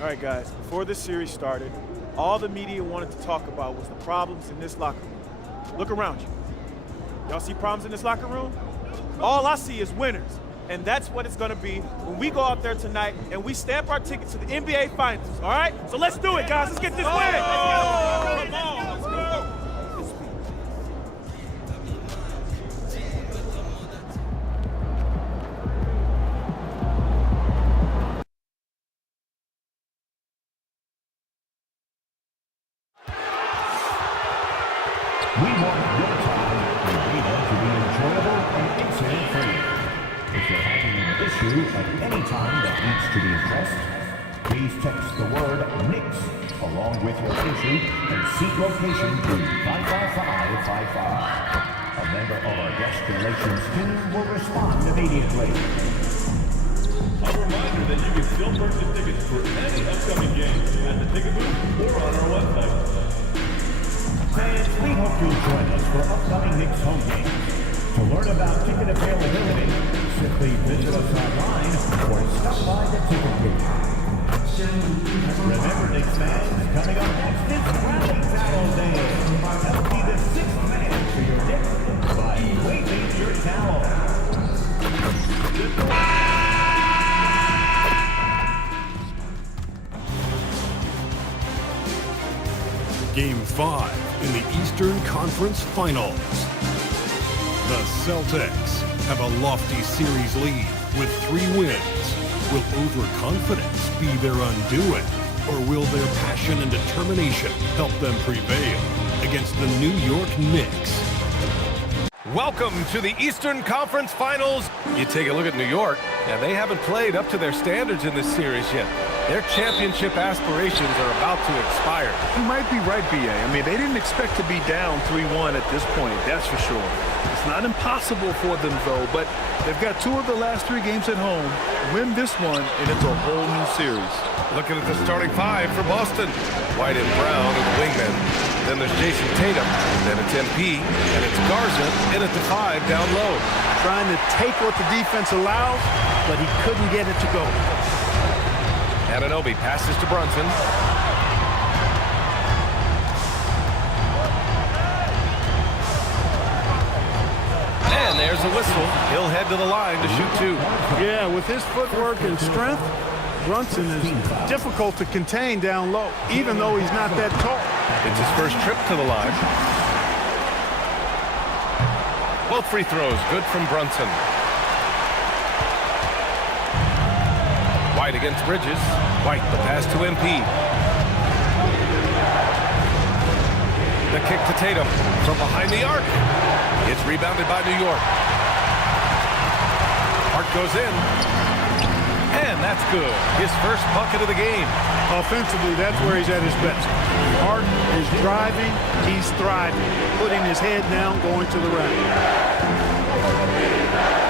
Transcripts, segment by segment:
All right, guys, before this series started, all the media wanted to talk about was the problems in this locker room. Look around you. Y'all see problems in this locker room? All I see is winners. And that's what it's going to be when we go out there tonight and we stamp our ticket to the NBA Finals, all right? So let's do it, guys. Let's get this win. Come on, let's go. We want your time and data to be enjoyable and incident-free. If you're having an issue at any time that needs to be addressed, please text the word Knicks along with your issue and seek location to 55555. A member of our guest relations team will respond immediately. A reminder that you can still purchase tickets for any upcoming game at the ticket booth or on our website. Fans, we hope you'll join us for upcoming Knicks home games. To learn about ticket availability, simply visit us online or stop by the ticket booth. Remember, Knicks fans, coming up next is Rally Towel Day. Help be the sixth man for your Knicks by waving your towel. Game 5 in the Eastern Conference Finals. The Celtics have a lofty series lead with 3 wins. Will overconfidence be their undoing, or will their passion and determination help them prevail against the New York Knicks? Welcome to the Eastern Conference Finals. You take a look at New York, and they haven't played up to their standards in this series yet. Their championship aspirations are about to expire. You might be right, B.A. I mean, they didn't expect to be down 3-1 at this point, that's for sure. It's not impossible for them, though, but they've got 2 of the last 3 games at home. Win this one, and it's a whole new series. Looking at the starting 5 for Boston. White and Brown are the wingmen. Then there's Jason Tatum. Then it's MP. And it's Garza in at the 5 down low. Trying to take what the defense allows, but he couldn't get it to go. Anunoby passes to Brunson. And there's a whistle. He'll head to the line to shoot 2. Yeah, with his footwork and strength, Brunson is difficult to contain down low, even though he's not that tall. It's his first trip to the line. Both free throws good from Brunson. White against Bridges. White, the pass to MP. The kick to Tatum from behind the arc. It's rebounded by New York. Hart goes in. And that's good. His first bucket of the game. Offensively, that's where he's at his best. Hart is driving, he's thriving, putting his head down, going to the rack.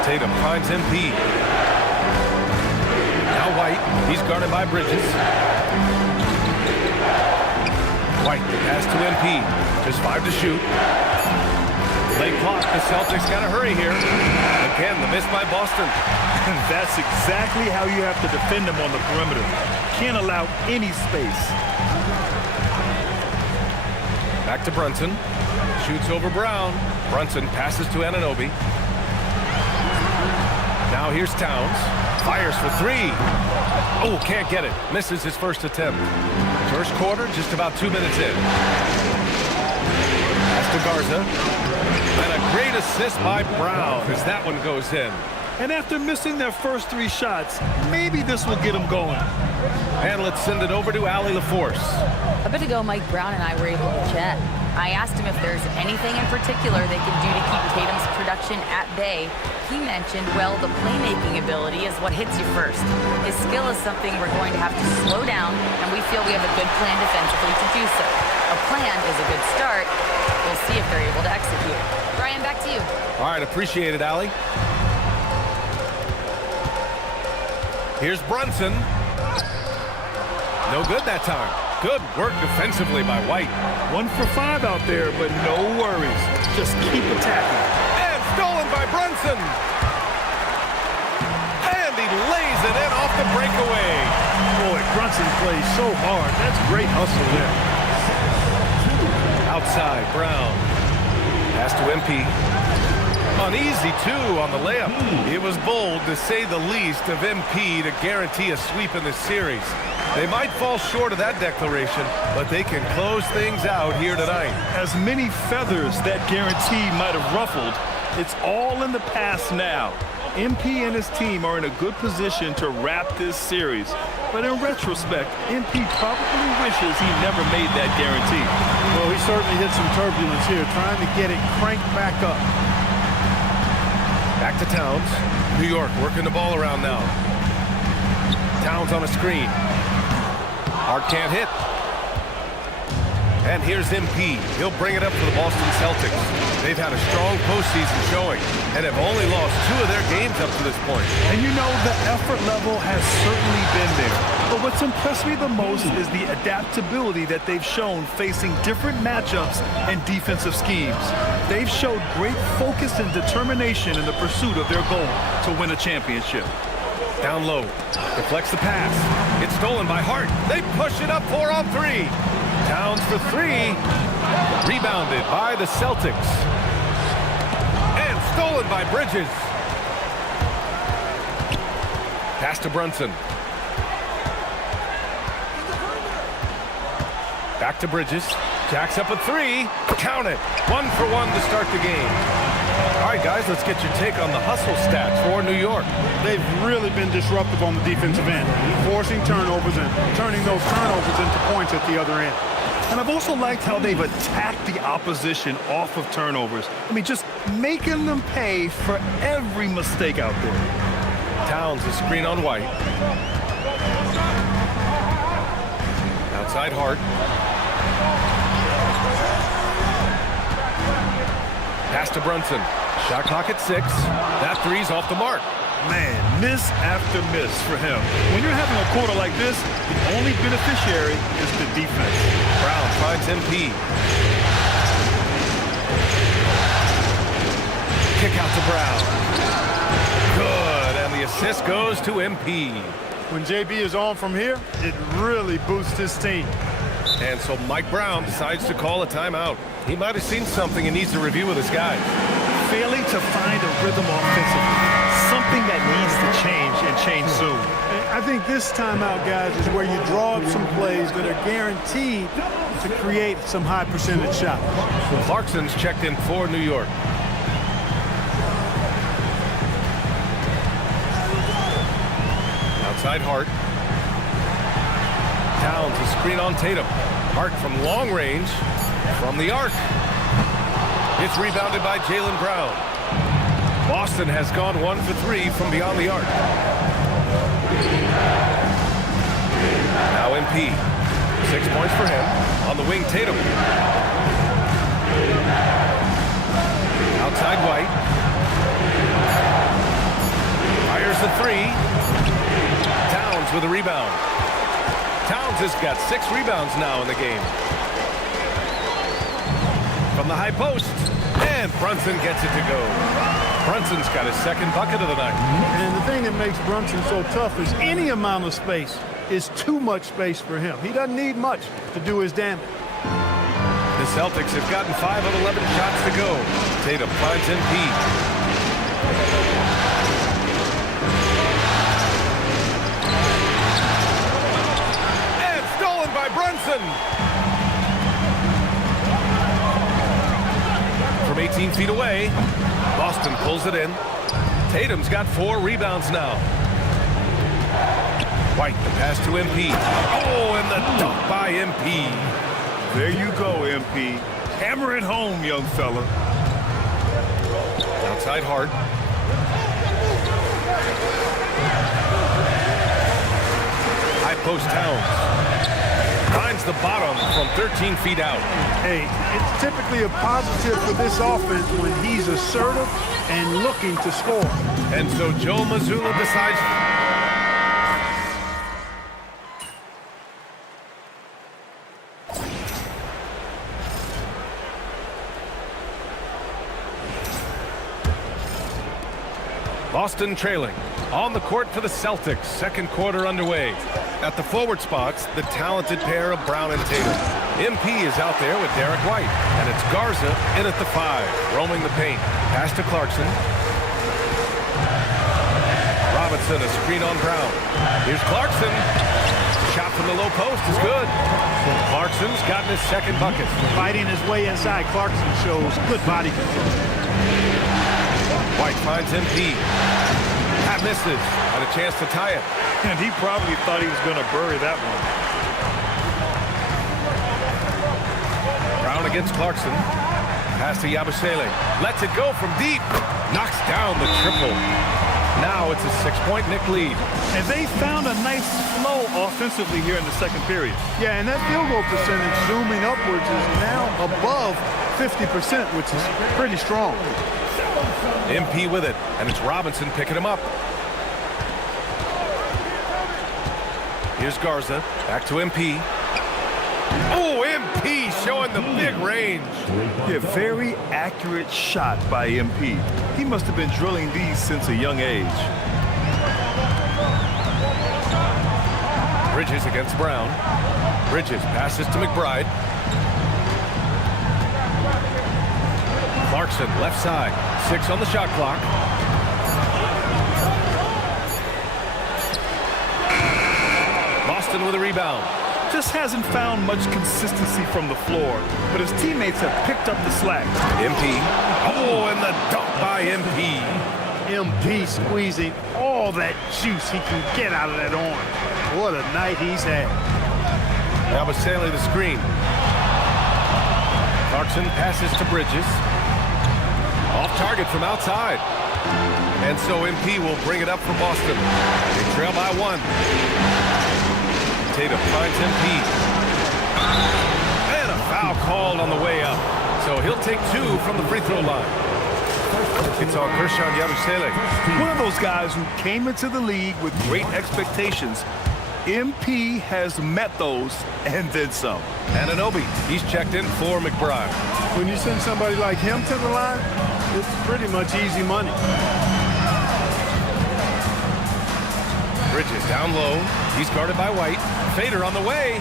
Tatum finds MP. Now White, he's guarded by Bridges. White, the pass to MP. Just 5 to shoot. Late clock, the Celtics got to hurry here. Again, the miss by Boston. That's exactly how you have to defend them on the perimeter. Can't allow any space. Back to Brunson. Shoots over Brown. Brunson passes to Anunoby. Now here's Towns. Fires for 3. Oh, can't get it. Misses his first attempt. First quarter, just about 2 minutes in. Pass to Garza. And a great assist by Brown as that one goes in. And after missing their first 3 shots, maybe this will get them going. And let's send it over to Allie LaForce. A bit ago, Mike Brown and I were able to chat. I asked him if there's anything in particular they can do to keep Tatum's production at bay. He mentioned, well, the playmaking ability is what hits you first. His skill is something we're going to have to slow down, and we feel we have a good plan defensively to do so. A plan is a good start. We'll see if they're able to execute. Brian, back to you. All right, appreciate it, Allie. Here's Brunson. No good that time. Good work defensively by White. 1 for 5 out there, but no worries. Just keep attacking. And stolen by Brunson. And he lays it in off the breakaway. Boy, Brunson plays so hard. That's great hustle there. Outside, Brown. Pass to MP. An easy two on the layup. It was bold, to say the least, of MP to guarantee a sweep in this series. They might fall short of that declaration, but they can close things out here tonight. As many feathers that guarantee might have ruffled, it's all in the past now. MP and his team are in a good position to wrap this series. But in retrospect, MP probably wishes he never made that guarantee. Well, he certainly hit some turbulence here, trying to get it cranked back up. Back to Towns. New York working the ball around now. Towns on a screen. Hart can't hit. And here's MP. He'll bring it up for the Boston Celtics. They've had a strong postseason showing and have only lost 2 of their games up to this point. And you know, the effort level has certainly been there. But what's impressed me the most is the adaptability that they've shown facing different matchups and defensive schemes. They've showed great focus and determination in the pursuit of their goal to win a championship. Down low. Deflects the pass. It's stolen by Hart. They push it up 4 on 3. Towns for 3. Rebounded by the Celtics. And stolen by Bridges. Pass to Brunson. Back to Bridges. Jacks up a 3. Count it. 1 for 1 to start the game. All right, guys, let's get your take on the hustle stats for New York. They've really been disruptive on the defensive end, forcing turnovers and turning those turnovers into points at the other end. And I've also liked how they've attacked the opposition off of turnovers. I mean, just making them pay for every mistake out there. Towns, a screen on White. Outside Hart. Pass to Brunson. Shot clock at 6. That 3's off the mark. Man, miss after miss for him. When you're having a quarter like this, the only beneficiary is the defense. Brown finds MP. Kick out to Brown. Good, and the assist goes to MP. When JB is on from here, it really boosts his team. And so Mike Brown decides to call a timeout. He might have seen something and needs to review with his guys. Failing to find a rhythm offensively, something that needs to change and change soon. I think this timeout, guys, is where you draw up some plays that are guaranteed to create some high percentage shots. Clarkson's checked in for New York. Outside Hart. Towns, a screen on Tatum. Hart from long range, from the arc. It's rebounded by Jaylen Brown. Boston has gone 1 for 3 from beyond the arc. Now MP. 6 points for him. On the wing, Tatum. Outside White. Fires the 3. Towns with a rebound. Towns has got 6 rebounds now in the game. From the high post, and Brunson gets it to go. Brunson's got his 2nd bucket of the night. And the thing that makes Brunson so tough is any amount of space is too much space for him. He doesn't need much to do his damage. The Celtics have gotten 5 of 11 shots to go. Tatum finds MP. And stolen by Brunson. From 18 feet away, Boston pulls it in. Tatum's got 4 rebounds now. White, the pass to MP. Oh, and the dunk by MP. There you go, MP. Hammer it home, young fella. Outside Hart. High post Towns. Finds the bottom from 13 feet out. Hey, it's typically a positive for this offense when he's assertive and looking to score. And so Joe Mazzulla decides... Boston trailing. On the court for the Celtics. Second quarter underway. At the forward spots, the talented pair of Brown and Tatum. MP is out there with Derek White. And it's Garza in at the 5, roaming the paint. Pass to Clarkson. Robinson, a screen on Brown. Here's Clarkson. Shot from the low post is good. Clarkson's gotten his second bucket. Fighting his way inside, Clarkson shows good body control. White finds MP. That misses. Had a chance to tie it. And he probably thought he was going to bury that one. Brown against Clarkson. Pass to Yabusele. Lets it go from deep. Knocks down the triple. Now it's a 6-point Knick lead. And they found a nice flow offensively here in the second period. Yeah, and that field goal percentage zooming upwards is now above 50%, which is pretty strong. MP with it, and it's Robinson picking him up. Here's Garza, back to MP. Oh, MP showing the big range. Yeah, very accurate shot by MP. He must have been drilling these since a young age. Bridges against Brown. Bridges passes to McBride. Clarkson, left side. 6 on the shot clock. Boston with a rebound. Just hasn't found much consistency from the floor, but his teammates have picked up the slack. MP. Oh, and the dunk by MP. MP squeezing all that juice he can get out of that arm. What a night he's had. Yabusele the screen. Clarkson passes to Bridges. Off target from outside. And so MP will bring it up for Boston. They trail by 1. Tatum finds MP. And a foul called on the way up. So he'll take 2 from the free throw line. It's on Kershaw Yabusele. One of those guys who came into the league with great expectations. MP has met those and then some. Anunoby, he's checked in for McBride. When you send somebody like him to the line, it's pretty much easy money. Bridges down low. He's guarded by White. Fader on the way.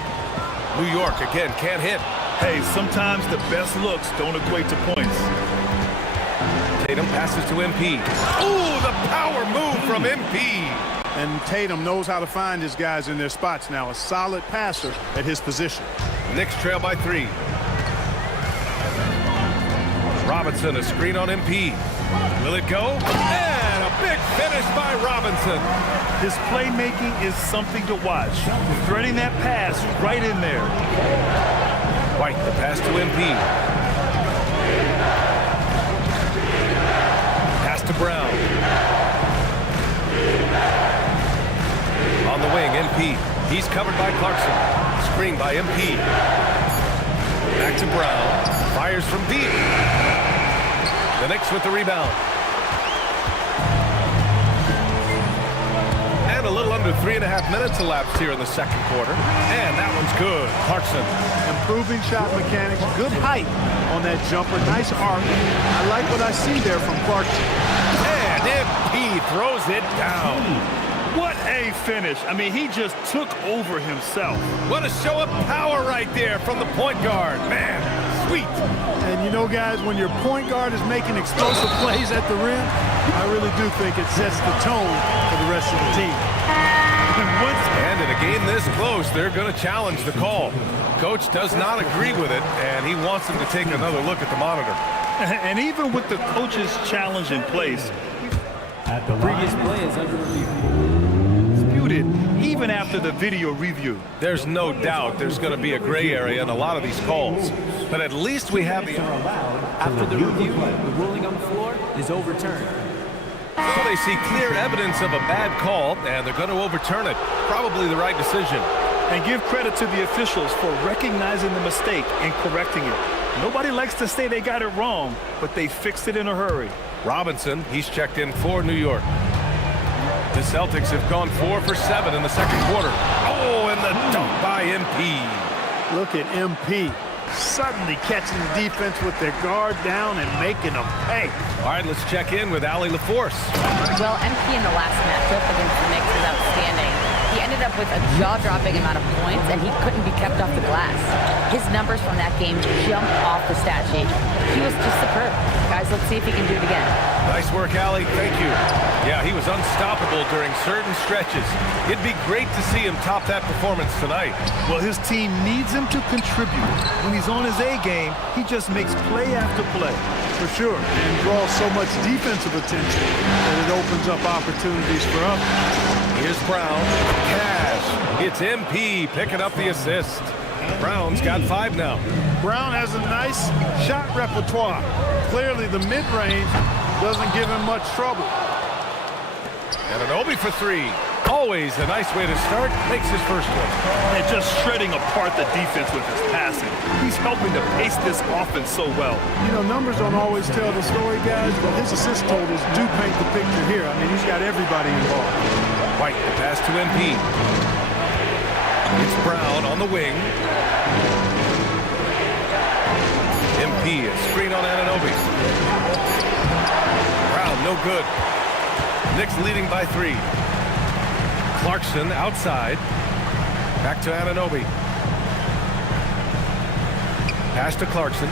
New York again can't hit. Hey, sometimes the best looks don't equate to points. Tatum passes to MP. Ooh, the power move from MP. And Tatum knows how to find his guys in their spots now. A solid passer at his position. Knicks trail by 3. Robinson, a screen on MP. Will it go? And a big finish by Robinson. His playmaking is something to watch. Threading that pass right in there. White, the pass to MP. Pass to Brown. On the wing, MP. He's covered by Clarkson. Screen by MP. Back to Brown. Fires from deep. The Knicks with the rebound. And a little under 3.5 minutes elapsed here in the second quarter. And that one's good. Clarkson. Improving shot mechanics. Good height on that jumper. Nice arc. I like what I see there from Clarkson. And MP throws it down. What a finish. I mean, he just took over himself. What a show of power right there from the point guard. Man, sweet. And you know, guys, when your point guard is making explosive plays at the rim, I really do think it sets the tone for the rest of the team. And in a game this close, they're going to challenge the call. Coach does not agree with it, and he wants them to take another look at the monitor. And even with the coach's challenge in place, the previous play is under review. Even after the video review. There's no doubt there's going to be a gray area in a lot of these calls. But at least we have the... After the review, the ruling on the floor is overturned. So they see clear evidence of a bad call, and they're going to overturn it. Probably the right decision. And give credit to the officials for recognizing the mistake and correcting it. Nobody likes to say they got it wrong, but they fixed it in a hurry. Robinson, he's checked in for New York. The Celtics have gone 4 for 7 in the second quarter. Oh, and the dunk by MP. Look at MP. Suddenly catching the defense with their guard down and making them pay. All right, let's check in with Allie LaForce. Well, MP in the last matchup against the Knicks is outstanding. He ended up with a jaw-dropping amount of points, and he couldn't be kept off the glass. His numbers from that game jump off the stat sheet. He was just superb. Guys, let's see if he can do it again. Nice work, Allie. Thank you. Yeah, he was unstoppable during certain stretches. It'd be great to see him top that performance tonight. Well, his team needs him to contribute. When he's on his A game, he just makes play after play. For sure, and draws so much defensive attention that it opens up opportunities for others. Here's Brown. Cash. It's MP picking up the assist. Brown's got 5 now. Brown has a nice shot repertoire. Clearly, the mid-range doesn't give him much trouble. And an Obi for 3. Always a nice way to start. Makes his first one. And just shredding apart the defense with his passing. He's helping to pace this offense so well. You know, numbers don't always tell the story, guys, but his assist totals do paint the picture here. I mean, he's got everybody involved. White, the pass to MP. It's Brown on the wing. MP, a screen on Anunoby. Brown, no good. Knicks leading by 3. Clarkson outside. Back to Anunoby. Pass to Clarkson.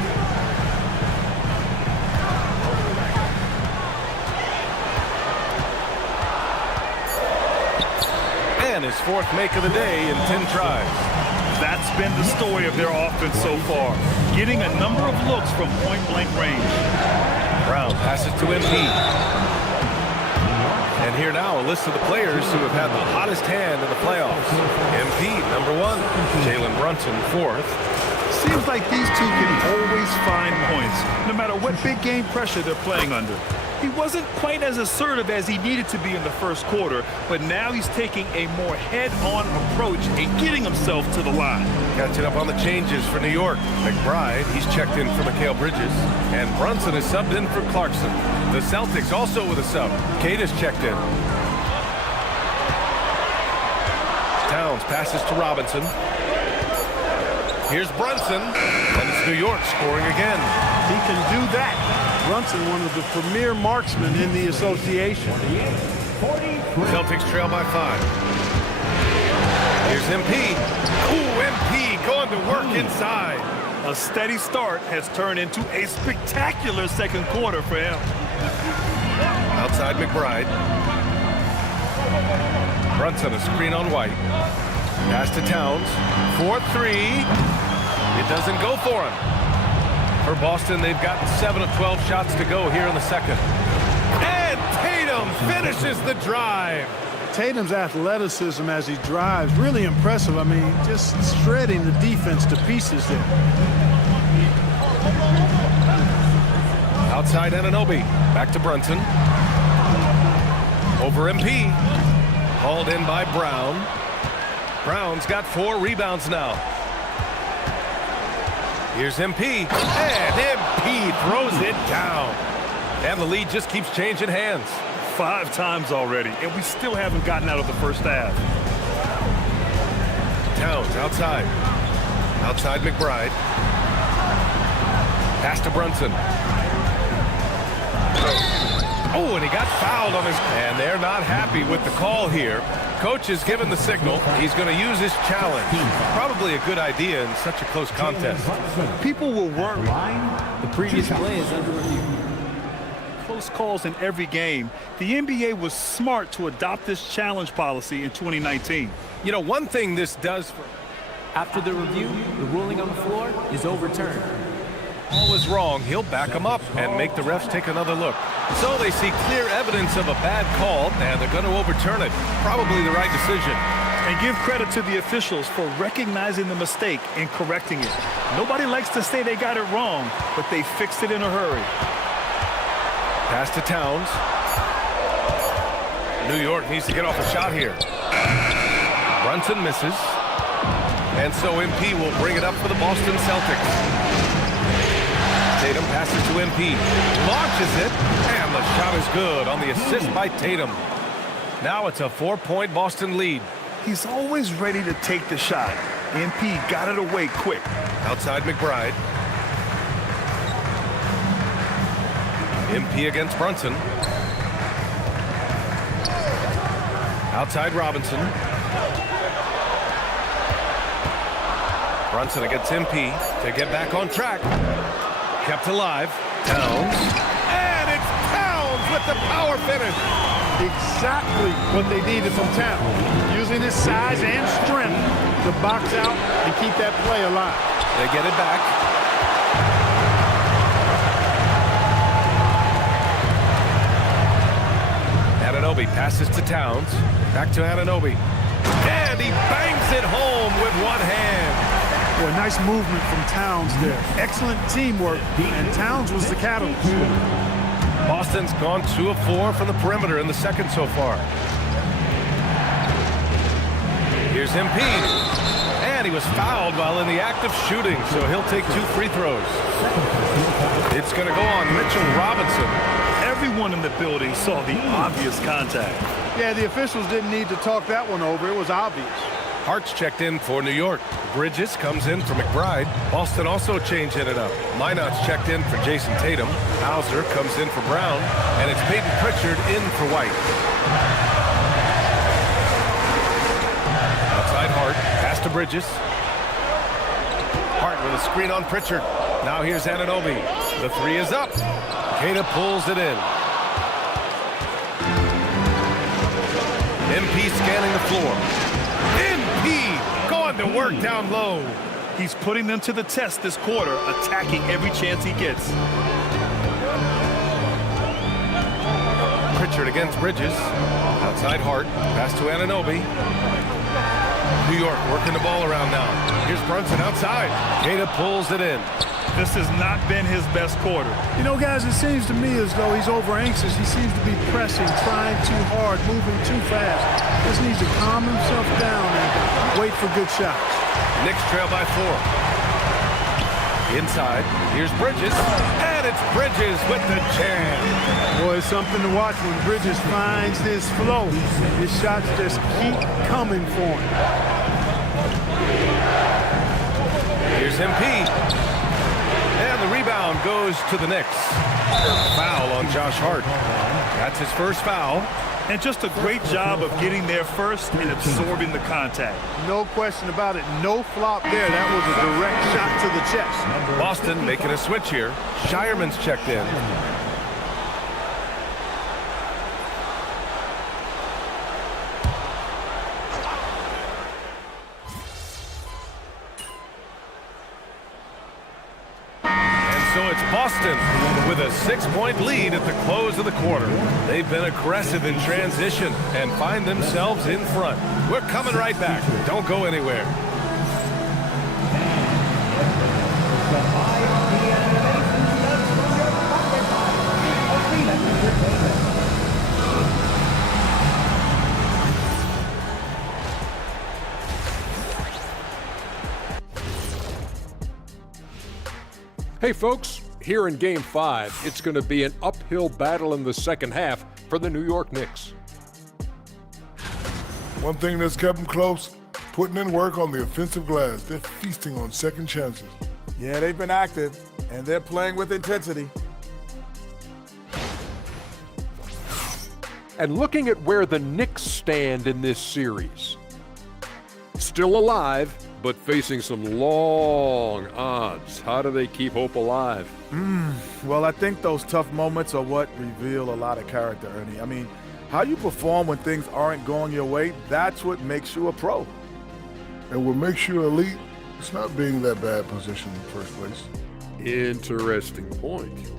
And his 4th make of the day in 10 tries. That's been the story of their offense so far. Getting a number of looks from point-blank range. Brown passes to MP. And here now a list of the players who have had the hottest hand in the playoffs. MP, number 1. Jalen Brunson, 4th. Seems like these two can always find points, no matter what big game pressure they're playing under. He wasn't quite as assertive as he needed to be in the first quarter, but now he's taking a more head-on approach and getting himself to the line. Catching up on the changes for New York. McBride, he's checked in for Mikal Bridges. And Brunson is subbed in for Clarkson. The Celtics also with a sub. Cade is checked in. Towns passes to Robinson. Here's Brunson. And it's New York scoring again. He can do that. Brunson, one of the premier marksmen in the association. Celtics trail by 5. Here's MP. Ooh, MP going to work inside. A steady start has turned into a spectacular second quarter for him. Outside McBride. Brunson a screen on White. Pass to Towns. 4-3. It doesn't go for him. For Boston, they've gotten 7 of 12 shots to go here in the second. And Tatum finishes the drive. Tatum's athleticism as he drives, really impressive. I mean, just shredding the defense to pieces there. Outside Anunoby. Back to Brunson. Over MP. Hauled in by Brown. Brown's got 4 rebounds now. Here's MP. And MP throws it down. And the lead just keeps changing hands. 5 times already, and we still haven't gotten out of the first half. Towns outside. Outside McBride. Pass to Brunson. Oh, and he got fouled on his... And they're not happy with the call here. Coach has given the signal. He's going to use his challenge. Probably a good idea in such a close contest. People will worry. The previous play is under review. Close calls in every game. The NBA was smart to adopt this challenge policy in 2019. You know, one thing this does for... After the review, the ruling on the floor is overturned. All was wrong. He'll back him up and make the refs take another look. So they see clear evidence of a bad call, and they're going to overturn it. Probably the right decision. And give credit to the officials for recognizing the mistake and correcting it. Nobody likes to say they got it wrong, but they fixed it in a hurry. Pass to Towns. New York needs to get off a shot here. Brunson misses. And so MP will bring it up for the Boston Celtics. Tatum passes to MP. Launches it. And the shot is good on the assist by Tatum. Now it's a 4-point Boston lead. He's always ready to take the shot. MP got it away quick. Outside McBride. MP against Brunson. Outside Robinson. Brunson against MP to get back on track. Kept alive. Towns. And it's Towns with the power finish. Exactly what they needed from Towns. Using his size and strength to box out and keep that play alive. They get it back. Anunoby passes to Towns. Back to Anunoby. And he bangs it home with one hand. Boy, nice movement from Towns there. Excellent teamwork, and Towns was the catalyst. Boston's gone 2 of 4 from the perimeter in the second so far. Here's MP. And he was fouled while in the act of shooting, so he'll take 2 free throws. It's going to go on Mitchell Robinson. Everyone in the building saw the obvious contact. Yeah, the officials didn't need to talk that one over. It was obvious. Hart's checked in for New York. Bridges comes in for McBride. Boston also changing it up. Minot's checked in for Jason Tatum. Hauser comes in for Brown. And it's Peyton Pritchard in for White. Outside Hart. Pass to Bridges. Hart with a screen on Pritchard. Now here's Anunoby. The 3 is up. Queta pulls it in. MP scanning the floor. MP going to work down low. He's putting them to the test this quarter, attacking every chance he gets. Pritchard against Bridges. Outside Hart. Pass to Anunoby. New York working the ball around now. Here's Brunson outside. Queta pulls it in. This has not been his best quarter. You know, guys, it seems to me as though he's over anxious. He seems to be pressing, trying too hard, moving too fast. Just needs to calm himself down and wait for good shots. Knicks trail by 4. Inside, here's Bridges, and it's Bridges with the jam. Boy, it's something to watch when Bridges finds his flow. His shots just keep coming for him. Here's MP. And the rebound goes to the Knicks. Foul on Josh Hart. That's his first foul. And just a great job of getting there first and absorbing the contact. No question about it. No flop there. That was a direct shot to the chest. Boston making a switch here. Shireman's checked in. So it's Boston with a 6-point lead at the close of the quarter. They've been aggressive in transition and find themselves in front. We're coming right back. Don't go anywhere. Hey folks, here in Game 5, it's going to be an uphill battle in the second half for the New York Knicks. One thing that's kept them close, putting in work on the offensive glass. They're feasting on second chances. Yeah, they've been active, and they're playing with intensity. And looking at where the Knicks stand in this series. Still alive, but facing some long odds. How do they keep hope alive? Well, I think those tough moments are what reveal a lot of character, Ernie. I mean, how you perform when things aren't going your way, that's what makes you a pro. And what makes you elite, it's not being that bad position in the first place. Interesting point.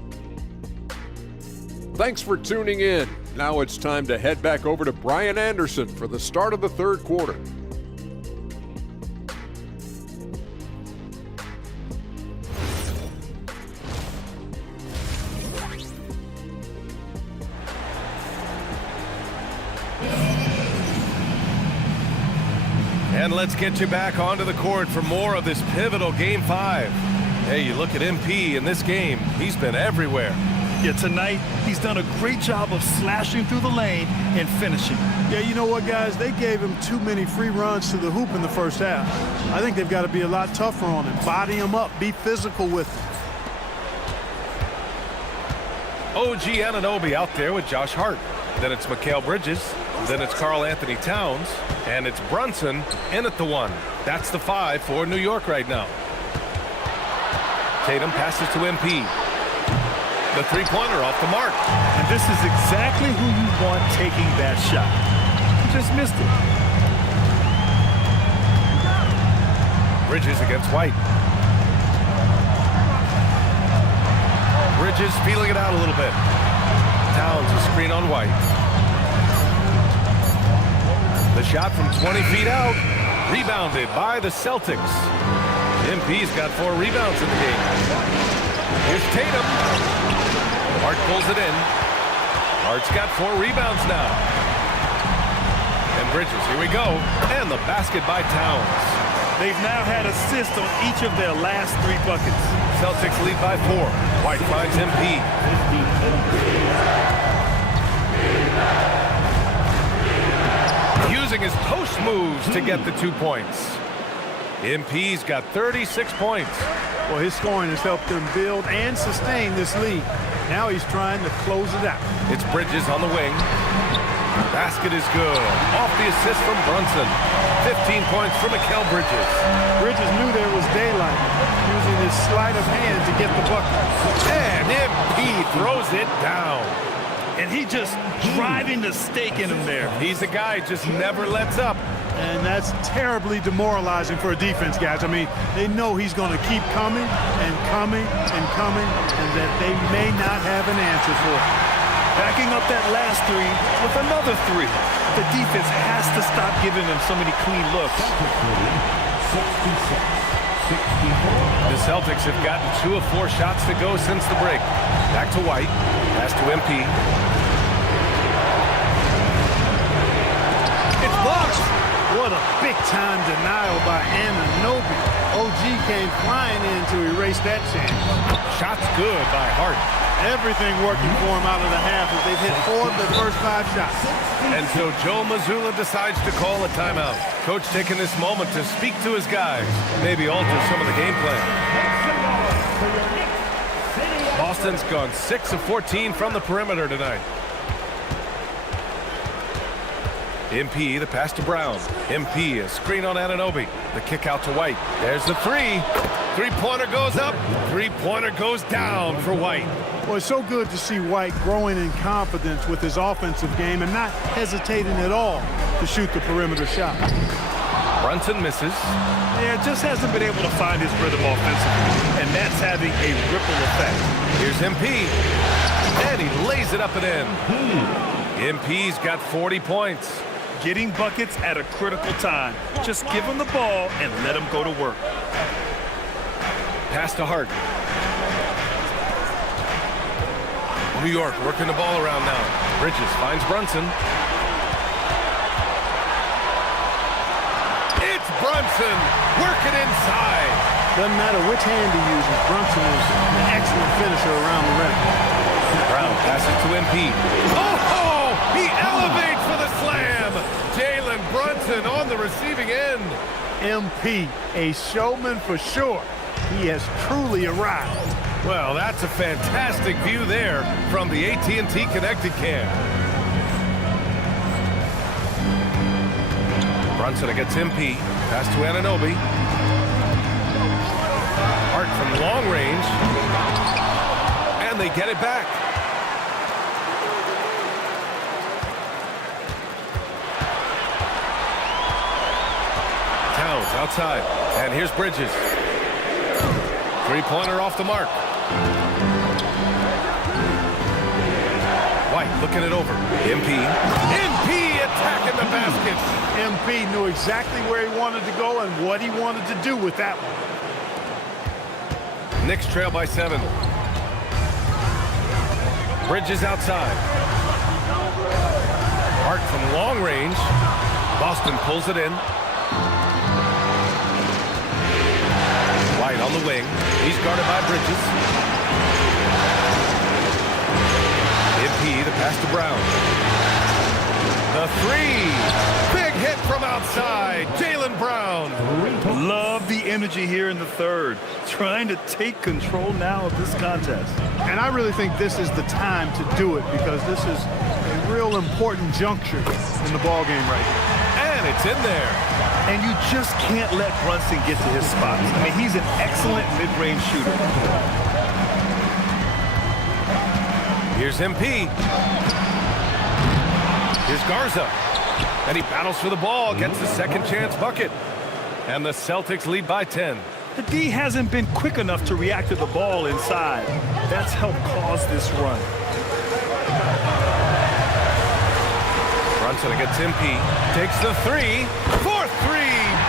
Thanks for tuning in. Now it's time to head back over to Brian Anderson for the start of the third quarter. And let's get you back onto the court for more of this pivotal Game 5. Hey, you look at MP in this game, he's been everywhere. Yeah, tonight, he's done a great job of slashing through the lane and finishing. Yeah, you know what, guys? They gave him too many free runs to the hoop in the first half. I think they've got to be a lot tougher on him. Body him up. Be physical with him. OG Anunoby out there with Josh Hart. Then it's Mikal Bridges. Then it's Karl Anthony Towns. And it's Brunson in at the 1. That's the 5 for New York right now. Tatum passes to MP. The three-pointer off the mark. And this is exactly who you want taking that shot. He just missed it. Bridges against White. Bridges feeling it out a little bit. Towns a screen on White. The shot from 20 feet out. Rebounded by the Celtics. MP's got 4 rebounds in the game. Here's Tatum. Hart pulls it in. Hart's got 4 rebounds now. And Bridges, here we go. And the basket by Towns. They've now had assists on each of their last 3 buckets. Celtics lead by 4. White finds MP. Using his post moves to get the 2 points. MP's got 36 points. Well, his scoring has helped them build and sustain this lead. Now he's trying to close it out. It's Bridges on the wing. Basket is good. Off the assist from Brunson. 15 points for Mikal Bridges. Bridges knew there was daylight, using his sleight of hand to get the bucket. And MP throws it down. And he just driving the stake in him there. He's a guy who just never lets up. And that's terribly demoralizing for a defense, guys. I mean, they know he's going to keep coming and coming and coming, and that they may not have an answer for it. Backing up that last 3 with another 3. The defense has to stop giving them so many clean looks. The Celtics have gotten 2 of 4 shots to go since the break. Back to White. Pass to MP. It's blocked. What a big-time denial by Anunoby. OG came flying in to erase that chance. Shot's good by Hart. Everything working for him out of the half as they've hit 4 of their first 5 shots. And so Joe Mazzulla decides to call a timeout. Coach taking this moment to speak to his guys, maybe alter some of the game plan. Boston's gone 6 of 14 from the perimeter tonight. MP, the pass to Brown. MP, a screen on Anunoby. The kick out to White. There's the 3. Three-pointer goes up. Three-pointer goes down for White. Well, it's so good to see White growing in confidence with his offensive game and not hesitating at all to shoot the perimeter shot. Brunson misses. Yeah, just hasn't been able to find his rhythm offensively, and that's having a ripple effect. Here's MP, and he lays it up and in. MP's got 40 points. Getting buckets at a critical time. Just give him the ball and let him go to work. Pass to Hart. New York working the ball around now. Bridges finds Brunson. It's Brunson working inside. Doesn't matter which hand he uses, Brunson is an excellent finisher around the rim. Brown passes to MP. Oh, he elevates for the slam. Jalen Brunson on the receiving end. MP, a showman for sure. He has truly arrived. Well, that's a fantastic view there from the AT&T Connected Cam. Brunson against MP. Pass to Anunoby. Hart from long range. And they get it back. Towns outside. And here's Bridges. Three-pointer off the mark. White looking it over. MP attacking the basket. MP knew exactly where he wanted to go and what he wanted to do with that one. Knicks trail by 7. Bridges outside. Hart from long range. Boston pulls it in. White on the wing. He's guarded by Bridges. MP, the pass to Brown. The three. Big hit from outside. Jaylen Brown. Love the energy here in the third. Trying to take control now of this contest. And I really think this is the time to do it because this is a real important juncture in the ball game right here. And it's in there. And you just can't let Brunson get to his spots. I mean, he's an excellent mid-range shooter. Here's MP. Here's Garza. And he battles for the ball, gets the second chance bucket. And the Celtics lead by 10. The D hasn't been quick enough to react to the ball inside. That's helped cause this run. Brunson against MP. Takes the three. 4-3.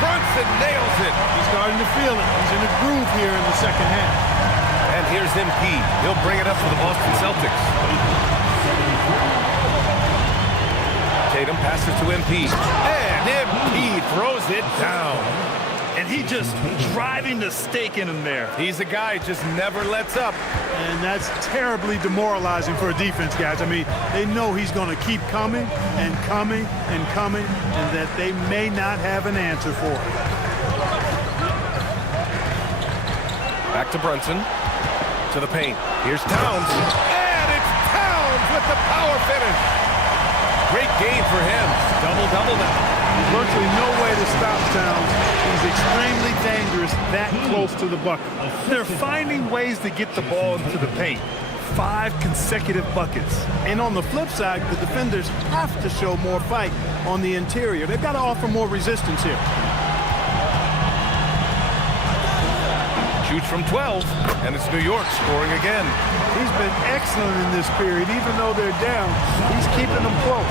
Brunson nails it. He's starting to feel it. He's in a groove here in the second half. And here's MP. He'll bring it up for the Boston Celtics. Tatum passes to MP. And MP throws it down. And he just driving the stake in him there. He's a guy who just never lets up. And that's terribly demoralizing for a defense, guys. I mean, they know he's going to keep coming and coming and coming, and that they may not have an answer for it. Back to Brunson. To the paint. Here's Towns. And it's Towns with the power finish. Great game for him. Double-double now. Virtually no way to stop Towns. He's extremely dangerous that close to the bucket. They're finding ways to get the ball into the paint. 5 consecutive buckets. And on the flip side, the defenders have to show more fight on the interior. They've got to offer more resistance here. Shoots from 12, and it's New York scoring again. He's been excellent in this period. Even though they're down, he's keeping them close.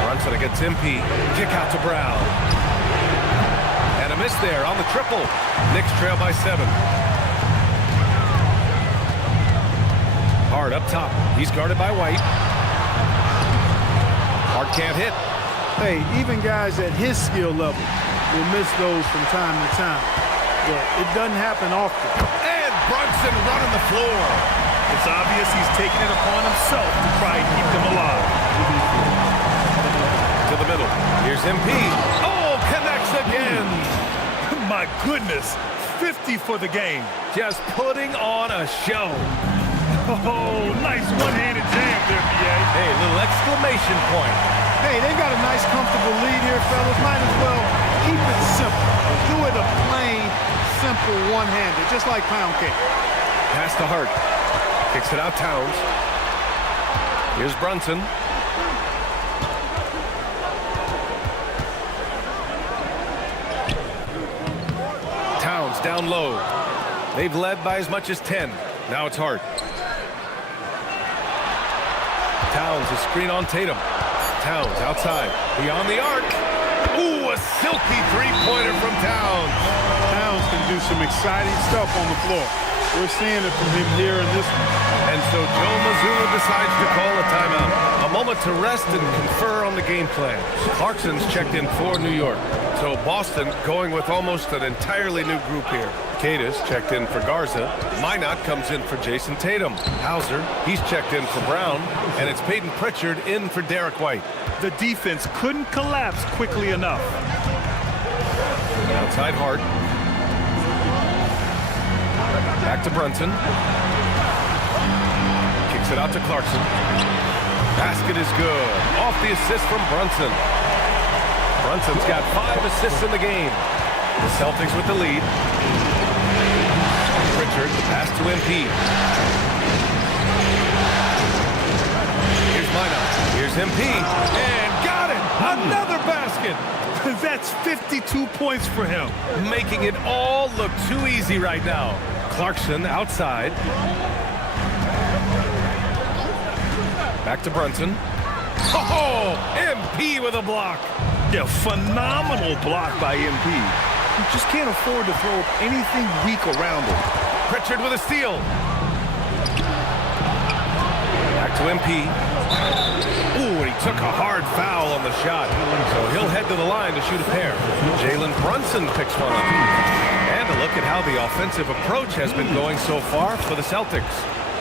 Brunson against MP. Kick out to Brown. And a miss there on the triple. Knicks trail by 7. Hard up top. He's guarded by White. Hard can't hit. Hey, even guys at his skill level will miss those from time to time. But it doesn't happen often. And Brunson running the floor. It's obvious he's taking it upon himself to try and keep them alive. To the middle. Here's MP. Oh, connects again. My goodness. 50 for the game. Just putting on a show. Oh, nice one-handed jam there, BA. Hey, little exclamation point. Hey, they've got a nice, comfortable lead here, fellas. Might as well keep it simple. Do it a plain, simple one-handed, just like pound cake. Pass to Hart. Kicks it out, Towns. Here's Brunson. Towns down low. They've led by as much as 10. Now it's Hart. Towns, a screen on Tatum. Towns outside. Beyond the arc. Ooh, a silky three-pointer from Towns. Towns can do some exciting stuff on the floor. We're seeing it from him here in this one. And so Joe Mazzulla decides to call a timeout. A moment to rest and confer on the game plan. Clarkson's checked in for New York. So Boston going with almost an entirely new group here. Cadis checked in for Garza. Minot comes in for Jason Tatum. Hauser, he's checked in for Brown. And it's Peyton Pritchard in for Derek White. The defense couldn't collapse quickly enough. Outside Hart. Back to Brunson. Kicks it out to Clarkson. Basket is good. Off the assist from Brunson. Brunson's got 5 assists in the game. The Celtics with the lead. Pritchard, the pass to MP. Here's Minot. Here's MP. And got it! Another basket! That's 52 points for him. Making it all look too easy right now. Clarkson outside. Back to Brunson. Oh, MP with a block. Yeah, phenomenal block by MP. You just can't afford to throw anything weak around him. Pritchard with a steal. Back to MP. Ooh, and he took a hard foul on on the shot, so he'll head to the line to shoot a pair. Jalen Brunson picks one up. And a look at how the offensive approach has been going so far for the Celtics.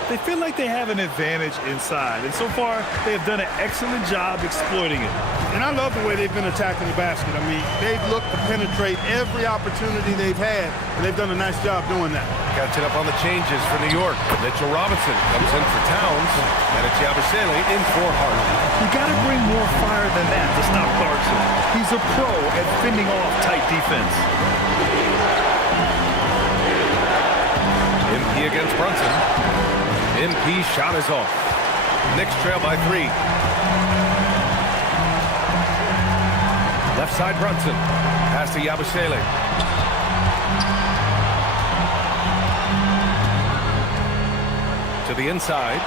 They feel like they have an advantage inside, and so far they have done an excellent job exploiting it. And I love the way they've been attacking the basket. I mean, they've looked to penetrate every opportunity they've had, and they've done a nice job doing that. Catching up on the changes for New York. Mitchell Robinson comes in for Towns, and it's Yabusele in for Harden. You got to bring more fire than that to stop Clarkson. He's a pro at fending off tight defense. MP against Brunson. MP shot is off. Knicks trail by 3. Left side Brunson. Pass to Yabusele. To the inside.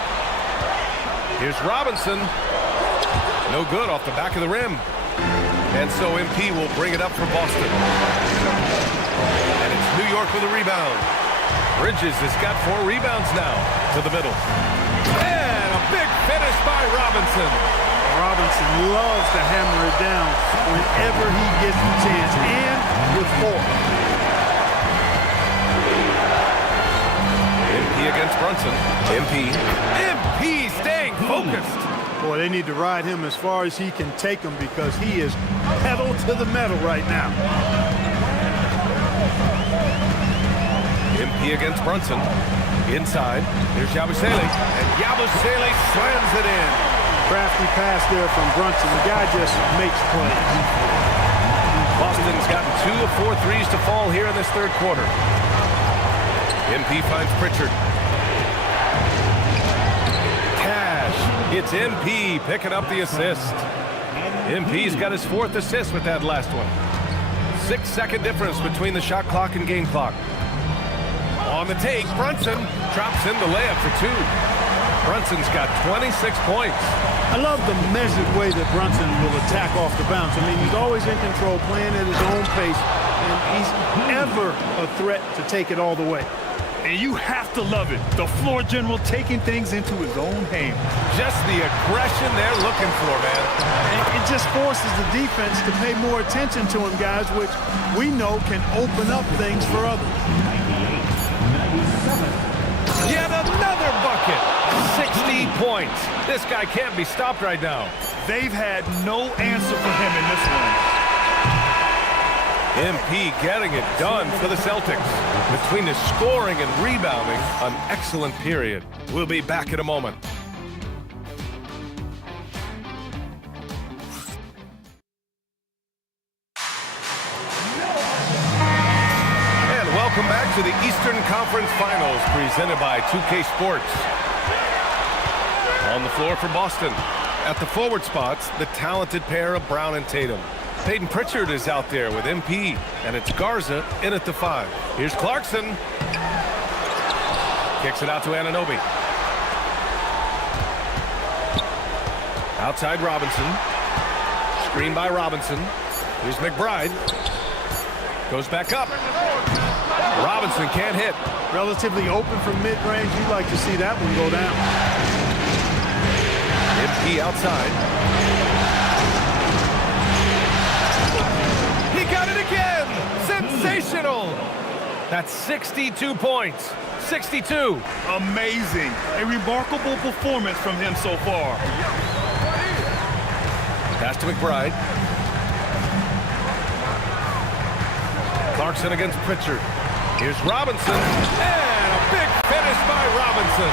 Here's Robinson. No good off the back of the rim. And so MP will bring it up for Boston. And it's New York with a rebound. Bridges has got 4 rebounds now to the middle. And a big finish by Robinson. Robinson loves to hammer it down whenever he gets the chance, and with 4. MP against Brunson. MP staying focused. Boy, they need to ride him as far as he can take him because he is pedal to the metal right now. MP against Brunson. Inside. Here's Yabusele. And Yabusele slams it in. Crafty pass there from Brunson. The guy just makes plays. Boston's gotten 2 of 4 threes to fall here in this third quarter. MP finds Pritchard. Cash. It's MP picking up the assist. MP's got his 4th assist with that last one. 6-second difference between the shot clock and game clock. On the take, Brunson drops in the layup for 2. Brunson's got 26 points. I love the measured way that Brunson will attack off the bounce. I mean, he's always in control, playing at his own pace, and he's never a threat to take it all the way. And you have to love it. The floor general taking things into his own hands. Just the aggression they're looking for, man. And it just forces the defense to pay more attention to him, guys, which we know can open up things for others. Yet another bucket. 60 points. This guy can't be stopped right now. They've had no answer for him in this one. MP getting it done for the Celtics. Between the scoring and rebounding, an excellent period. We'll be back in a moment. And welcome back to the Eastern Conference Finals presented by 2K Sports. On the floor for Boston. At the forward spots, the talented pair of Brown and Tatum. Peyton Pritchard is out there with MP, and it's Garza in at the 5. Here's Clarkson. Kicks it out to Anunoby. Outside Robinson. Screen by Robinson. Here's McBride. Goes back up. Robinson can't hit. Relatively open from mid-range. You'd like to see that one go down. MP outside. He got it again! Sensational! That's 62 points. 62. Amazing. A remarkable performance from him so far. Pass to McBride. Clarkson against Pritchard. Here's Robinson. And a big finish by Robinson.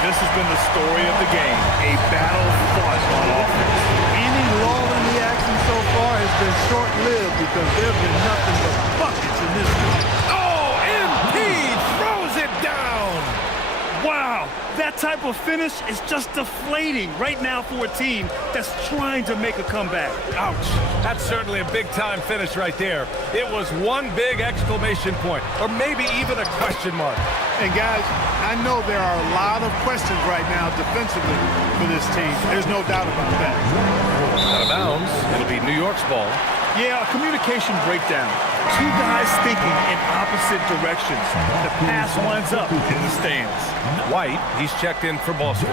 This has been the story of the game. A battle fought on offense. Any lull in the action so far has been short-lived because there have been nothing but buckets in this one. Oh, MP throws it down. Wow, that type of finish is just deflating right now for a team that's trying to make a comeback. Ouch. That's certainly a big-time finish right there. It was one big exclamation point, or maybe even a question mark. And guys, I know there are a lot of questions right now defensively for this team. There's no doubt about that. Out of bounds. It'll be New York's ball. Yeah, a communication breakdown. 2 guys thinking in opposite directions. The pass winds up in the stands. White, he's checked in for Boston.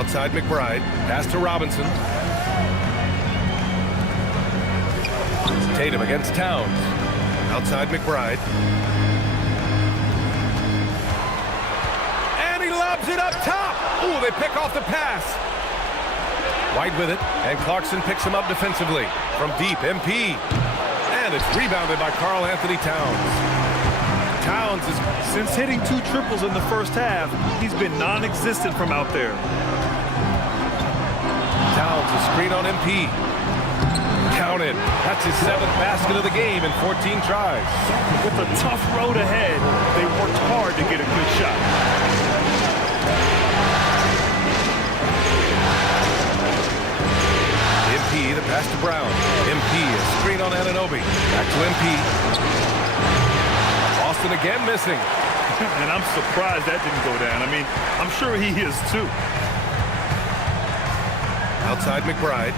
Outside McBride. Pass to Robinson. Tatum against Towns. Outside McBride. And he lobs it up top. Ooh, they pick off the pass. White with it, and Clarkson picks him up defensively. From deep, MP. And it's rebounded by Karl Anthony Towns. Towns is... Since hitting 2 triples in the first half, he's been non-existent from out there. Towns, a screen on MP. Counted. That's his 7th basket of the game in 14 tries. With a tough road ahead, they worked hard to get a good shot. MP, the pass to Brown. MP, a screen on Anunoby. Back to MP. Boston again missing. And I'm surprised that didn't go down. I mean, I'm sure he is too. Outside McBride.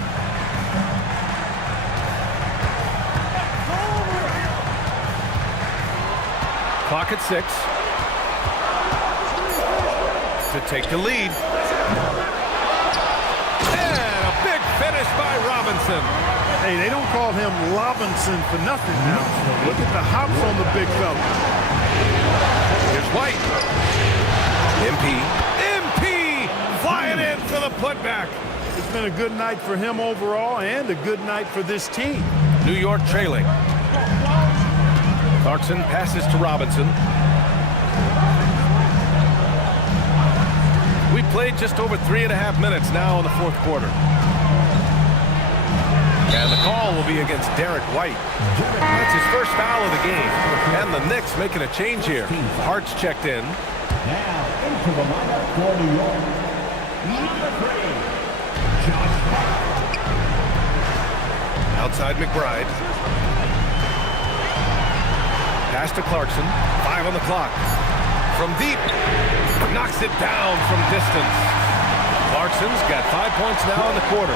Clock at 6. To take the lead. And a big finish by Robinson. Hey, they don't call him Robinson for nothing now. Look at the hops on the big fella. Here's White. MP flying in for the putback. It's been a good night for him overall and a good night for this team. New York trailing. Clarkson passes to Robinson. We played just over 3.5 minutes now in the 4th quarter. And the call will be against Derek White. That's his first foul of the game. And the Knicks making a change here. Hart's checked in. Now into the lineup for New York, number 3, Josh Hart. Outside McBride. Pass to Clarkson. 5 on the clock. From deep. Knocks it down from distance. Clarkson's got 5 points now in the quarter.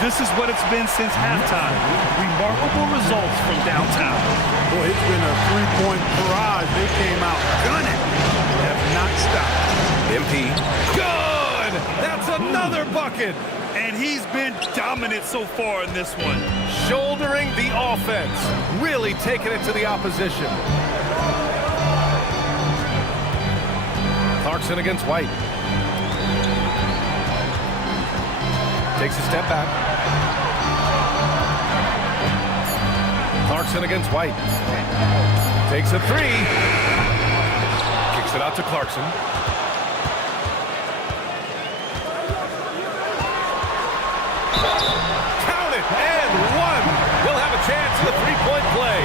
This is what it's been since halftime. Remarkable results from downtown. Boy, it's been a 3-point barrage. They came out gunning. Have not stopped. MP. Good! That's another bucket! And he's been dominant so far in this one. Shouldering the offense. Really taking it to the opposition. Clarkson against White. Takes a step back. Clarkson against White. Takes a 3. Kicks it out to Clarkson. Count it, and 1. He'll have a chance at a 3-point play.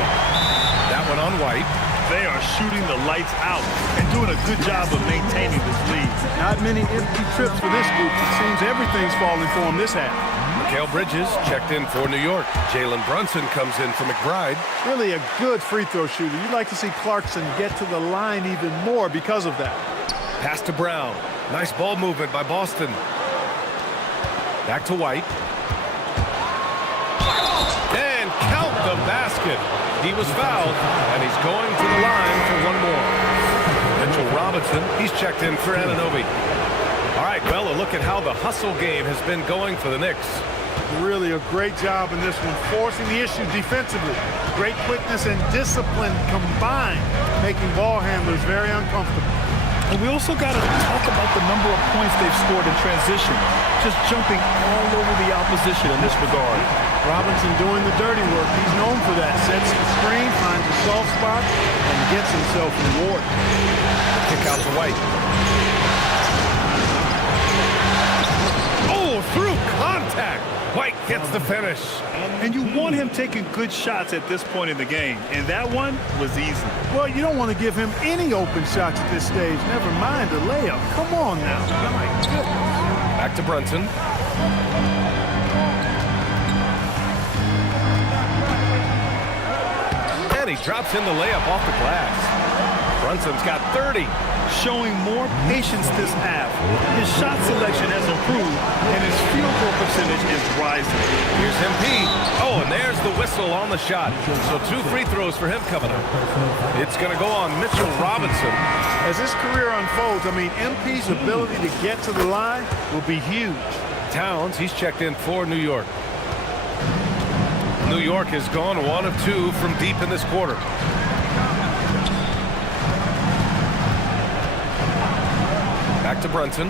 That one on White. They are shooting the lights out and doing a good job of maintaining this lead. Not many empty trips for this group. It seems everything's falling for them this half. Mikal Bridges checked in for New York. Jalen Brunson comes in for McBride. Really a good free throw shooter. You'd like to see Clarkson get to the line even more because of that. Pass to Brown. Nice ball movement by Boston. Back to White. And count the basket. He was fouled, and he's going to the line for one more. Mitchell Robinson, he's checked in for Anunoby. All right, well, a look at how the hustle game has been going for the Knicks. Really a great job in this one, forcing the issue defensively. Great quickness and discipline combined, making ball handlers very uncomfortable. And we also got to talk about the number of points they've scored in transition, just jumping all over the opposition in this regard. Robinson doing the dirty work. He's known for that. Sets the screen, finds a soft spot, and gets himself reward. Kick out to White. Oh, through contact. White gets the finish. And you want him taking good shots at this point in the game, and that one was easy. Well, you don't want to give him any open shots at this stage. Never mind a layup. Come on now. My goodness. Back to Brunson. And he drops in the layup off the glass. Brunson's got 30. Showing more patience this half. His shot selection has improved, and his field goal percentage is rising. Here's MP. Oh, and there's the whistle on the shot. So 2 free throws for him coming up. It's going to go on Mitchell Robinson. As his career unfolds, I mean, MP's ability to get to the line will be huge. Towns, he's checked in for New York. New York has gone 1 of 2 from deep in this quarter. Back to Brunson.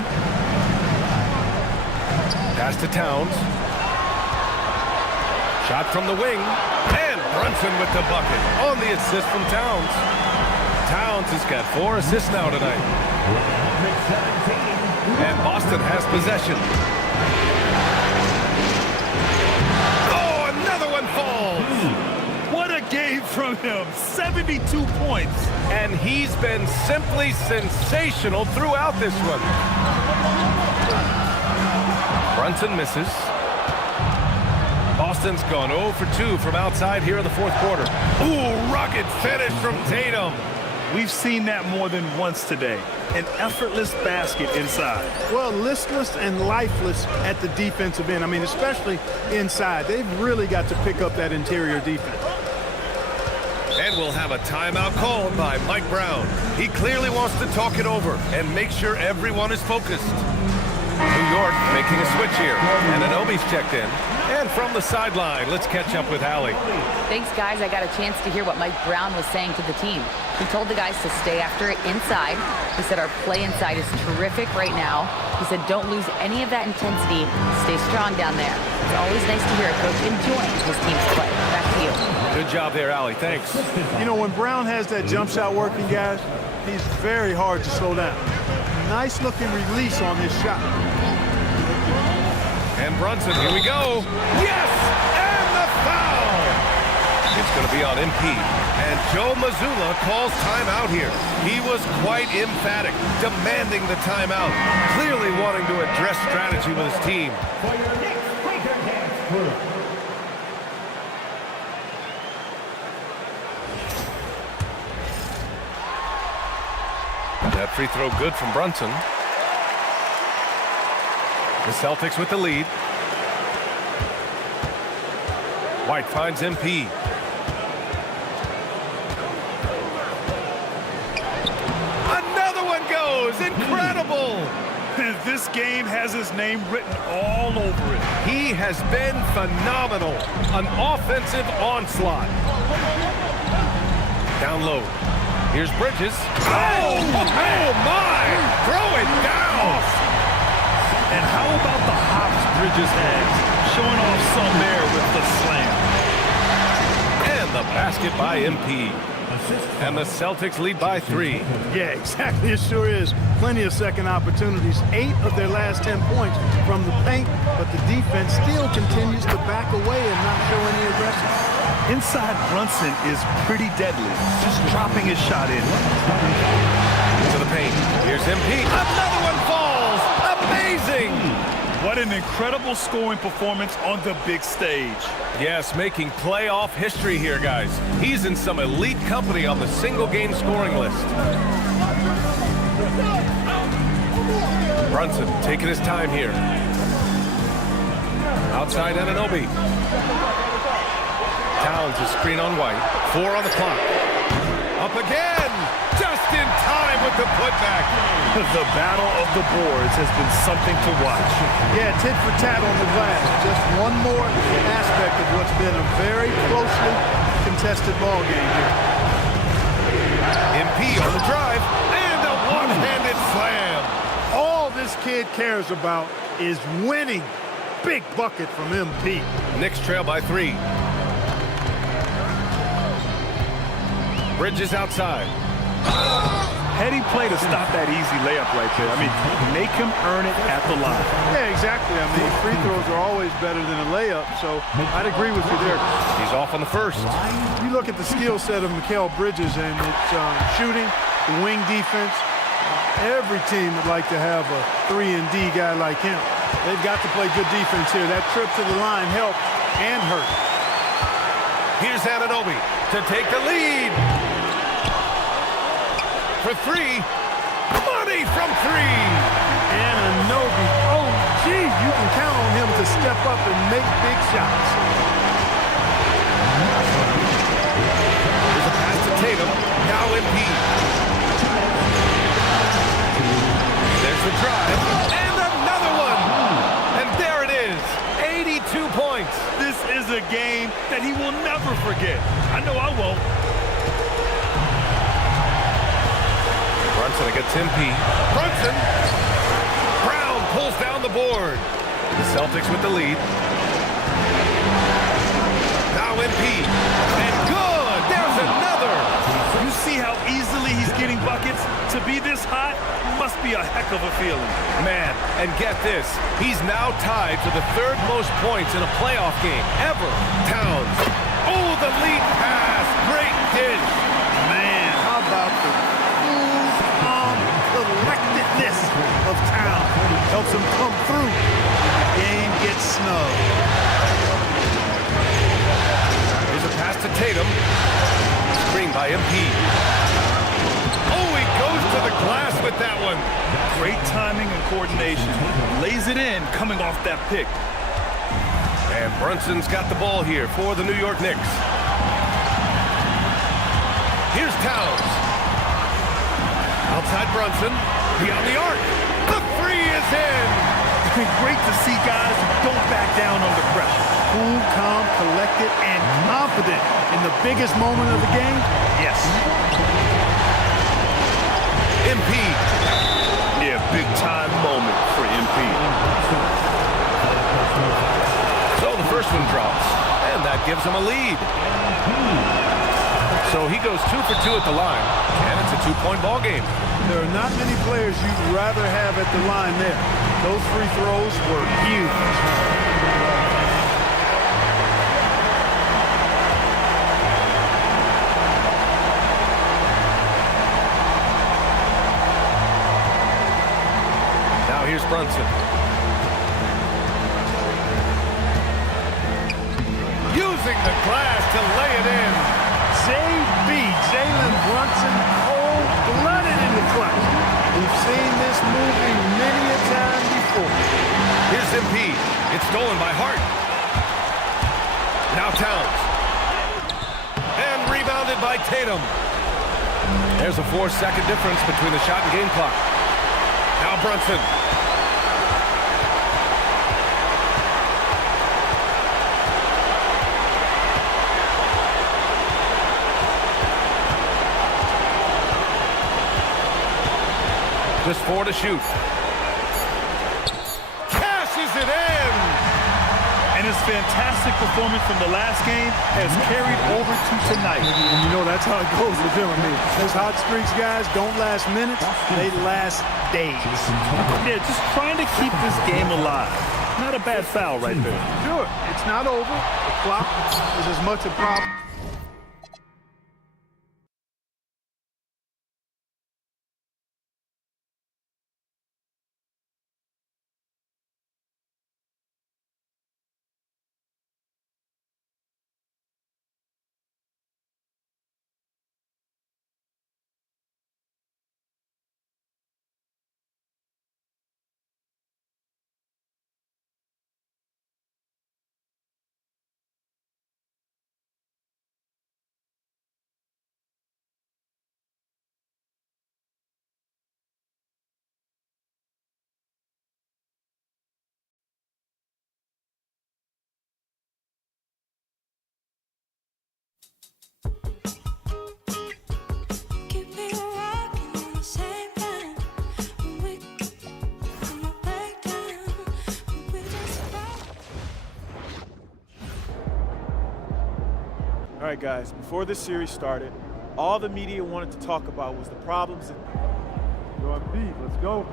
Pass to Towns. Shot from the wing. And Brunson with the bucket on the assist from Towns. Towns has got 4 assists now tonight. And Boston has possession. Oh, another one falls. What a game from him. 72 points. And he's been simply sensational throughout this one. Brunson misses. Boston's gone 0 for 2 from outside here in the fourth quarter. Ooh, rocket finish from Tatum. We've seen that more than once today. An effortless basket inside. Well, listless and lifeless at the defensive end. I mean, especially inside. They've really got to pick up that interior defense. And we'll have a timeout called by Mike Brown. He clearly wants to talk it over and make sure everyone is focused. New York making a switch here. And Anunoby's checked in. And from the sideline, let's catch up with Allie. Thanks, guys. I got a chance to hear what Mike Brown was saying to the team. He told the guys to stay after it inside. He said our play inside is terrific right now. He said don't lose any of that intensity. Stay strong down there. It's always nice to hear a coach enjoying his team's play. Back to you. Good job there, Allie. Thanks. You know, when Brown has that jump shot working, guys, he's very hard to slow down. Nice looking release on his shot. And Brunson, here we go. Yes! And the foul! It's going to be on MP. And Joe Mazzulla calls timeout here. He was quite emphatic, demanding the timeout, clearly wanting to address strategy with his team. For your next Quaker Dance crew. That free throw good from Brunson. The Celtics with the lead. White finds MP. Another one goes! Incredible! This game has his name written all over it. He has been phenomenal. An offensive onslaught. Down low. Here's Bridges. Oh my! Throw it down! And how about the hops Bridges has? Showing off some there with the slam. And the basket by MP. And the Celtics lead by 3. Yeah, exactly. It sure is. Plenty of second opportunities. 8 of their last 10 points from the paint, but the defense still continues to back away and not show any aggression. Inside Brunson is pretty deadly. Just dropping his shot in. To the paint. Here's MP. Another one falls. Amazing. What an incredible scoring performance on the big stage. Yes, making playoff history here, guys. He's in some elite company on the single-game scoring list. Brunson taking his time here. Outside Anunoby. Towns is screen on White. 4 on the clock. Up again. Just in time with the putback. The battle of the boards has been something to watch. Yeah, tit for tat on the glass. Just one more aspect of what's been a very closely contested ball game here. MP on the drive. And a one-handed slam. All this kid cares about is winning. Big bucket from MP. Knicks trail by 3. Bridges outside. Heady play to stop that easy layup right there. I mean, make him earn it at the line. Yeah, exactly. I mean, free throws are always better than a layup, so I'd agree with you there. He's off on the first. You look at the skill set of Mikal Bridges, and it's shooting, the wing defense. Every team would like to have a 3-and-D guy like him. They've got to play good defense here. That trip to the line helped and hurt. Here's Anunoby to take the lead. for three. Money from three. Ananobi, oh, gee, you can count on him to step up and make big shots. There's a pass to Tatum. Now Embiid. There's the drive. And another one. And there it is. 82 points. This is a game that he will never forget. I know I won't. Brunson against MP. Brunson! Brown pulls down the board. The Celtics with the lead. Now MP. And good! There's another! You see how easily he's getting buckets? To be this hot must be a heck of a feeling. Man, and get this. He's now tied for the third most points in a playoff game ever. Towns. Oh, the lead pass. Great dish. Man, how about the cool, calm collectedness of Town? Helps him come through. Game gets snug. Here's a pass to Tatum. Screen by MP. Oh, he goes to the glass with that one. Great timing and coordination. Lays it in coming off that pick. And Brunson's got the ball here for the New York Knicks. Here's Towns. Outside Brunson. Beyond the arc. The three is in. Great to see guys who don't back down under pressure. Cool, calm, collected, and confident in the biggest moment of the game? Yes. MP. Yeah, big time moment for MP. So the first one drops, and that gives him a lead. So he goes 2 for 2 at the line, and it's a 2-point ball game. There are not many players you'd rather have at the line there. Those free throws were huge. Now here's Brunson. Using the glass to lay it in. JB, Jalen Brunson, cold-blooded in the clutch. We've seen this movie many a time before. Here's MP. It's stolen by Hart. Now Towns. And rebounded by Tatum. There's a 4-second difference between the shot and game clock. Now Brunson. Just 4 to shoot. Cashes it in! And his fantastic performance from the last game has carried over to tonight. And you know that's how it goes with him. I mean, those hot streaks guys don't last minutes, they last days. Yeah, just trying to keep this game alive. Not a bad foul right there. Sure, it's not over. The clock is as much a problem. All right, guys, before this series started, all the media wanted to talk about was the problems. Go on beat, let's go.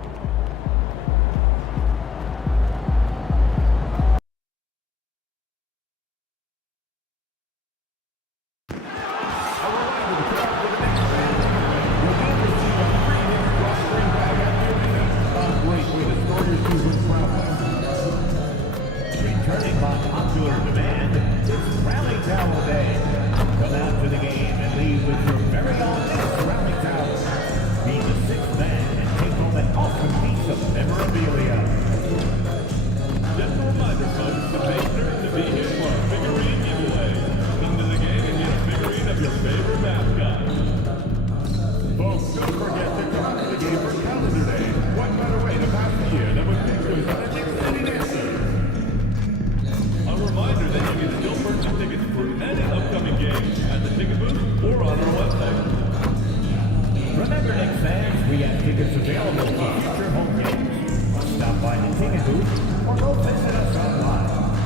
Returning by popular demand, it's Rally Towel Day. Come out to the game and leave with your very own Rally Towel.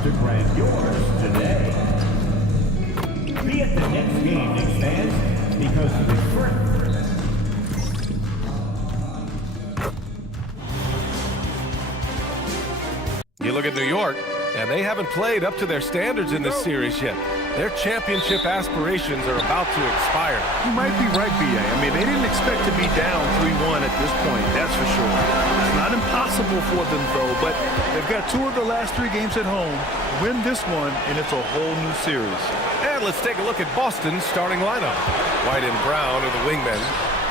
to grant yours today. Be at the next game, Knicks fans, because the first... You look at New York, and they haven't played up to their standards in this series yet. Their championship aspirations are about to expire. You might be right, B.A. I mean, they didn't expect to be down 3-1 at this point, that's for sure. It's not impossible for them, though, but they've got 2 of the last 3 games at home. Win this one, and it's a whole new series. And let's take a look at Boston's starting lineup. White and Brown are the wingmen.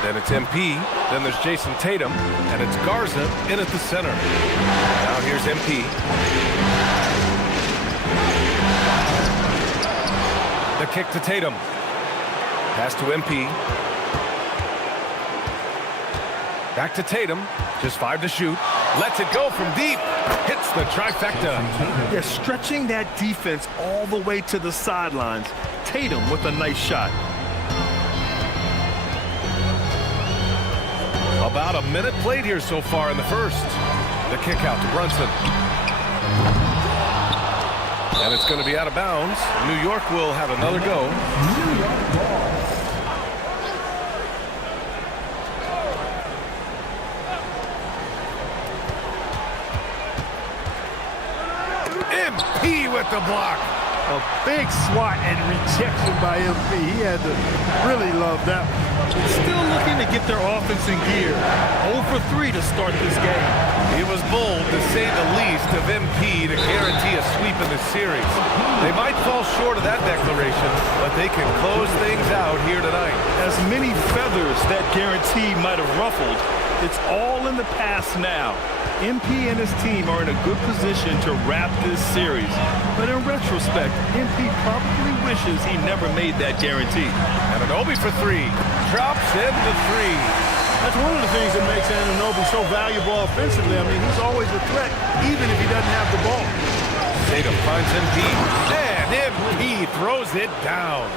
Then it's MP, then there's Jason Tatum, and it's Garza in at the center. Now here's MP. The kick to Tatum. Pass to MP. Back to Tatum. Just 5 to shoot. Lets it go from deep. Hits the trifecta. Yeah, stretching that defense all the way to the sidelines. Tatum with a nice shot. About a minute played here so far in the first. The kick out to Brunson. And it's going to be out of bounds. New York will have another go. MP with the block. A big swat and rejection by MP. He had to really love that one. Still looking to get their offense in gear. 0 for 3 to start this game. He was bold, to say the least, of MP to guarantee a sweep in this series. They might fall short of that declaration, but they can close things out here tonight. As many feathers that guarantee might have ruffled, it's all in the past now. MP and his team are in a good position to wrap this series. But in retrospect, MP probably wishes he never made that guarantee. Anunoby for 3. Drops in the 3. That's one of the things that makes Anunoby so valuable offensively. I mean, he's always a threat, even if he doesn't have the ball. Tatum finds MP. And MP throws it down.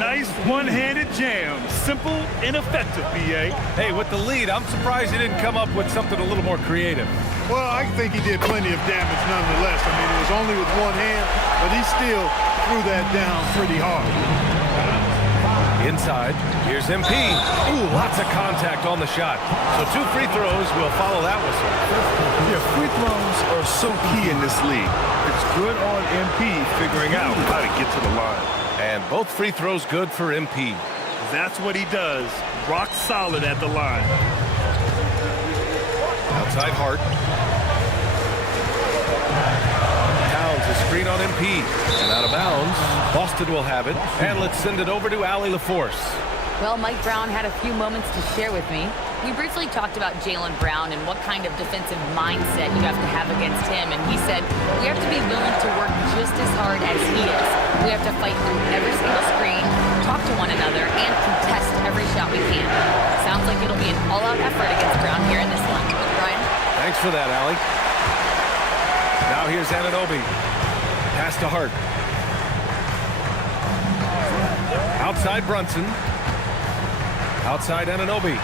Nice one-handed jam. Simple and effective, B.A. Hey, with the lead, I'm surprised he didn't come up with something a little more creative. Well, I think he did plenty of damage nonetheless. I mean, it was only with one hand, but he still threw that down pretty hard. Inside, here's MP. Ooh, lots of contact on the shot. So 2 free throws will follow that whistle. Yeah, free throws are so key in this league. It's good on MP figuring out how to get to the line. And both free throws good for MP. That's what he does. Rock solid at the line. Outside Hart. Towns a screen on MP. And out of bounds. Boston will have it. And let's send it over to Allie LaForce. Well, Mike Brown had a few moments to share with me. We briefly talked about Jaylen Brown and what kind of defensive mindset you have to have against him. And he said, we have to be willing to work just as hard as he is. We have to fight through every single screen, talk to one another, and contest every shot we can. Sounds like it'll be an all-out effort against Brown here in this one. Brian? Thanks for that, Allie. Now here's Anunoby. Pass to Hart. Outside Brunson. Outside Anunoby.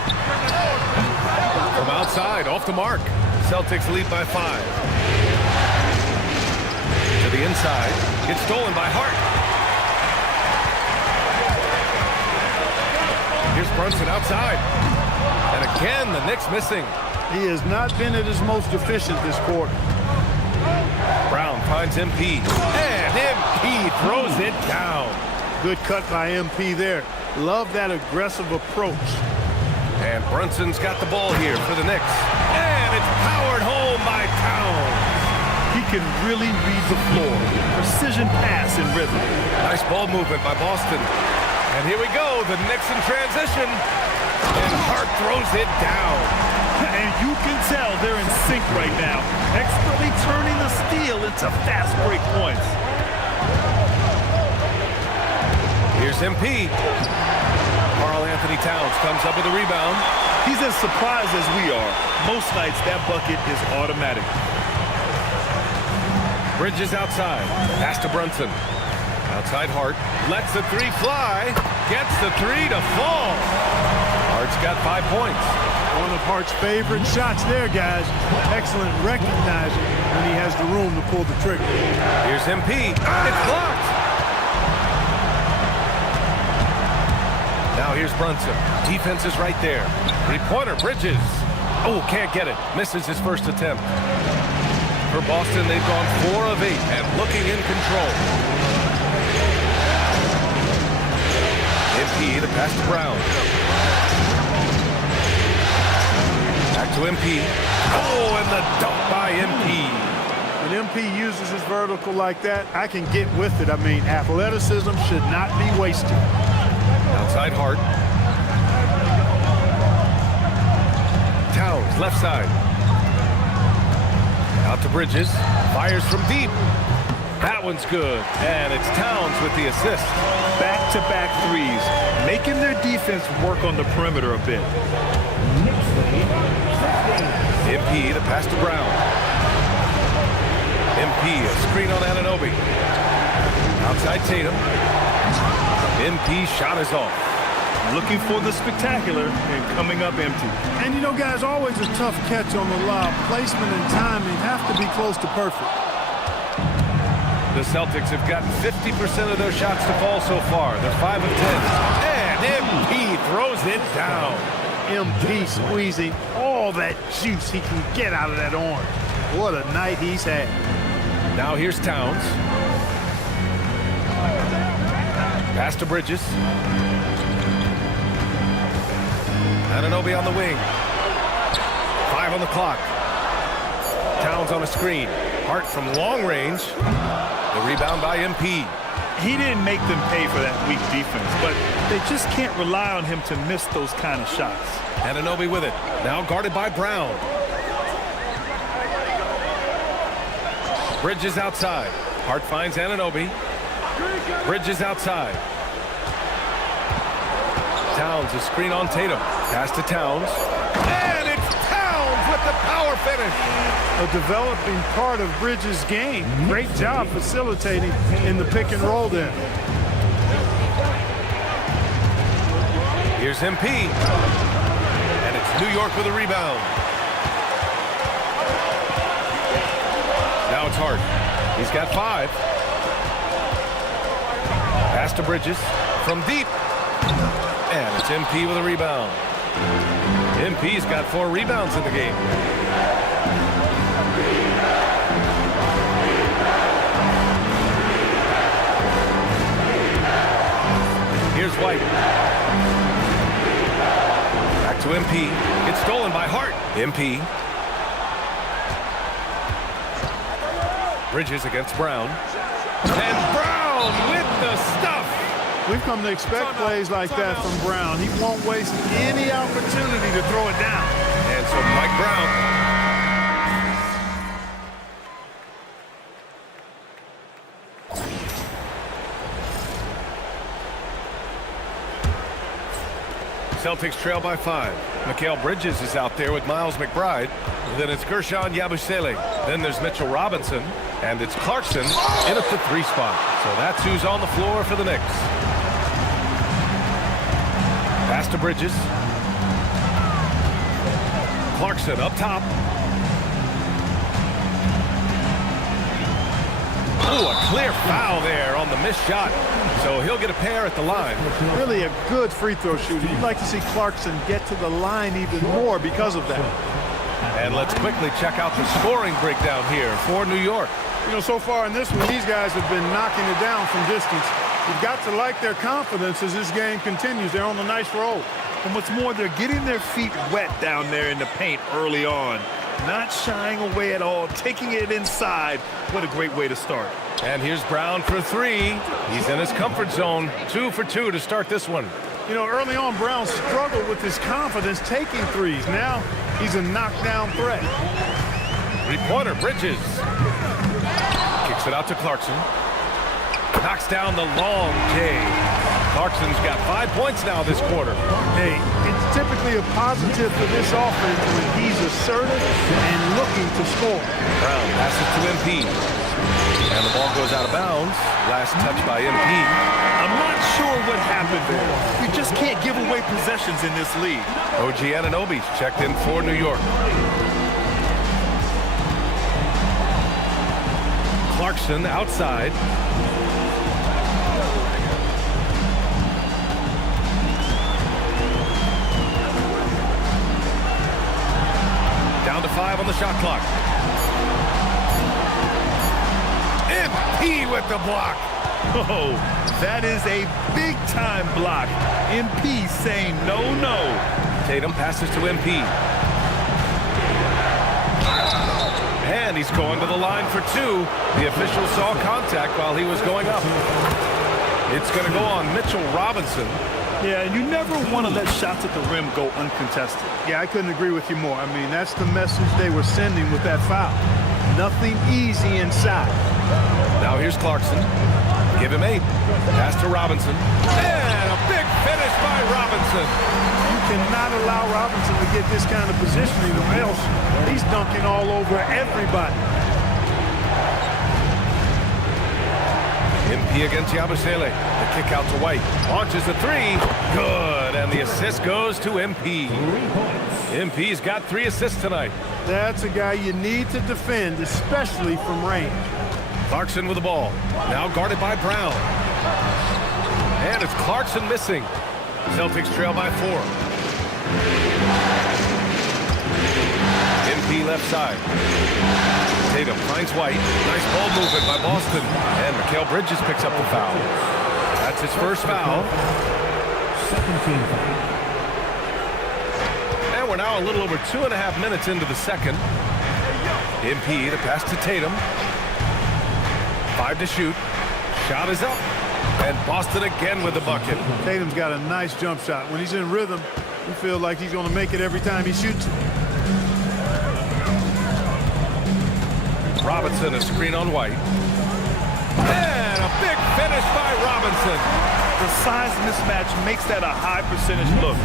From outside, off the mark. Celtics lead by 5. To the inside. It's stolen by Hart. Here's Brunson outside. And again, the Knicks missing. He has not been at his most efficient this quarter. Brown finds MP. And MP throws it down. Good cut by MP there. Love that aggressive approach. And Brunson's got the ball here for the Knicks. And it's powered home by Towns. He can really read the floor. Precision pass and rhythm. Nice ball movement by Boston. And here we go, the Knicks in transition. And Hart throws it down. And you can tell they're in sync right now. Expertly turning the steal into fast break points. Here's MP. Karl-Anthony Towns comes up with a rebound. He's as surprised as we are. Most nights, that bucket is automatic. Bridges outside. Pass to Brunson. Outside Hart. Lets the 3 fly. Gets the 3 to fall. Hart's got 5 points. One of Hart's favorite shots there, guys. Excellent recognizing when he has the room to pull the trigger. Here's MP. It's blocked. Now here's Brunson. Defense is right there. Three-pointer, Bridges. Oh, can't get it. Misses his first attempt. For Boston, they've gone 4 of 8 and looking in control. MP, the pass to Brown. Back to MP. Oh, and the dunk by MP. When MP uses his vertical like that, I can get with it. I mean, athleticism should not be wasted. Outside Hart. Towns, left side. Out to Bridges. Fires from deep. That one's good. And it's Towns with the assist. Back-to-back threes, making their defense work on the perimeter a bit. MP, the pass to Brown. MP, a screen on Anunoby. Outside Tatum. MP shot is off. Looking for the spectacular and coming up empty. And you know, guys, always a tough catch on the lob. Placement and timing have to be close to perfect. The Celtics have gotten 50% of their shots to fall so far. They're 5 of 10. And MP throws it down. MP squeezing all that juice he can get out of that orange. What a night he's had. Now here's Towns. Pass to Bridges. Anunoby on the wing. 5 on the clock. Towns on a screen. Hart from long range. The rebound by MP. He didn't make them pay for that weak defense, but they just can't rely on him to miss those kind of shots. Anunoby with it. Now guarded by Brown. Bridges outside. Hart finds Anunoby. Bridges outside. Towns, a screen on Tatum. Pass to Towns. And it's Towns with the power finish. A developing part of Bridges' game. Great job facilitating in the pick and roll there. Here's MP. And it's New York with a rebound. Now it's Hart. He's got 5. Pass to Bridges from deep. And it's MP with a rebound. MP's got 4 rebounds in the game. Here's White. Back to MP. It's stolen by Hart. MP. Bridges against Brown. And Brown with the stuff. We've come to expect plays like that from Brown. He won't waste any opportunity to throw it down. And so Mike Brown. Celtics trail by 5. Mikal Bridges is out there with Miles McBride. Then it's Gershon Yabusele. Then there's Mitchell Robinson. And it's Clarkson in at the 3 spot. So that's who's on the floor for the Knicks. Pass to Bridges. Clarkson up top. Oh, a clear foul there on the missed shot. So he'll get a pair at the line. Really a good free throw shooter. You'd like to see Clarkson get to the line even more because of that. And let's quickly check out the scoring breakdown here for New York. You know, so far in this one, these guys have been knocking it down from distance. You've got to like their confidence as this game continues. They're on a nice roll. And what's more, they're getting their feet wet down there in the paint early on. Not shying away at all, taking it inside. What a great way to start. And here's Brown for 3. He's in his comfort zone. 2 for 2 to start this one. You know, early on, Brown struggled with his confidence taking threes. Now he's a knockdown threat. 3-pointer, Bridges. Kicks it out to Clarkson. Knocks down the long J. Clarkson's got 5 points now this quarter. Hey, it's typically a positive for this offense when he's assertive and looking to score. Brown passes to MP. And the ball goes out of bounds. Last touch by MP. I'm not sure what happened there. You just can't give away possessions in this league. OG Anunoby's checked in for New York. Clarkson outside. Down to 5 on the shot clock. MP with the block. Oh, that is a big-time block. MP saying no, no. Tatum passes to MP. And he's going to the line for 2. The official saw contact while he was going up. It's going to go on Mitchell Robinson. Yeah, and you never want to let shots at the rim go uncontested. Yeah, I couldn't agree with you more. I mean, that's the message they were sending with that foul. Nothing easy inside. Now here's Clarkson. Give him 8. Pass to Robinson. And a big finish by Robinson. You cannot allow Robinson to get this kind of positioning or else he's dunking all over everybody. MP against Yabusele. The kick out to White. Launches a 3. Good. And the assist goes to MP. MP's got 3 assists tonight. That's a guy you need to defend, especially from range. Clarkson with the ball. Now guarded by Brown. And it's Clarkson missing. Celtics trail by 4. MP left side. Tatum finds White. Nice ball movement by Boston. And Mikal Bridges picks up the foul. That's his first foul. 17 foul. And we're now a little over 2.5 minutes into the second. MP, the pass to Tatum. 5 to shoot. Shot is up. And Boston again with the bucket. Tatum's got a nice jump shot. When he's in rhythm, you feel like he's going to make it every time he shoots it. Robinson, a screen on White. And a big finish by Robinson. The size mismatch makes that a high percentage look.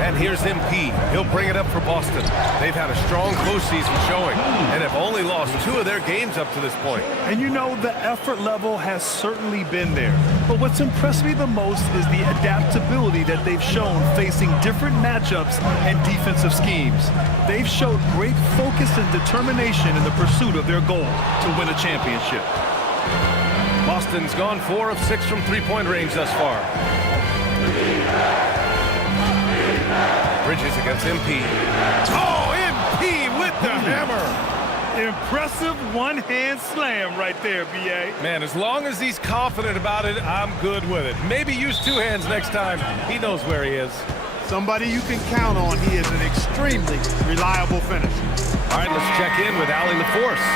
And here's MP. He'll bring it up for Boston. They've had a strong postseason showing and have only lost 2 of their games up to this point. And you know, the effort level has certainly been there. But what's impressed me the most is the adaptability that they've shown facing different matchups and defensive schemes. They've showed great focus and determination in the pursuit of their goal to win a championship. Boston's gone 4 of 6 from three-point range thus far. Bridges against MP. Oh, MP with the hammer. Impressive one-hand slam right there, B.A. Man, as long as he's confident about it, I'm good with it. Maybe use 2 hands next time. He knows where he is. Somebody you can count on. He is an extremely reliable finisher. All right, let's check in with Allie LaForce.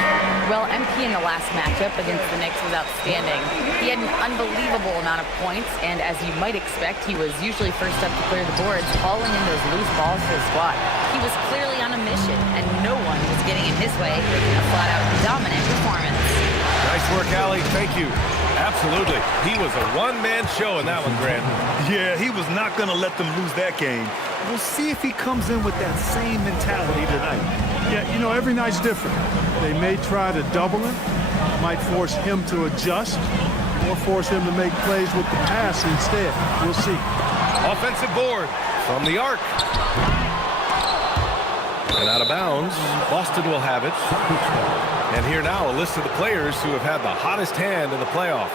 Well, MP in the last matchup against the Knicks was outstanding. He had an unbelievable amount of points, and as you might expect, he was usually first up to clear the boards, hauling in those loose balls to his squad. He was clearly on a mission, and no one was getting in his way. A flat-out dominant performance. Nice work, Allie. Thank you. Absolutely. He was a one-man show in that one, Grant. Yeah, he was not going to let them lose that game. We'll see if he comes in with that same mentality tonight. Yeah, you know, every night's different. They may try to double him, might force him to adjust, or force him to make plays with the pass instead. We'll see. Offensive board from the arc. And out of bounds, Boston will have it. And here now, a list of the players who have had the hottest hand in the playoffs.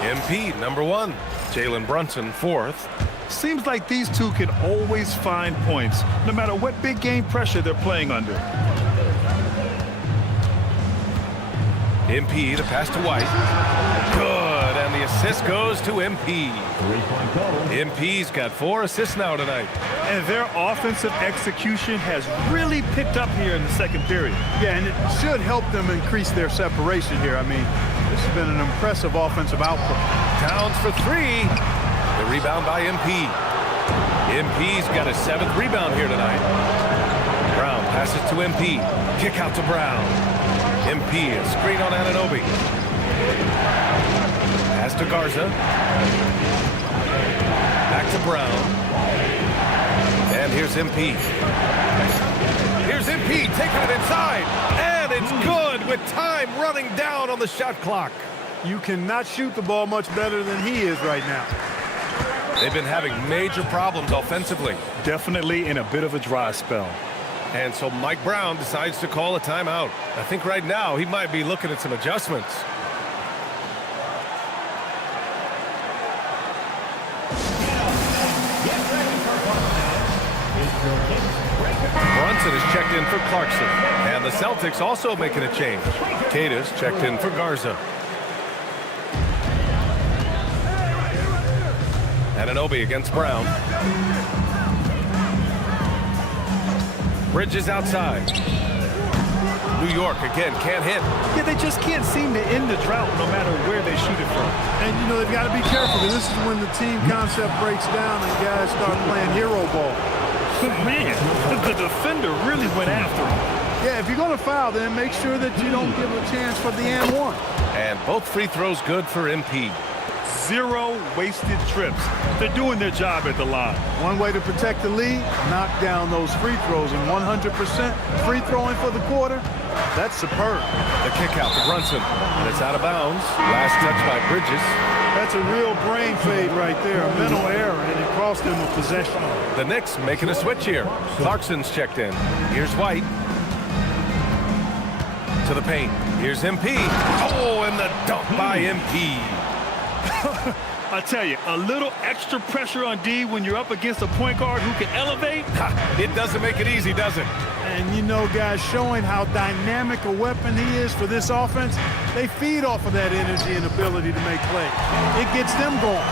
MP, number 1. Jalen Brunson, 4th. Seems like these two can always find points, no matter what big game pressure they're playing under. MP, the pass to White. Good, and the assist goes to MP. 3-point goal. MP's got 4 assists now tonight. And their offensive execution has really picked up here in the second period. Yeah, and it should help them increase their separation here. I mean, this has been an impressive offensive output. Towns for 3. The rebound by MP. MP's got his 7th rebound here tonight. Brown passes to MP. Kick out to Brown. MP, a screen on Anunoby. Pass to Garza. Back to Brown. And here's MP. Here's MP taking it inside. And it's good lead with time running down on the shot clock. You cannot shoot the ball much better than he is right now. They've been having major problems offensively. Definitely in a bit of a dry spell. And so Mike Brown decides to call a timeout. I think right now he might be looking at some adjustments. Brunson is checked in for Clarkson. And the Celtics also making a change. Cata's checked in for Garza. Anunoby against Brown. Bridges outside. New York again can't hit. Yeah, they just can't seem to end the drought no matter where they shoot it from. And, you know, they've got to be careful because this is when the team concept breaks down and guys start playing hero ball. Man, the defender really went after him. Yeah, if you're going to foul, then make sure that you don't give a chance for the and one. And both free throws good for MP. 0 wasted trips. They're doing their job at the line. One way to protect the lead, knock down those free throws, and 100% free throwing for the quarter, that's superb. The kick out to Brunson, and it's out of bounds. Last touch by Bridges. That's a real brain fade right there, a mental error, and it cost them a possession. The Knicks making a switch here. Clarkson's checked in. Here's White. To the paint. Here's MP. Oh, and the dunk by MP. I tell you, a little extra pressure on D when you're up against a point guard who can elevate. It doesn't make it easy, does it? And, you know, guys, showing how dynamic a weapon he is for this offense, they feed off of that energy and ability to make plays. It gets them going.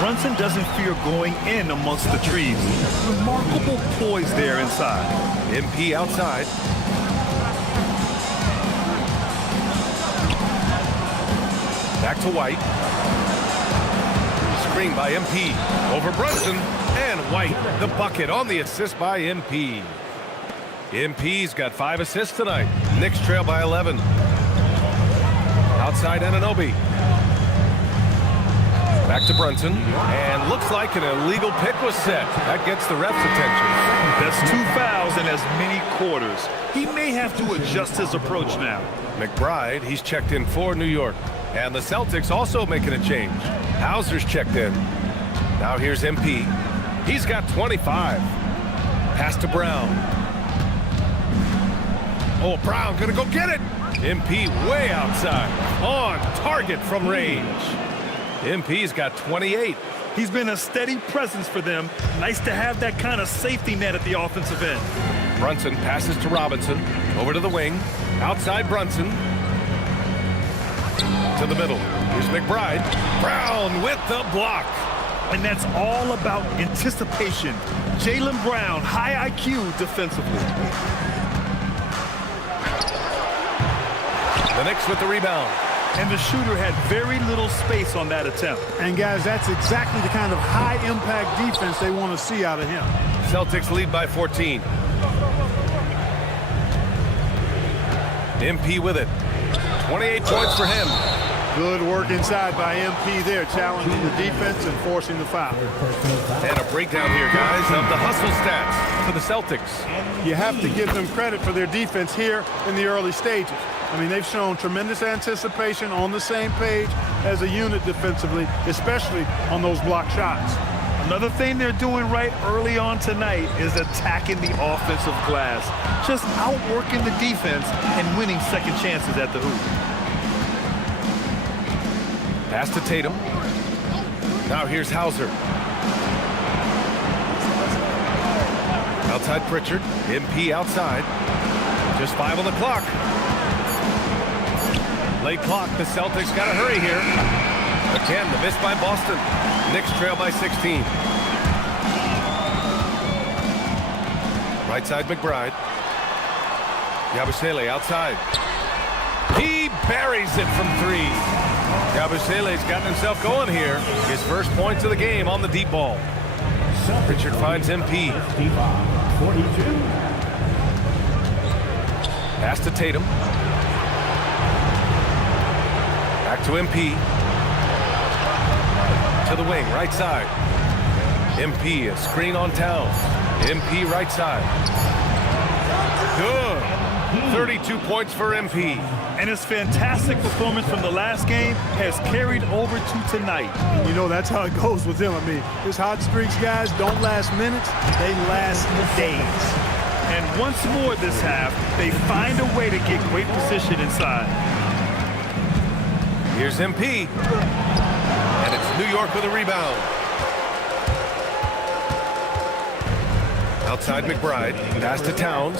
Brunson doesn't fear going in amongst the trees. Remarkable poise there inside. MP outside. Back to White. Screen by MP. Over Brunson. And White, the bucket on the assist by MP. MP's got 5 assists tonight. Knicks trail by 11. Outside Anunoby. Back to Brunson. And looks like an illegal pick was set. That gets the ref's attention. That's 2 fouls in as many quarters. He may have to adjust his approach now. McBride, he's checked in for New York. And the Celtics also making a change. Hauser's checked in. Now here's MP. He's got 25. Pass to Brown. Oh, Brown gonna go get it. MP way outside. On target from range. MP's got 28. He's been a steady presence for them. Nice to have that kind of safety net at the offensive end. Brunson passes to Robinson. Over to the wing. Outside Brunson. To the middle. Here's McBride. Brown with the block. And that's all about anticipation. Jaylen Brown, high IQ defensively. The Knicks with the rebound. And the shooter had very little space on that attempt. And, guys, that's exactly the kind of high-impact defense they want to see out of him. Celtics lead by 14. MP with it. 28 points for him. Good work inside by MP there, challenging the defense and forcing the foul. And a breakdown here, guys, of the hustle stats for the Celtics. You have to give them credit for their defense here in the early stages. I mean, they've shown tremendous anticipation, on the same page as a unit defensively, especially on those block shots. Another thing they're doing right early on tonight is attacking the offensive glass. Just outworking the defense and winning second chances at the hoop. Pass to Tatum. Now here's Hauser. Outside Pritchard. MP outside. Just 5 on the clock. Late clock. The Celtics got to hurry here. Again, the miss by Boston. Knicks trail by 16. Right side McBride. Yabusele outside. He buries it from 3. Yabusele's gotten himself going here. His first points of the game on the deep ball. Pritchard finds MP. 42. Pass to Tatum. Back to MP. To the wing, right side. MP, a screen on Towns. MP right side. Good. 32 points for MP. And his fantastic performance from the last game has carried over to tonight. You know, that's how it goes with him. I mean, his hot streaks, guys, don't last minutes. They last days. And once more this half, they find a way to get great position inside. Here's MP. And it's New York with a rebound. Outside McBride. Pass to Towns.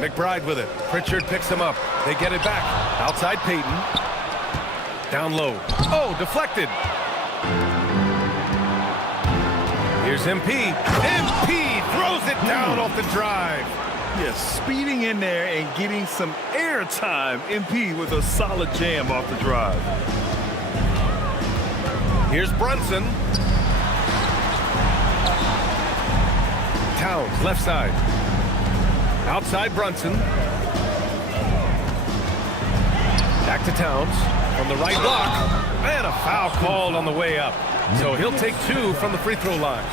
McBride with it. Pritchard picks him up. They get it back. Outside Payton. Down low. Oh, deflected. Here's MP. MP throws it down off the drive. Yes, speeding in there and getting some air time. MP with a solid jam off the drive. Here's Brunson. Towns, left side. Outside Brunson. Back to Towns. From the right block. And a foul called on the way up. So he'll take 2 from the free throw line.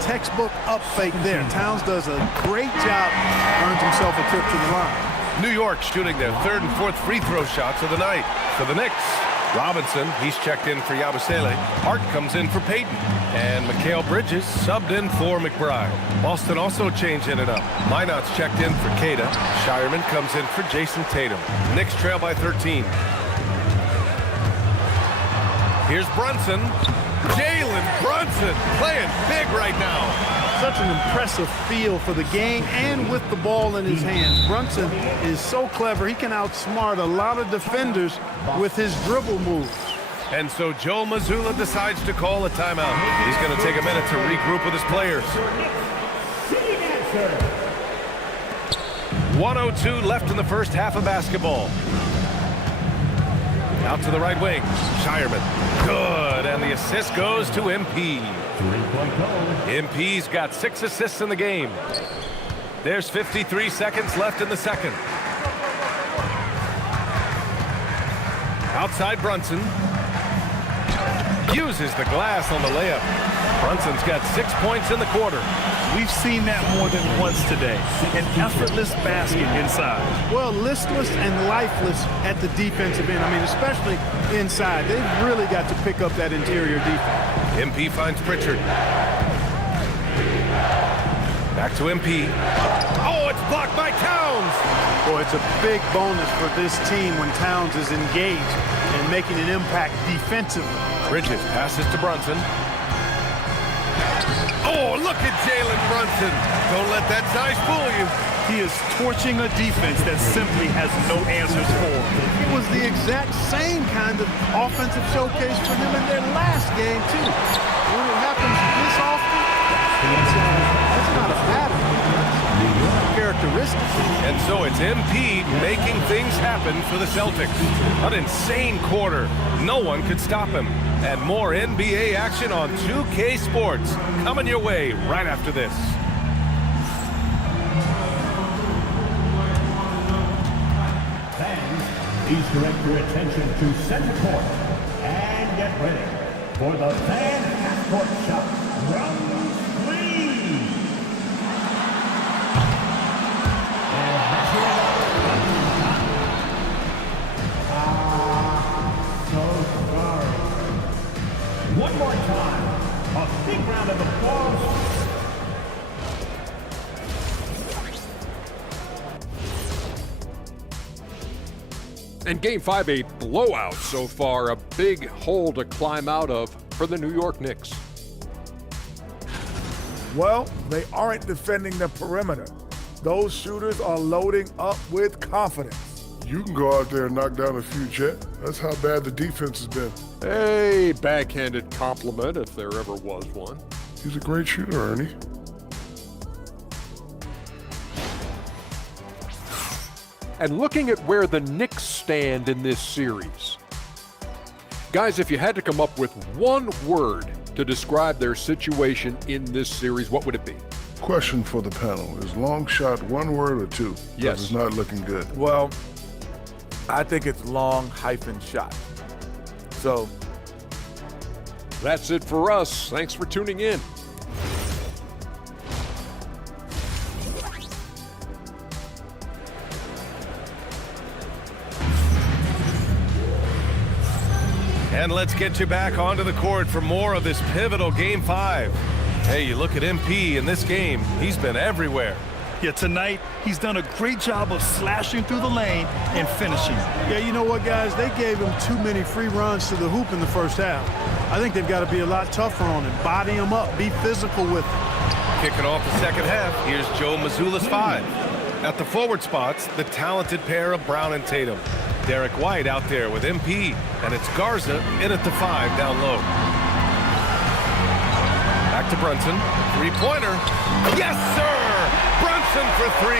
Textbook up fake there. Towns does a great job, earns himself a trip to the line. New York shooting their 3rd and 4th free throw shots of the night. For the Knicks, Robinson, he's checked in for Yabusele. Hart comes in for Payton. And Mikal Bridges subbed in for McBride. Boston also changing it up. Minot's checked in for Queta. Shireman comes in for Jason Tatum. Knicks trail by 13. Here's Brunson. Jalen Brunson playing big right now. Such an impressive feel for the game and with the ball in his hands. Brunson is so clever. He can outsmart a lot of defenders with his dribble move. And so Joe Mazzulla decides to call a timeout. He's going to take a minute to regroup with his players. 1:02 left in the first half of basketball. Out to the right wing. Shireman. Good. And the assist goes to MP. MP's got 6 assists in the game. There's 53 seconds left in the second. Outside Brunson. Uses the glass on the layup. Brunson's got 6 points in the quarter. We've seen that more than once today. An effortless basket inside. Well, listless and lifeless at the defensive end. I mean, especially inside. They've really got to pick up that interior defense. MP finds Pritchard. Back to MP. Oh, it's blocked by Towns. Boy, it's a big bonus for this team when Towns is engaged and making an impact defensively. Bridges passes to Brunson. Oh, look at Jalen Brunson. Don't let that size fool you. He is torching a defense that simply has no answers for him. It was the exact same kind of offensive showcase for him in their last game, too. When it happens this often, that's not a pattern. Characteristic. And so it's MP making things happen for the Celtics. An insane quarter. No one could stop him. And more NBA action on 2K Sports coming your way right after this. Fans, please direct your attention to center court and get ready for the fan half-court shot. Round 3. One more time, a big round of applause. And Game 5, a blowout so far, a big hole to climb out of for the New York Knicks. Well, they aren't defending the perimeter. Those shooters are loading up with confidence. You can go out there and knock down a few, Chet. That's how bad the defense has been. A backhanded compliment, if there ever was one. He's a great shooter, Ernie. And looking at where the Knicks stand in this series. Guys, if you had to come up with one word to describe their situation in this series, what would it be? Question for the panel. Is long shot one word or two? Yes. It's not looking good. Well, I think it's long-shot. So that's it for us. Thanks for tuning in. And let's get you back onto the court for more of this pivotal Game 5. Hey, you look at MP in this game, he's been everywhere. Yeah, tonight, he's done a great job of slashing through the lane and finishing. Yeah, you know what, guys? They gave him too many free runs to the hoop in the first half. I think they've got to be a lot tougher on him. Body him up. Be physical with him. Kicking off the second half, here's Joe Mazzulla's 5. At the forward spots, the talented pair of Brown and Tatum. Derek White out there with MP, and it's Garza in at the 5 down low. Back to Brunson, three-pointer. Yes, sir! Brunson for 3.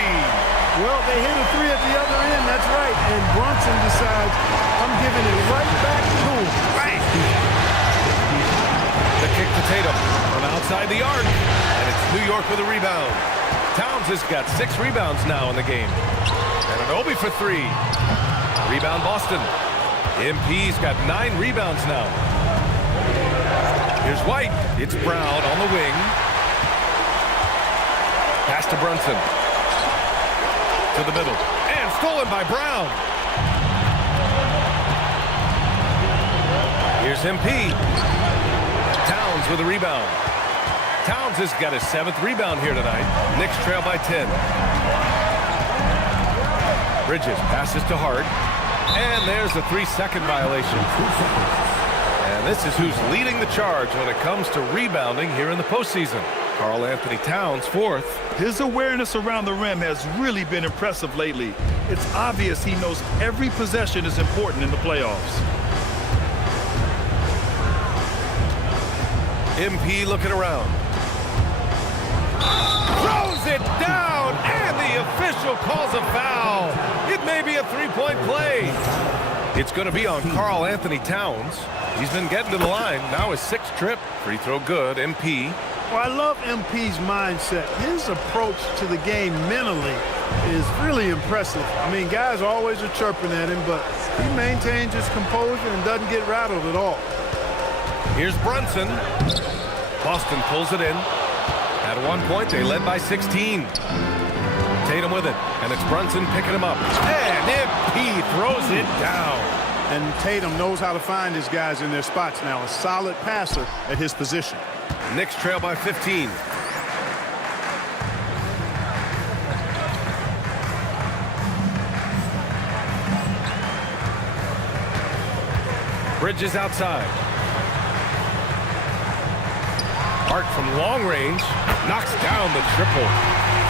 Well, they hit a 3 at the other end, that's right. And Brunson decides, I'm giving it right back to him. Right. The kick to Tatum from outside the arc, and it's New York with a rebound. Towns has got 6 rebounds now in the game. And an Obi for 3. Rebound Boston. MP's got 9 rebounds now. Here's White. It's Brown on the wing. Pass to Brunson. To the middle. And stolen by Brown. Here's MP. Towns with a rebound. Towns has got his 7th rebound here tonight. Knicks trail by 10. Bridges passes to Hart. And there's a 3-second violation. And this is who's leading the charge when it comes to rebounding here in the postseason. Karl Anthony Towns, 4th. His awareness around the rim has really been impressive lately. It's obvious he knows every possession is important in the playoffs. MP looking around. Throws it down, and the official calls a foul. It may be a 3-point play. It's going to be on Karl Anthony Towns. He's been getting to the line. Now his 6th trip. Free throw good. MP. Well, I love MP's mindset. His approach to the game mentally is really impressive. I mean, guys always are chirping at him, but he maintains his composure and doesn't get rattled at all. Here's Brunson. Boston pulls it in. At one point, they led by 16. Tatum with it, and it's Brunson picking him up. And MP throws it down. And Tatum knows how to find his guys in their spots now. A solid passer at his position. Knicks trail by 15. Bridges outside. Hart from long range knocks down the triple.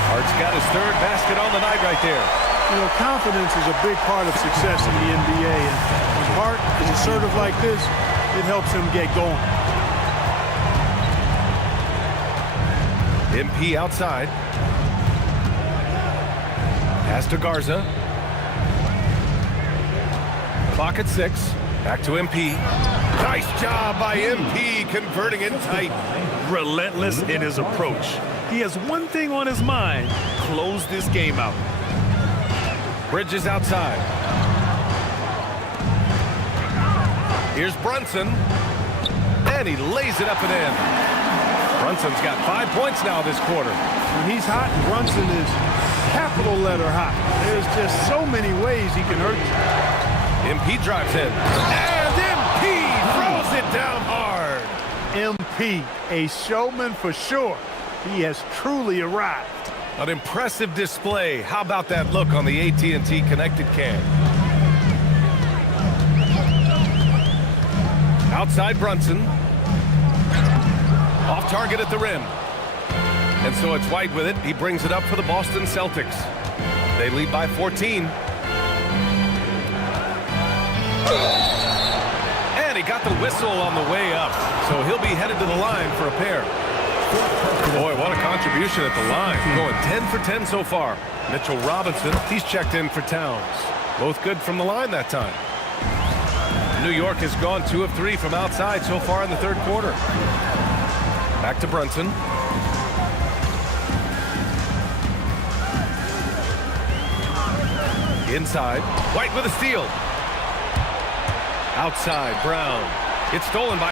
Hart's got his 3rd basket on the night right there. You know, confidence is a big part of success in the NBA. And when Hart is assertive like this, it helps him get going. MP outside. Pass to Garza. Clock at 6. Back to MP. Nice job by MP converting it tight. Relentless in his approach. He has one thing on his mind: close this game out. Bridges outside. Here's Brunson. And he lays it up and in. Brunson's got 5 points now this quarter. When he's hot, Brunson is capital letter hot. There's just so many ways he can hurt you. MP drives in. And MP throws it down hard. MP, a showman for sure. He has truly arrived. An impressive display. How about that look on the AT&T connected cam? Outside Brunson. Off target at the rim. And so it's White with it. He brings it up for the Boston Celtics. They lead by 14. And he got the whistle on the way up. So he'll be headed to the line for a pair. Boy, what a contribution at the line. Going 10 for 10 so far. Mitchell Robinson, he's checked in for Towns. Both good from the line that time. New York has gone 2 of 3 from outside so far in the 3rd quarter. Back to Brunson. Inside. White with a steal. Outside, Brown. It's stolen by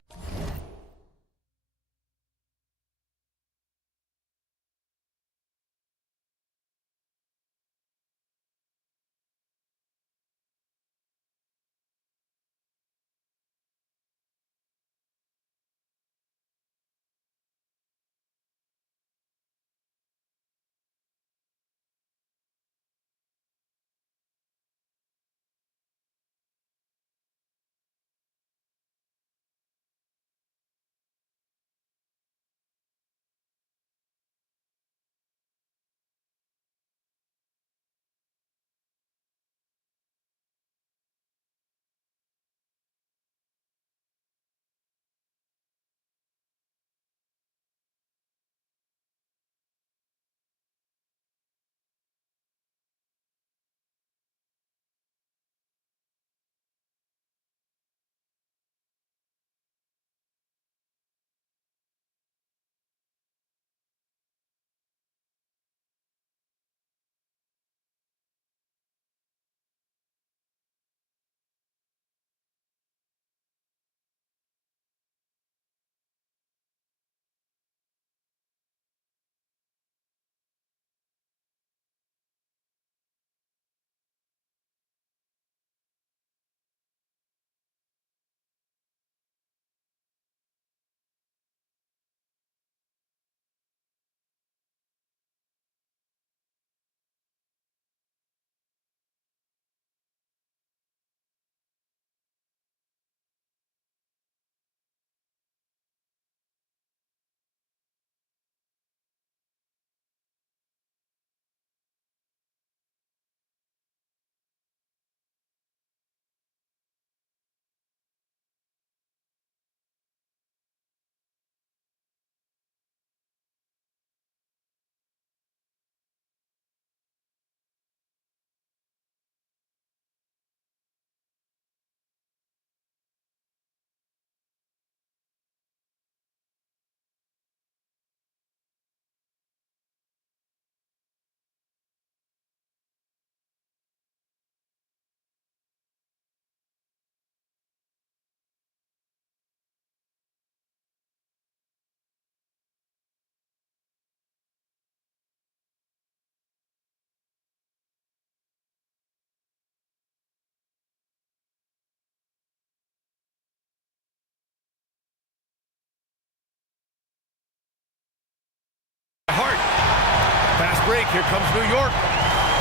break. Here comes New York.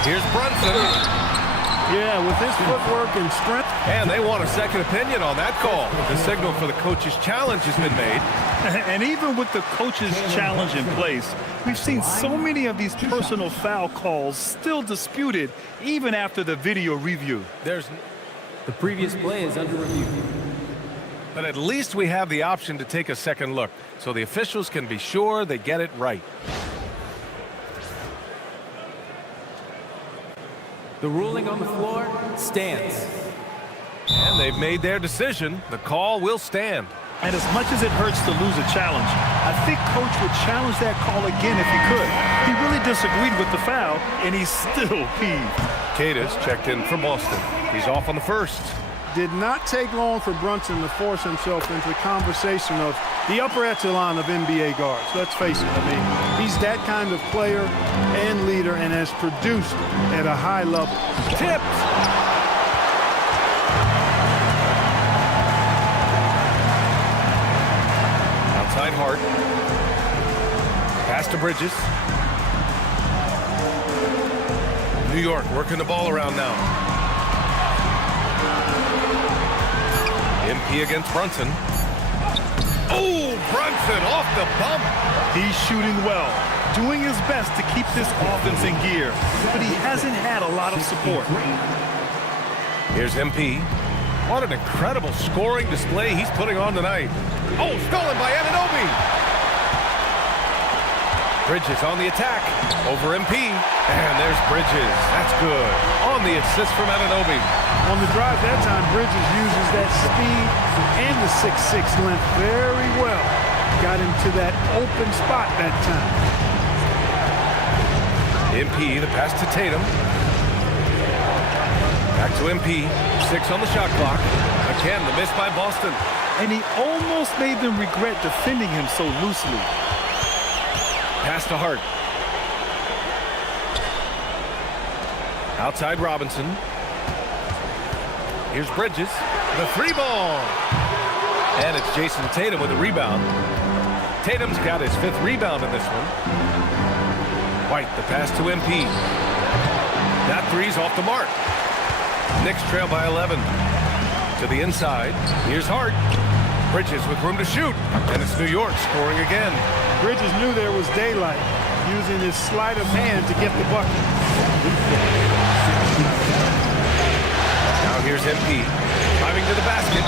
Here's Brunson. Yeah, with his footwork and strength. And they want a second opinion on that call. The signal for the coach's challenge has been made. And even with the coach's challenge in place, we've seen so many of these personal foul calls still disputed even after the video review. The previous play is under review. But at least we have the option to take a second look, so the officials can be sure they get it right. The ruling on the floor stands. And they've made their decision. The call will stand. And as much as it hurts to lose a challenge, I think Coach would challenge that call again if he could. He really disagreed with the foul, and he's still peeved. Cadis checked in for Boston. He's off on the first. Did not take long for Brunson to force himself into the conversation of the upper echelon of NBA guards. Let's face it, I mean, he's that kind of player and leader and has produced at a high level. Tipped! Outside Hart. Pass to Bridges. New York working the ball around now. MP against Brunson. Oh, Brunson off the bump. He's shooting well, doing his best to keep this offense in gear, but he hasn't had a lot of support. Here's MP. What an incredible scoring display he's putting on tonight. Oh, stolen by Anunoby. Bridges on the attack. Over MP. And there's Bridges. That's good. On the assist from Anunoby. On the drive that time, Bridges uses that speed and the 6'6" length very well. Got into that open spot that time. MP, the pass to Tatum. Back to MP. 6 on the shot clock. Again, the miss by Boston. And he almost made them regret defending him so loosely. Pass to Hart. Outside Robinson. Here's Bridges. The 3-ball. And it's Jason Tatum with the rebound. Tatum's got his 5th rebound in this one. White, the pass to MP. That 3's off the mark. Knicks trail by 11. To the inside. Here's Hart. Bridges with room to shoot. And it's New York scoring again. Bridges knew there was daylight, using his sleight of hand to get the bucket. Now here's MP, driving to the basket.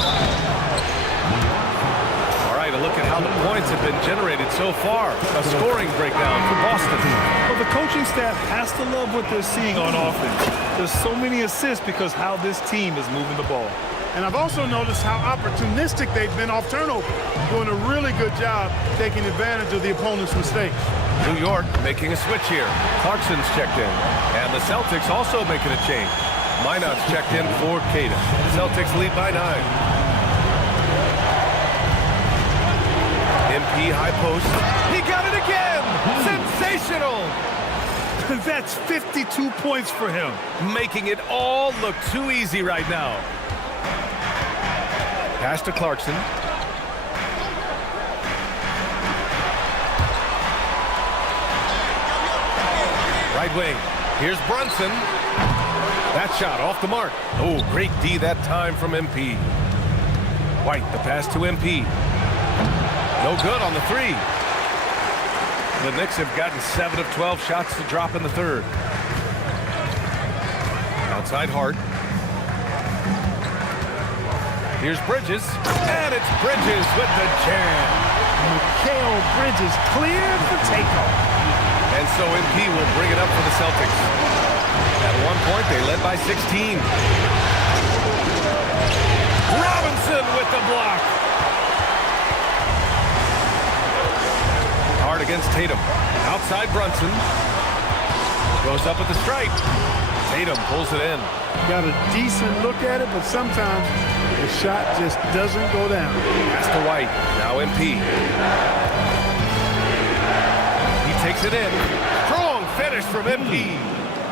All right, a look at how the points have been generated so far. A scoring breakdown for Boston. Well, the coaching staff has to love what they're seeing on offense. There's so many assists because how this team is moving the ball. And I've also noticed how opportunistic they've been off turnover, doing a really good job taking advantage of the opponent's mistakes. New York making a switch here. Clarkson's checked in. And the Celtics also making a change. Minot's checked in for Cadis. Celtics lead by 9. MP high post. He got it again! Sensational! That's 52 points for him. Making it all look too easy right now. Pass to Clarkson. Right wing. Here's Brunson. That shot off the mark. Oh, great D that time from MP. White, the pass to MP. No good on the 3. The Knicks have gotten 7 of 12 shots to drop in the 3rd. Outside Hart. Here's Bridges, and it's Bridges with the jam. Mikal Bridges cleared the takeoff. And so MP will bring it up for the Celtics. At one point, they led by 16. Robinson with the block. Hard against Tatum. Outside Brunson. Goes up at the stripe. Tatum pulls it in. Got a decent look at it, but sometimes the shot just doesn't go down. Pass to White. Now MP. He takes it in. Strong finish from MP.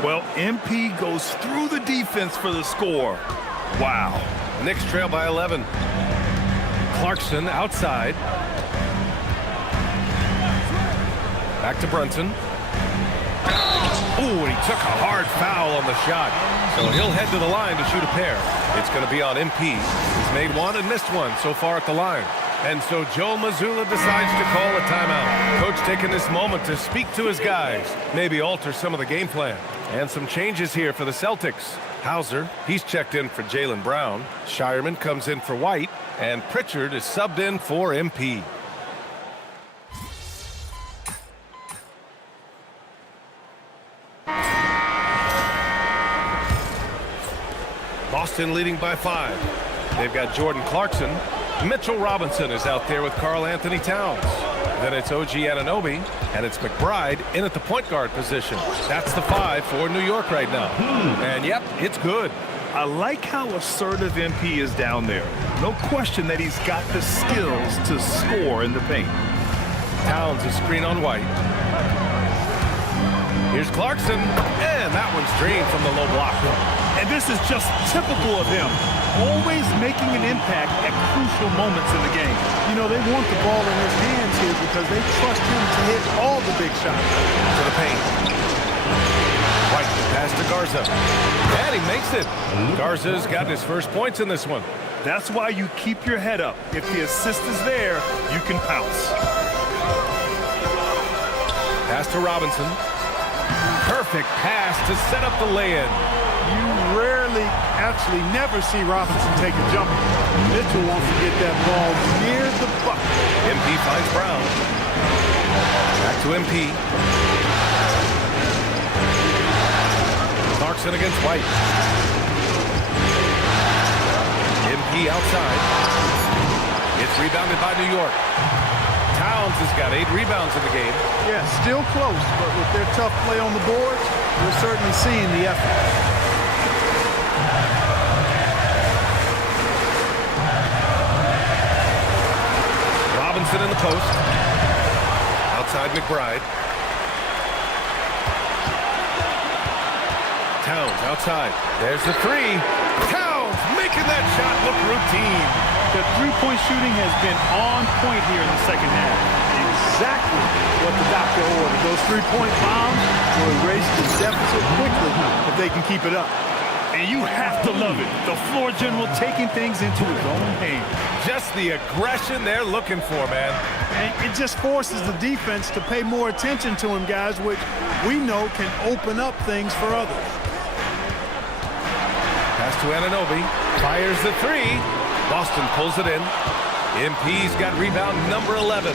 Well, MP goes through the defense for the score. Wow. Knicks trail by 11. Clarkson outside. Back to Brunson. Ooh, and he took a hard foul on the shot. So he'll head to the line to shoot a pair. It's going to be on MP. He's made one and missed one so far at the line. And so Joe Mazzulla decides to call a timeout. Coach taking this moment to speak to his guys, maybe alter some of the game plan. And some changes here for the Celtics. Hauser, he's checked in for Jaylen Brown. Shireman comes in for White. And Pritchard is subbed in for MP. Boston leading by 5. They've got Jordan Clarkson. Mitchell Robinson is out there with Karl Anthony Towns. Then it's OG Anunoby, and it's McBride in at the point guard position. That's the 5 for New York right now. And yep, it's good. I like how assertive MP is down there. No question that he's got the skills to score in the paint. Towns is screen on White. Here's Clarkson, and that one's drained from the low block. And this is just typical of him. Always making an impact at crucial moments in the game. You know, they want the ball in his hands here because they trust him to hit all the big shots. To the paint. White pass to Garza. And he makes it. Garza's got his first points in this one. That's why you keep your head up. If the assist is there, you can pounce. Pass to Robinson. Perfect pass to set up the lay-in. You rarely, actually never see Robinson take a jumper. Mitchell wants to get that ball near the bucket. MP finds Brown. Back to MP. Clarkson against White. MP outside. It's rebounded by New York. Towns has got 8 rebounds in the game. Yeah, still close, but with their tough play on the boards, we're certainly seeing the effort. Robinson in the post. Outside McBride. Towns outside. There's the 3. Towns making that shot look routine. The three-point shooting has been on point here in the second half. Exactly what the doctor ordered. Those three-point bombs will erase the deficit quickly if they can keep it up. And you have to love it. The floor general taking things into his own hands. Just the aggression they're looking for, man. And it just forces the defense to pay more attention to him, guys, which we know can open up things for others. Pass to Anunoby. Fires the 3. Boston pulls it in. MP's got rebound number 11.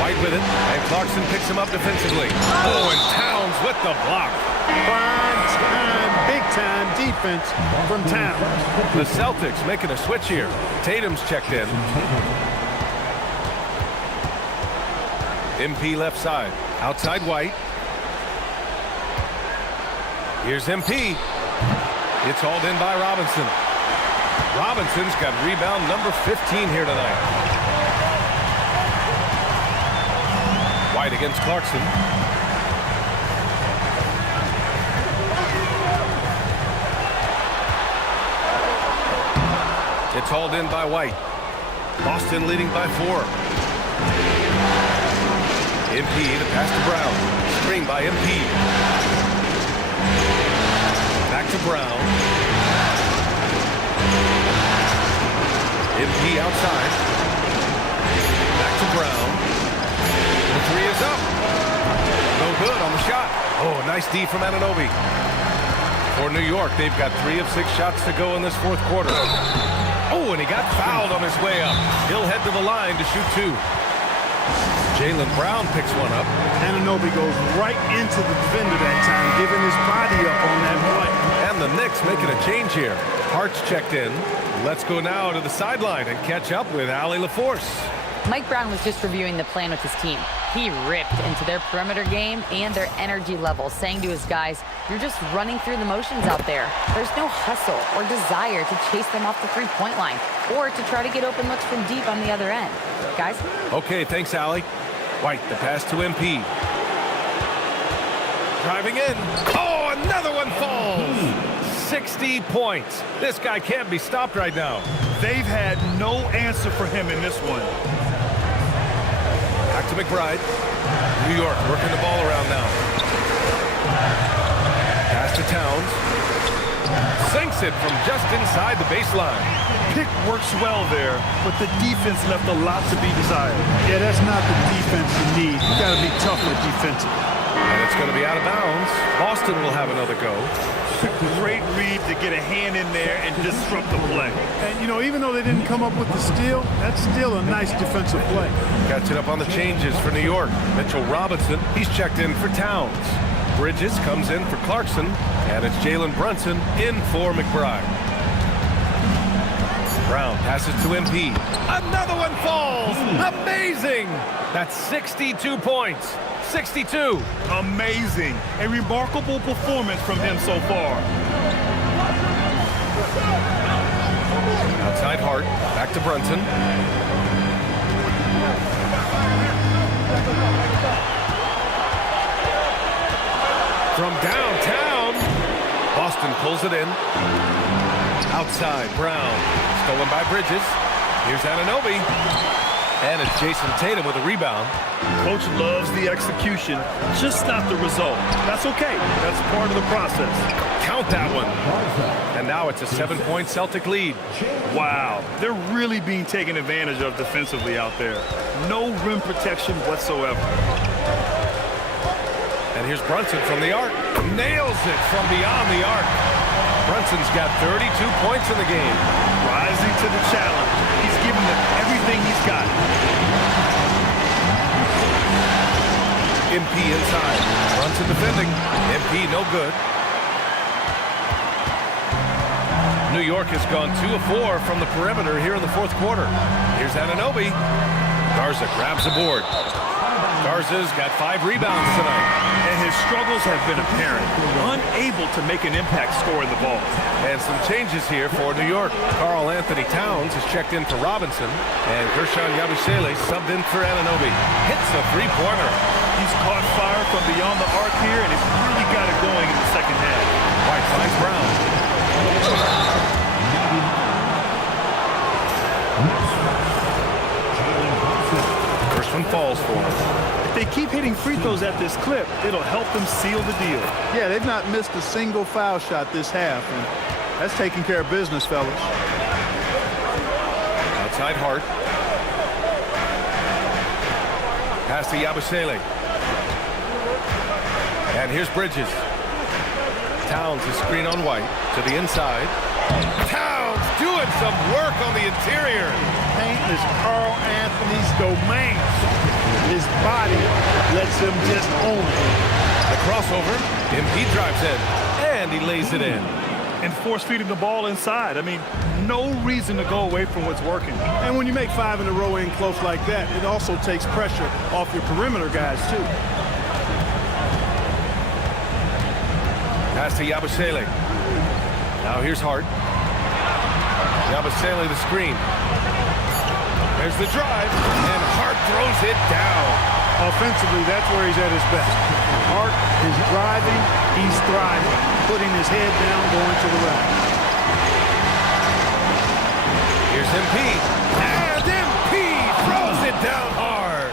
White with it, and Clarkson picks him up defensively. Oh, and Towns with the block. Prime time, big time defense from Towns. The Celtics making a switch here. Tatum's checked in. MP left side. Outside White. Here's MP. It's hauled in by Robinson. Robinson's got rebound number 15 here tonight. White against Clarkson. It's hauled in by White. Boston leading by 4. MP to pass to Brown. Screen by MP. Back to Brown. MP outside. Back to Brown. The 3 is up. No good on the shot. Oh, nice D from Anunoby. For New York, they've got 3 of 6 shots to go in this fourth quarter. Oh, and he got fouled on his way up. He'll head to the line to shoot 2. Jaylen Brown picks one up. Anunoby goes right into the defender that time, giving his body up on that play. And the Knicks making a change here. Hart's checked in. Let's go now to the sideline and catch up with Allie LaForce. Mike Brown was just reviewing the plan with his team. He ripped into their perimeter game and their energy level, saying to his guys, you're just running through the motions out there. There's no hustle or desire to chase them off the three-point line or to try to get open looks from deep on the other end. Guys? Okay, thanks, Allie. White, the pass to MP. Driving in. Oh, another one falls. 60 points. This guy can't be stopped right now. They've had no answer for him in this one. Back to McBride. New York working the ball around now. to Towns. Sinks it from just inside the baseline. Pick works well there, but the defense left a lot to be desired. Yeah, that's not the defense you need. You got to be tougher defensively. And it's going to be out of bounds. Boston will have another go. Great read to get a hand in there and disrupt the play. And, you know, even though they didn't come up with the steal, that's still a nice defensive play. Catching up on the changes for New York. Mitchell Robinson, he's checked in for Towns. Bridges comes in for Clarkson, and it's Jalen Brunson in for McBride. Brown passes to MP. Another one falls! Amazing! That's 62 points. 62. Amazing. A remarkable performance from him so far. Outside Hart, back to Brunson. From downtown, Boston pulls it in. Outside, Brown, stolen by Bridges. Here's Anunoby. And it's Jason Tatum with a rebound. Coach loves the execution, just not the result. That's okay. That's part of the process. Count that one. And now it's a 7-point Celtic lead. Wow, they're really being taken advantage of defensively out there. No rim protection whatsoever. And here's Brunson from the arc. Nails it from beyond the arc. Brunson's got 32 points in the game. Rising to the challenge. He's giving them everything he's got. MP inside. Brunson defending. MP no good. New York has gone 2 of 4 from the perimeter here in the fourth quarter. Here's Anunoby. Garza grabs the board. Garza's got 5 rebounds tonight. And his struggles have been apparent. Unable to make an impact scoring the ball. And some changes here for New York. Karl Anthony Towns is checked in for Robinson. And Gershon Yabusele subbed in for Anunoby. Hits a three-pointer. He's caught fire from beyond the arc here, and he's really got it going in the second half. White finds Brown. First one falls for him. If they keep hitting free throws at this clip, it'll help them seal the deal. Yeah, they've not missed a single foul shot this half, and that's taking care of business, fellas. Outside Hart. Pass to Yabusele. And here's Bridges. Towns is screen on White to the inside. Towns doing some work on the interior. Paint is Karl Anthony's domain. His body lets him just own it. The crossover. MP drives in, and he lays it in. And force-feeding the ball inside. I mean, no reason to go away from what's working. And when you make 5 in a row in close like that, it also takes pressure off your perimeter guys, too. Pass to Yabusele. Now here's Hart. Yabusele the screen. There's the drive, and Hart throws it down. Offensively, that's where he's at his best. Hart is driving, he's thriving, putting his head down, going to the rack. Here's MP, and MP throws it down hard.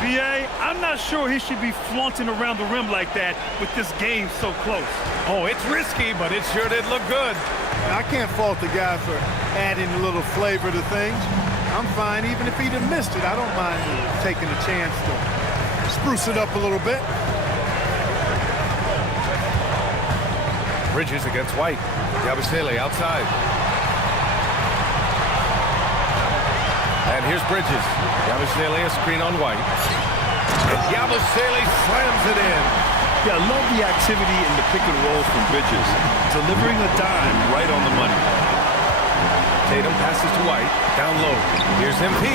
B.A., I'm not sure he should be flaunting around the rim like that with this game so close. Oh, it's risky, but it sure did look good. I can't fault the guy for adding a little flavor to things. I'm fine even if he'd have missed it. I don't mind taking a chance to spruce it up a little bit. Bridges against White. Yabusele outside. And here's Bridges. Yabusele a screen on White. And Yabusele slams it in. Yeah, I love the activity in the pick and roll from Bridges. Delivering a dime right on the money. Tatum passes to White. Down low. Here's MP.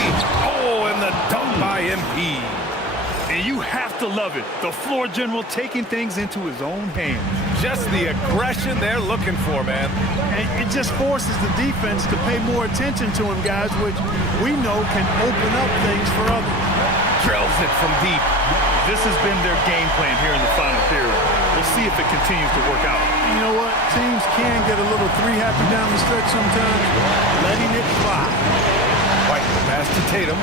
Oh, and the dunk by MP. And you have to love it. The floor general taking things into his own hands. Just the aggression they're looking for, man. And it just forces the defense to pay more attention to him, guys, which we know can open up things for others. Drills it from deep. This has been their game plan here in the final period. We'll see if it continues to work out. You know what? Teams can get a little three-happy down the stretch sometimes, letting it fly. White pass to Tatum.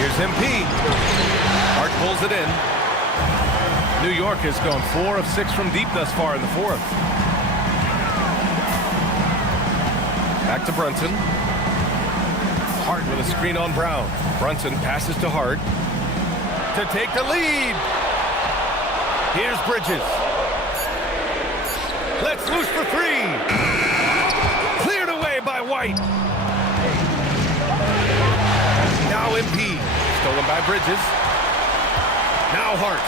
Here's MP. Hart pulls it in. New York has gone 4 of 6 from deep thus far in the fourth. Back to Brunson. Hart with a screen on Brown. Brunson passes to Hart to take the lead. Here's Bridges. Let's loose for 3. Cleared away by White. Now MP. Stolen by Bridges. Now Hart.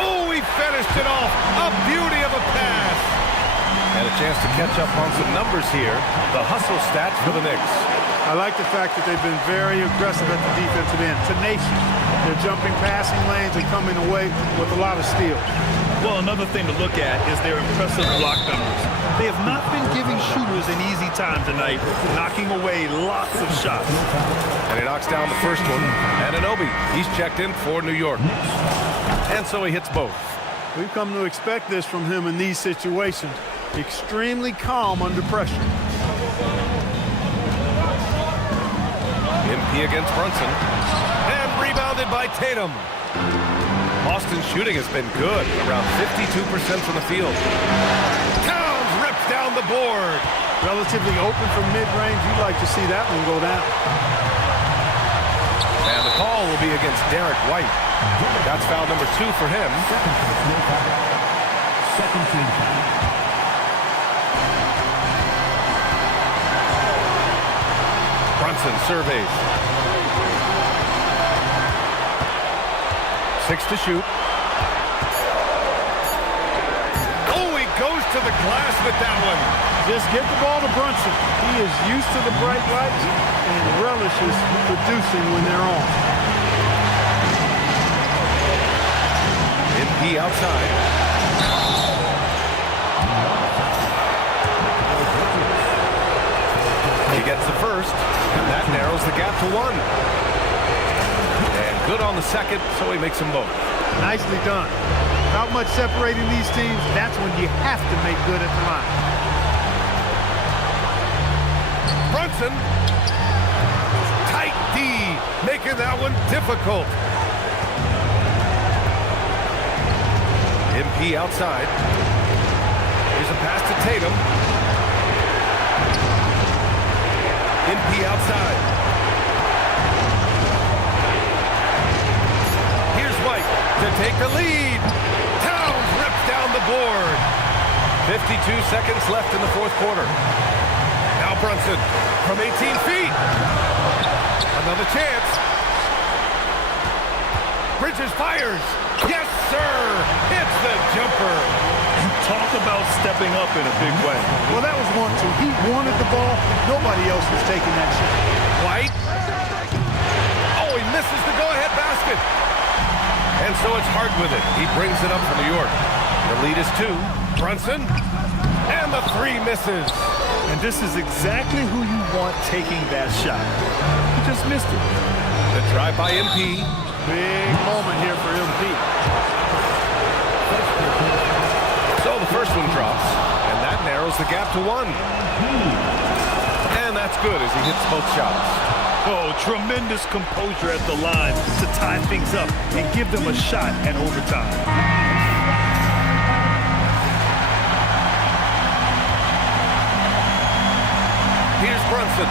Oh, he finished it off. A beauty of a pass. And a chance to catch up on some numbers here. The hustle stats for the Knicks. I like the fact that they've been very aggressive at the defensive end, tenacious. They're jumping passing lanes and coming away with a lot of steals. Well, another thing to look at is their impressive block numbers. They have not been giving shooters an easy time tonight, knocking away lots of shots. And he knocks down the first one. Anunoby, he's checked in for New York. And so he hits both. We've come to expect this from him in these situations. Extremely calm under pressure. MP against Brunson. And rebounded by Tatum. Boston's shooting has been good, around 52% from the field. Towns rips down the board. Relatively open from mid-range. You'd like to see that one go down. And the call will be against Derek White. That's foul number 2 for him. Second team foul. Brunson surveys. 6 to shoot. Oh, he goes to the glass with that one. Just get the ball to Brunson. He is used to the bright lights and relishes producing when they're on. MP outside. He gets the first, and that narrows the gap to 1. And good on the second, so he makes them both. Nicely done. Not much separating these teams. That's when you have to make good at the line. Brunson. Tight D, making that one difficult. MP outside. Here's a pass to Tatum. MP outside. Here's White to take the lead. Towns rips down the board. 52 seconds left in the fourth quarter. Now Brunson from 18 feet. Another chance. Bridges fires. Yes, sir. Hits the jumper. Talk about stepping up in a big way. Well, that was 1-2. He wanted the ball. Nobody else was taking that shot. White. Oh, he misses the go-ahead basket. And so it's Hart with it. He brings it up for New York. The lead is 2. Brunson. And the 3 misses. And this is exactly who you want taking that shot. He just missed it. The drive by MP. Big moment here for MP. So the first one drops, and that narrows the gap to 1. And that's good as he hits both shots. Oh, tremendous composure at the line to tie things up and give them a shot at overtime. Here's Brunson.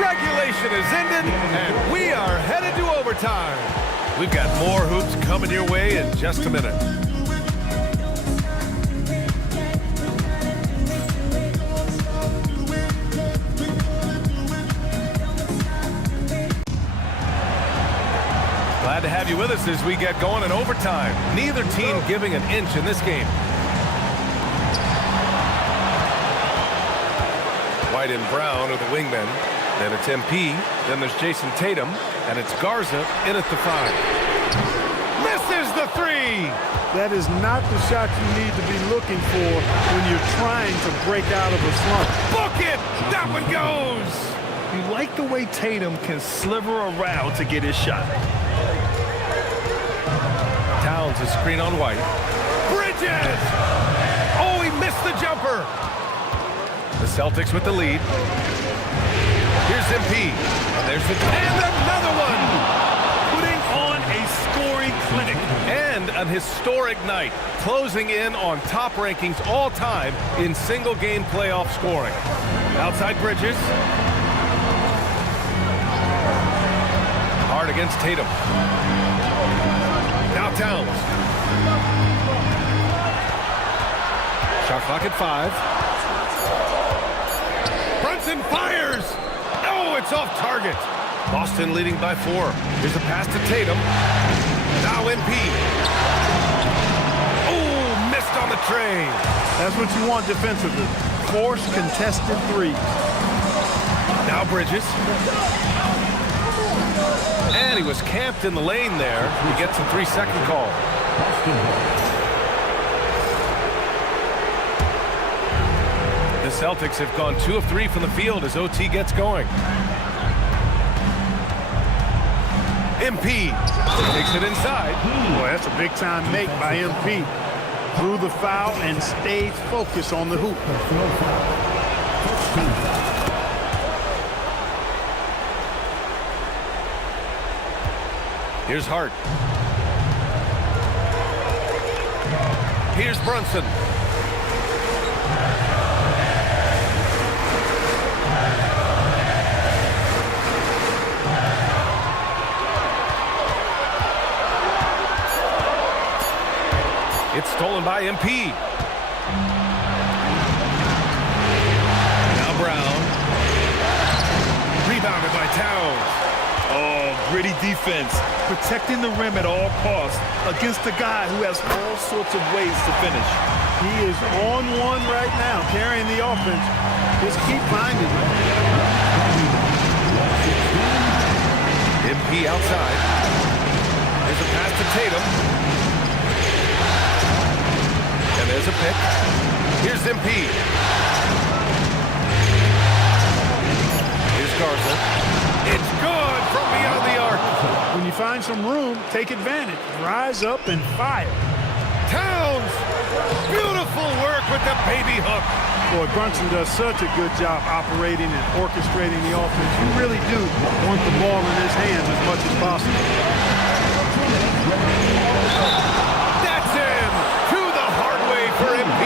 Regulation is ended, and we are headed to overtime. We've got more hoops coming your way in just a minute. Glad to have you with us as we get going in overtime. Neither team giving an inch in this game. White and Brown are the wingmen. Then it's MP. Then there's Jason Tatum. And it's Garza in at the 5. Misses the 3. That is not the shot you need to be looking for when you're trying to break out of a slump. Book it! That one goes! You like the way Tatum can sliver around to get his shot. Towns Runs a screen on White. Bridges! Oh, he missed the jumper. The Celtics with the lead. Here's MP. There's the... And another one! Putting on a scoring clinic. And an historic night, closing in on top rankings all time in single-game playoff scoring. Outside Bridges. Hard against Tatum. Now Towns. Shot clock at 5. Brunson fires! Oh, it's off target. Boston leading by 4. Here's a pass to Tatum. Now MP. Oh, missed on the train. That's what you want defensively. Force contested threes. Now Bridges. And he was camped in the lane there. He gets a 3-second call. The Celtics have gone 2 of 3 from the field as OT gets going. MP takes it inside. Boy, that's a big-time make by MP. Threw the foul and stayed focused on the hoop. Here's Hart. Here's Brunson. It's stolen by MP. Now Brown. Rebounded by Towns. Oh, gritty defense. Protecting the rim at all costs against a guy who has all sorts of ways to finish. He is on one right now, carrying the offense. Just keep finding it. MP outside. There's a pass to Tatum. And there's a pick. Here's MP. Here's Garza. It's good from beyond the arc. When you find some room, take advantage. Rise up and fire. Towns! Beautiful work with the baby hook. Boy, Brunson does such a good job operating and orchestrating the offense. You really do want the ball in his hands as much as possible. That's in! To the hard way for MP.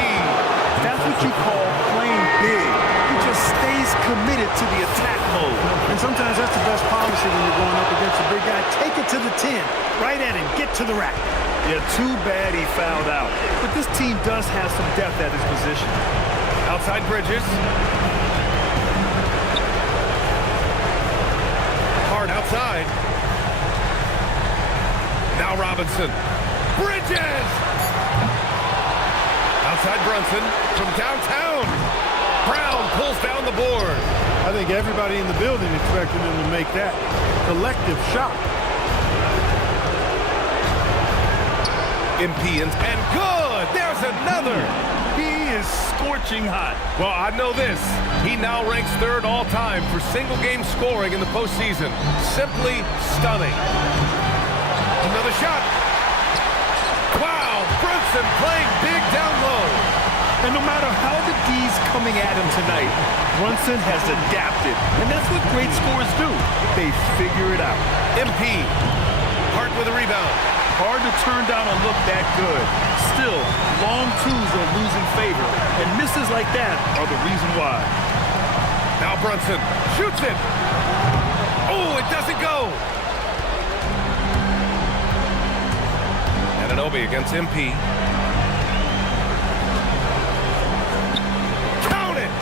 That's what you call playing big. He just stays committed to the attack mode. And sometimes that's the best policy when you're going up against a big guy. Take it to the 10. Right at him. Get to the rack. Yeah, too bad he fouled out. But this team does have some depth at his position. Outside Bridges. Hard outside. Now Robinson. Bridges! Outside Brunson from downtown. Brown pulls down the board. I think everybody in the building expected him to make that collective shot. MP and good! There's another! He is scorching hot. Well, I know this. He now ranks 3rd all-time for single-game scoring in the postseason. Simply stunning. Another shot. Wow! Brunson playing big down low. And no matter how the D's coming at him tonight, Brunson has adapted. And that's what great scorers do. They figure it out. MP. Hart with a rebound. Hard to turn down a look that good. Still, long twos are losing favor, and misses like that are the reason why. Now Brunson shoots it. Oh, it doesn't go. Anunoby against MP. Count it.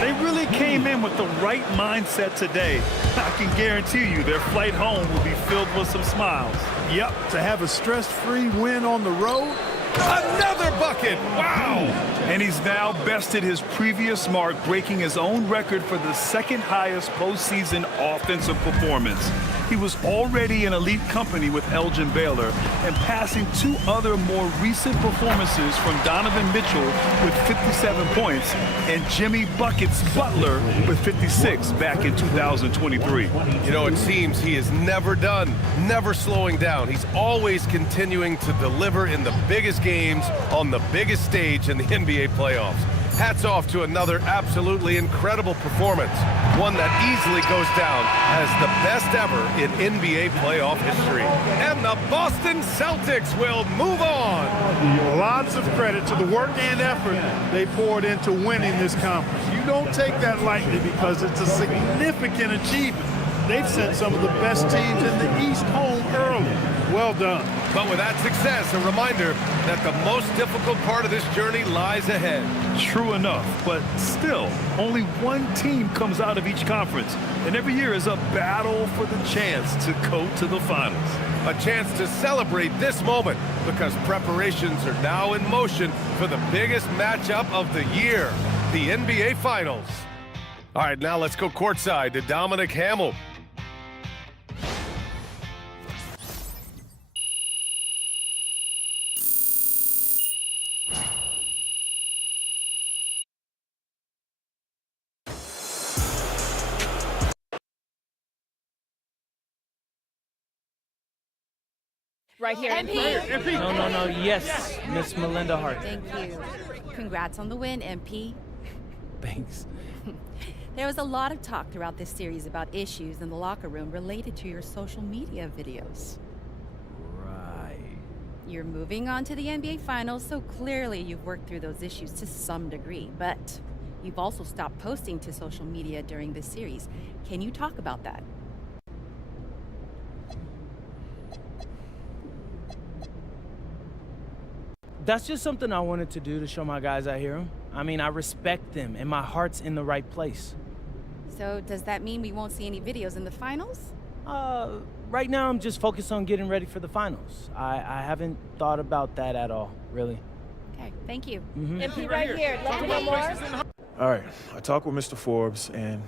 They really came in with the right mindset today. I can guarantee you their flight home will be filled with some smiles. Yep, to have a stress-free win on the road. Another bucket! Wow! And he's now bested his previous mark, breaking his own record for the 2nd highest postseason offensive performance. he was already in elite company with Elgin Baylor and passing 2 other more recent performances from Donovan Mitchell with 57 points and Jimmy Buckets Butler with 56 back in 2023. You know, it seems he is never done, never slowing down. He's always continuing to deliver in the biggest games on the biggest stage in the NBA playoffs. Hats off to another absolutely incredible performance, one that easily goes down as the best ever in NBA playoff history. And the Boston Celtics will move on. Lots of credit to the work and effort they poured into winning this conference. You don't take that lightly because it's a significant achievement. They've sent some of the best teams in the East home early. Well done. But with that success, a reminder that the most difficult part of this journey lies ahead. True enough, but still, only one team comes out of each conference, and every year is a battle for the chance to go to the finals. A chance to celebrate this moment because preparations are now in motion for the biggest matchup of the year, the NBA Finals. All right, now let's go courtside to Dominic Hamill. Right here. MP. No. Yes, Miss Melinda Hart. Thank you. Congrats on the win, MP. Thanks. There was a lot of talk throughout this series about issues in the locker room related to your social media videos. Right. You're moving on to the NBA Finals, so clearly you've worked through those issues to some degree, but you've also stopped posting to social media during this series. Can you talk about that? That's just something I wanted to do to show my guys I hear them. I mean, I respect them, and my heart's in the right place. So does that mean we won't see any videos in the finals? Right now I'm just focused on getting ready for the finals. I haven't thought about that at all, really. Okay, thank you. MP right here. Let's do one more. All right, I talked with Mr. Forbes, and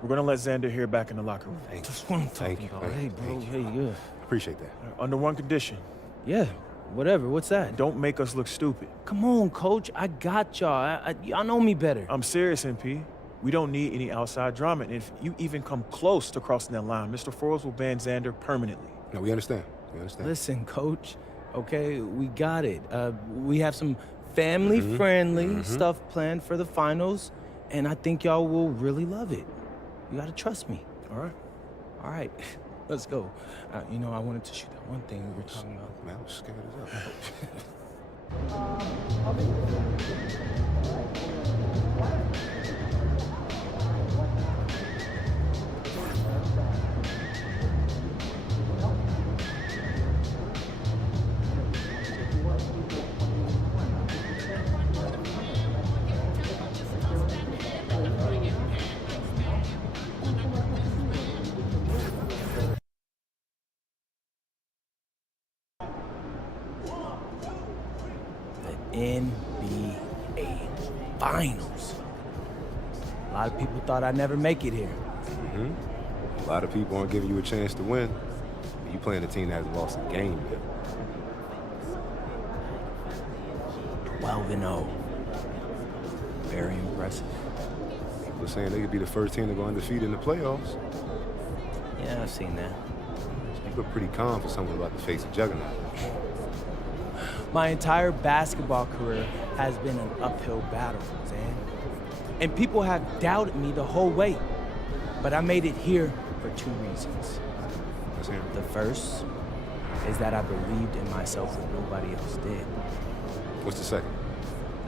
we're going to let Xander here back in the locker room. That's what I'm talking about. Hey, bro, hey, yeah. Appreciate that. Under one condition. Yeah, whatever. What's that? Don't make us look stupid. Come on, Coach. I got y'all. Y'all know me better. I'm serious, MP. We don't need any outside drama. And if you even come close to crossing that line, Mr. Forbes will ban Xander permanently. No, we understand. We understand. Listen, Coach, okay, we got it. We have some family-friendly stuff planned for the finals, and I think y'all will really love it. You gotta trust me. All right. All right, let's go. You know, I wanted to shoot that one thing we were talking about. Man, I'm scared as hell. NBA Finals. A lot of people thought I'd never make it here. A lot of people aren't giving you a chance to win. You playing a team that hasn't lost a game yet. 12-0. Very impressive. People are saying they could be the first team to go undefeated in the playoffs. Yeah, I've seen that. You look pretty calm for someone about to face a juggernaut. My entire basketball career has been an uphill battle, Zan. And people have doubted me the whole way. But I made it here for 2 reasons. The first is that I believed in myself when nobody else did. What's the second?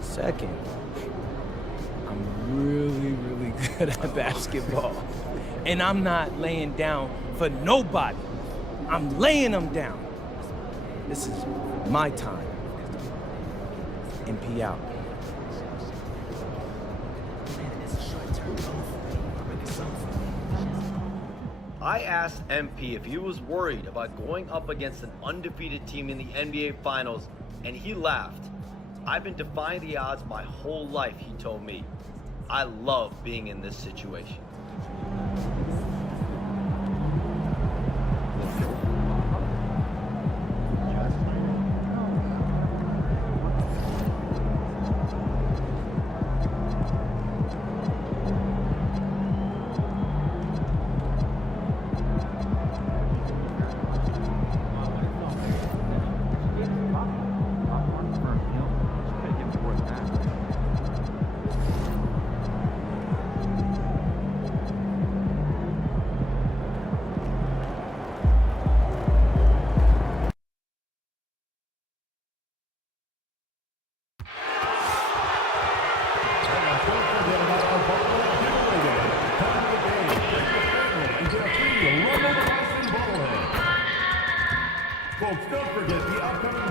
Second, I'm really, really good at basketball. And I'm not laying down for nobody. I'm laying them down. This is my time. MP out. I asked MP if he was worried about going up against an undefeated team in the NBA Finals, and he laughed. I've been defying the odds my whole life, he told me. I love being in this situation.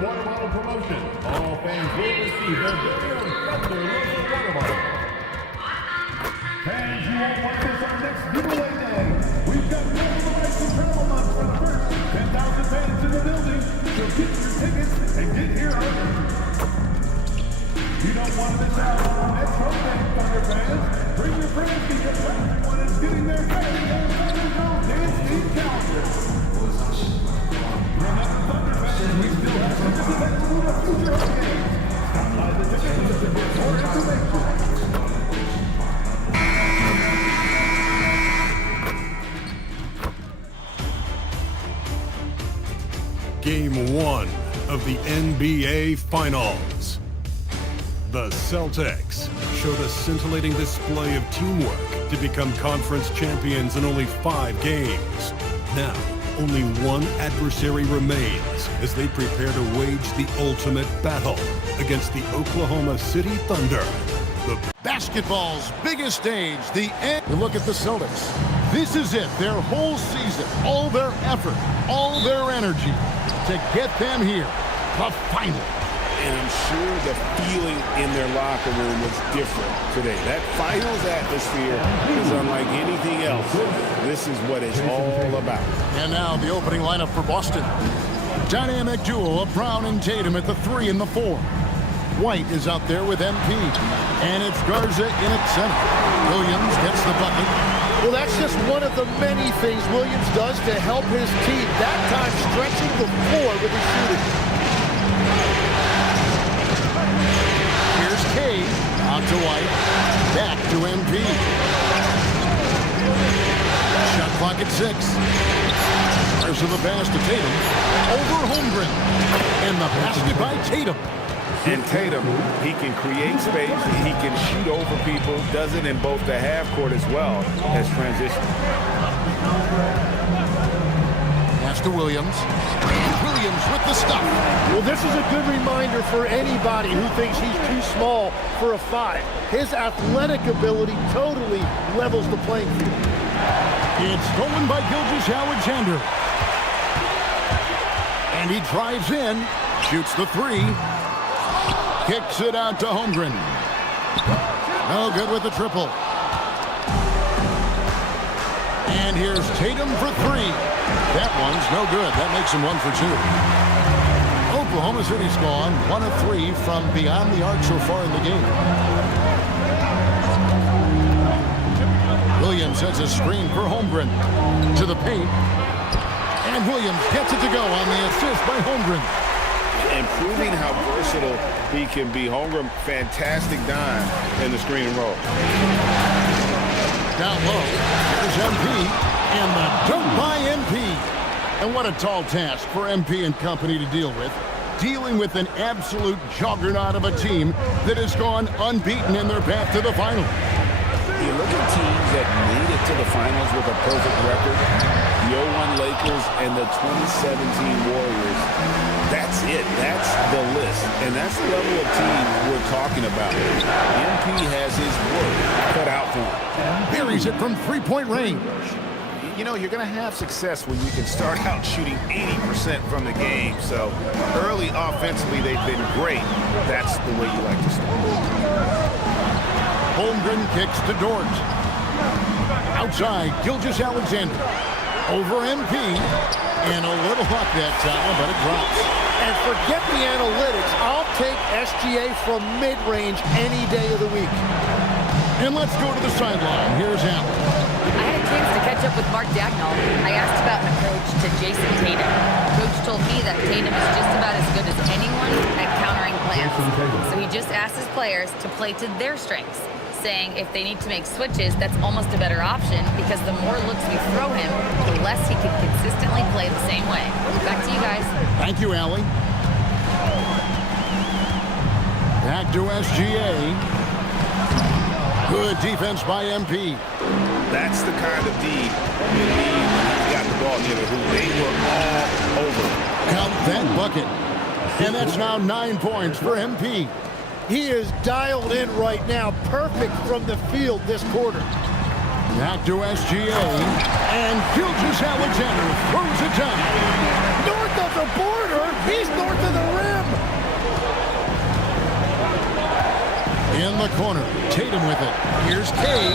water bottle promotion. All fans will receive their very own Thunder local water bottle. Fans, you won't want this our next giveaway day. We've got double the rights to travel month for the first 10,000 fans in the building. So get your tickets and get here early. You don't want to miss out on our next home game, Thunder fans. Bring your friends because everyone is getting their very own Thunder Zone dance team calendar. Remember, Thunder fans, we still have some events for the future home games. Stop by the ticket booth for more information. Game 1 of the NBA Finals. The Celtics showed a scintillating display of teamwork to become conference champions in only 5 games. Now, only one adversary remains as they prepare to wage the ultimate battle against the Oklahoma City Thunder. The basketball's biggest stage, the end. You look at the Celtics. This is it, their whole season, all their effort, all their energy to get them here, the final. And I'm sure the feeling in their locker room was different today. That finals atmosphere is unlike anything else. This is what it's all about. And now the opening lineup for Boston. Dynamic duo of Brown and Tatum at the 3 and the 4. White is out there with MP. And it's Garza in at center. Williams gets the bucket. Well, that's just one of the many things Williams does to help his team. That time stretching the floor with his shooting. Here's Cade, out to White, back to MP. Shot clock at 6. There's the pass to Tatum, over Holmgren, and the basket by Tatum. And Tatum, he can create space, he can shoot over people, does it in both the half court as well as transition. Pass to Williams. Williams with the stuff. Well, this is a good reminder for anybody who thinks he's too small for a 5. His athletic ability totally levels the playing field. It's stolen by Gilgeous-Alexander. And he drives in, shoots the 3, kicks it out to Holmgren. No good with the triple. And here's Tatum for 3. That one's no good. That makes him 1 for 2. Oklahoma City's gone 1 of 3 from beyond the arc so far in the game. Williams sets a screen for Holmgren to the paint. And Williams gets it to go on the assist by Holmgren. And proving how versatile he can be. Holmgren, fantastic dime in the screen and roll. Down low, here's MP, and the dunk by MP. And what a tall task for MP and company to deal with. Dealing with an absolute juggernaut of a team that has gone unbeaten in their path to the final. You look at teams that made it to the finals with a perfect record. The 01 Lakers and the 2017 Warriors. That's it. That's the list. And that's the level of team we're talking about. MP has his work cut out for him. Buries it from three-point range. You know, you're going to have success when you can start out shooting 80% from the game. So early offensively, they've been great. That's the way you like to start. Holmgren kicks to Dort. Outside, Gilgeous-Alexander. Over MP. And a little luck that time, but it drops. And forget the analytics. I'll take SGA from mid-range any day of the week. And let's go to the sideline. Here's Allen. I had a chance to catch up with Mark Dagnall. I asked about an approach to Jason Tatum. Coach told me that Tatum is just about as good as anyone at countering plans. So he just asked his players to play to their strengths, saying if they need to make switches, that's almost a better option because the more looks we throw him, the less he can consistently play the same way. Back to you guys. Thank you, Allie. Back to SGA. Good defense by MP. That's the kind of D you need when he's got the ball near the hoop. They were all over. Count that bucket. And that's now 9 points for MP. He is dialed in right now. Perfect from the field this quarter. Back to SGA. And Gilgeous-Alexander throws it down. North of the border. He's north of the rim. In the corner, Tatum with it. Here's Kay.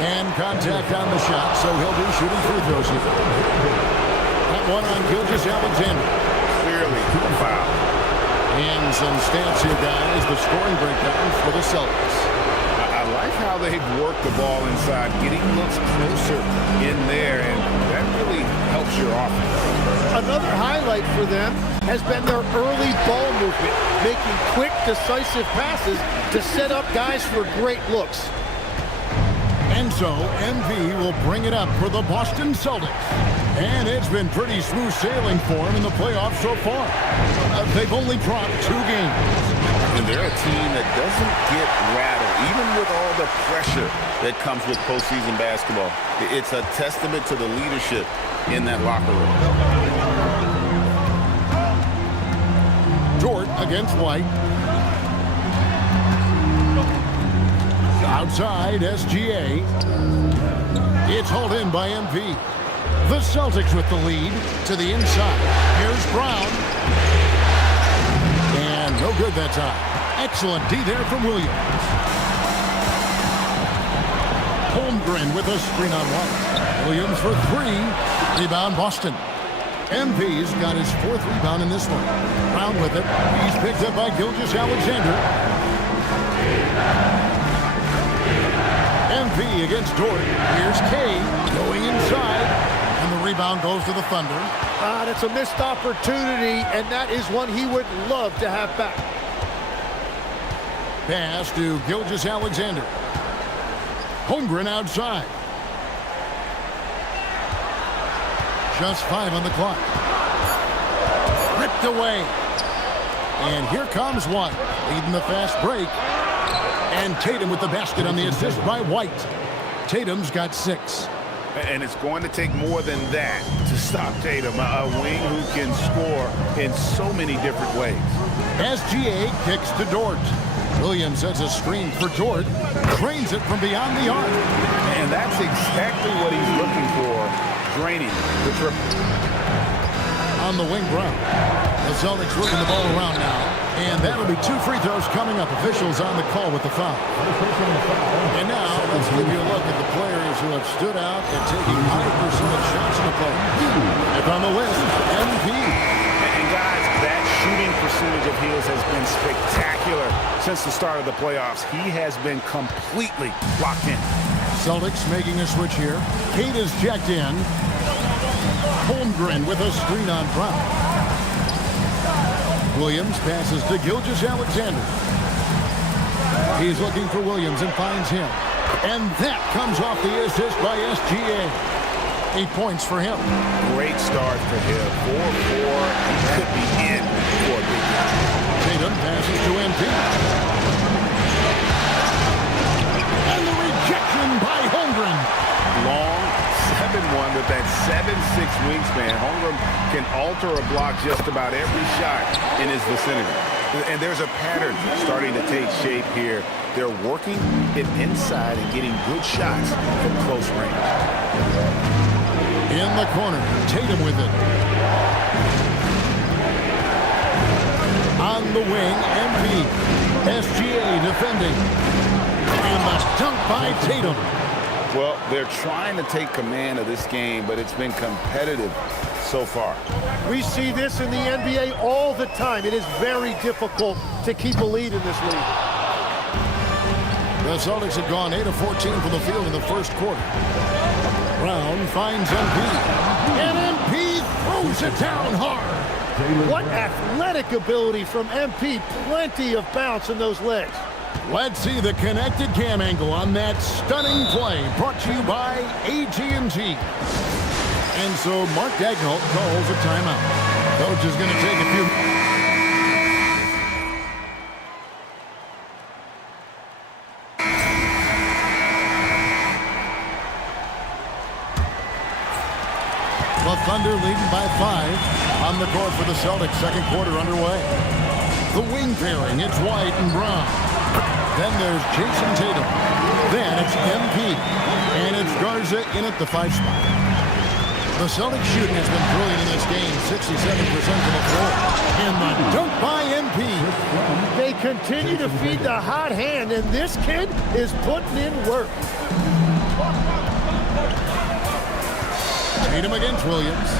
And contact on the shot, so he'll be shooting free throws here. That one on Gilgeous-Alexander. Clearly, foul. And some stats here, guys. The scoring breakdown for the Celtics. I like how they've worked the ball inside, getting looks closer in there, and that really helps your offense. Another highlight for them has been their early ball movement, making quick, decisive passes to set up guys for great looks. And so, MP will bring it up for the Boston Celtics. And it's been pretty smooth sailing for them in the playoffs so far. They've only dropped 2 games. And they're a team that doesn't get rattled, even with all the pressure that comes with postseason basketball. It's a testament to the leadership in that locker room. Dort against White. Outside, SGA. It's hauled in by MP. The Celtics with the lead to the inside. Here's Brown. And no good that time. Excellent D there from Williams. Holmgren with a screen on White. Williams for 3. Rebound Boston. MP's got his 4th rebound in this one. Brown with it. He's picked up by Gilgeous-Alexander. MP against Dort. Here's Kay going inside. And the rebound goes to the Thunder. That's a missed opportunity, and that is one he would love to have back. Pass to Gilgeous-Alexander. Holmgren outside. Just 5 on the clock. Ripped away. And here comes White, leading the fast break. And Tatum with the basket on the assist by White. Tatum's got 6. And it's going to take more than that to stop Tatum, a wing who can score in so many different ways. SGA kicks to Dort. Williams has a screen for Dort. Drains it from beyond the arc. And that's exactly what he's looking for, draining the triple. On the wing, Brown. The Celtics working the ball around now. And that'll be 2 free throws coming up. Officials on the call with the foul. And now, let's give you a look at the players who have stood out and taking high percentage shots in the play. If on the list, MP. And guys, that shooting percentage of his has been spectacular since the start of the playoffs. He has been completely locked in. Celtics making a switch here. Kate is checked in. Holmgren with a screen on Brown. Williams passes to Gilgeous-Alexander. He's looking for Williams and finds him. And that comes off the assist by SGA. 8 points for him. Great start for him. 4-4. He could be in for a big game. Tatum passes to MP. And the rejection by Holmgren. Long 7-1 with that 7'6" wingspan. Holmgren can alter a block just about every shot in his vicinity. And there's a pattern starting to take shape here. They're working it inside and getting good shots from close range. In the corner, Tatum with it. On the wing, MP. SGA defending. And the dunk by Tatum. Well, they're trying to take command of this game, but it's been competitive so far. We see this in the NBA all the time. It is very difficult to keep a lead in this league. The Celtics have gone 8 of 14 from the field in the first quarter. Brown finds MP. And MP throws it down hard. What athletic ability from MP. Plenty of bounce in those legs. Let's see the connected cam angle on that stunning play, brought to you by AT&T. And so Mark Daigneault calls a timeout. Coach is going to take a few. The Thunder leading by 5 on the court for the Celtics. Second quarter underway. The wing pairing, it's White and Brown. Then there's Jason Tatum. Then it's MP. And it's Garza in at the 5 spot. The Celtics shooting has been brilliant in this game, 67% from the floor. And the dunk by MP. They continue to feed the hot hand, and this kid is putting in work. Tatum against Williams.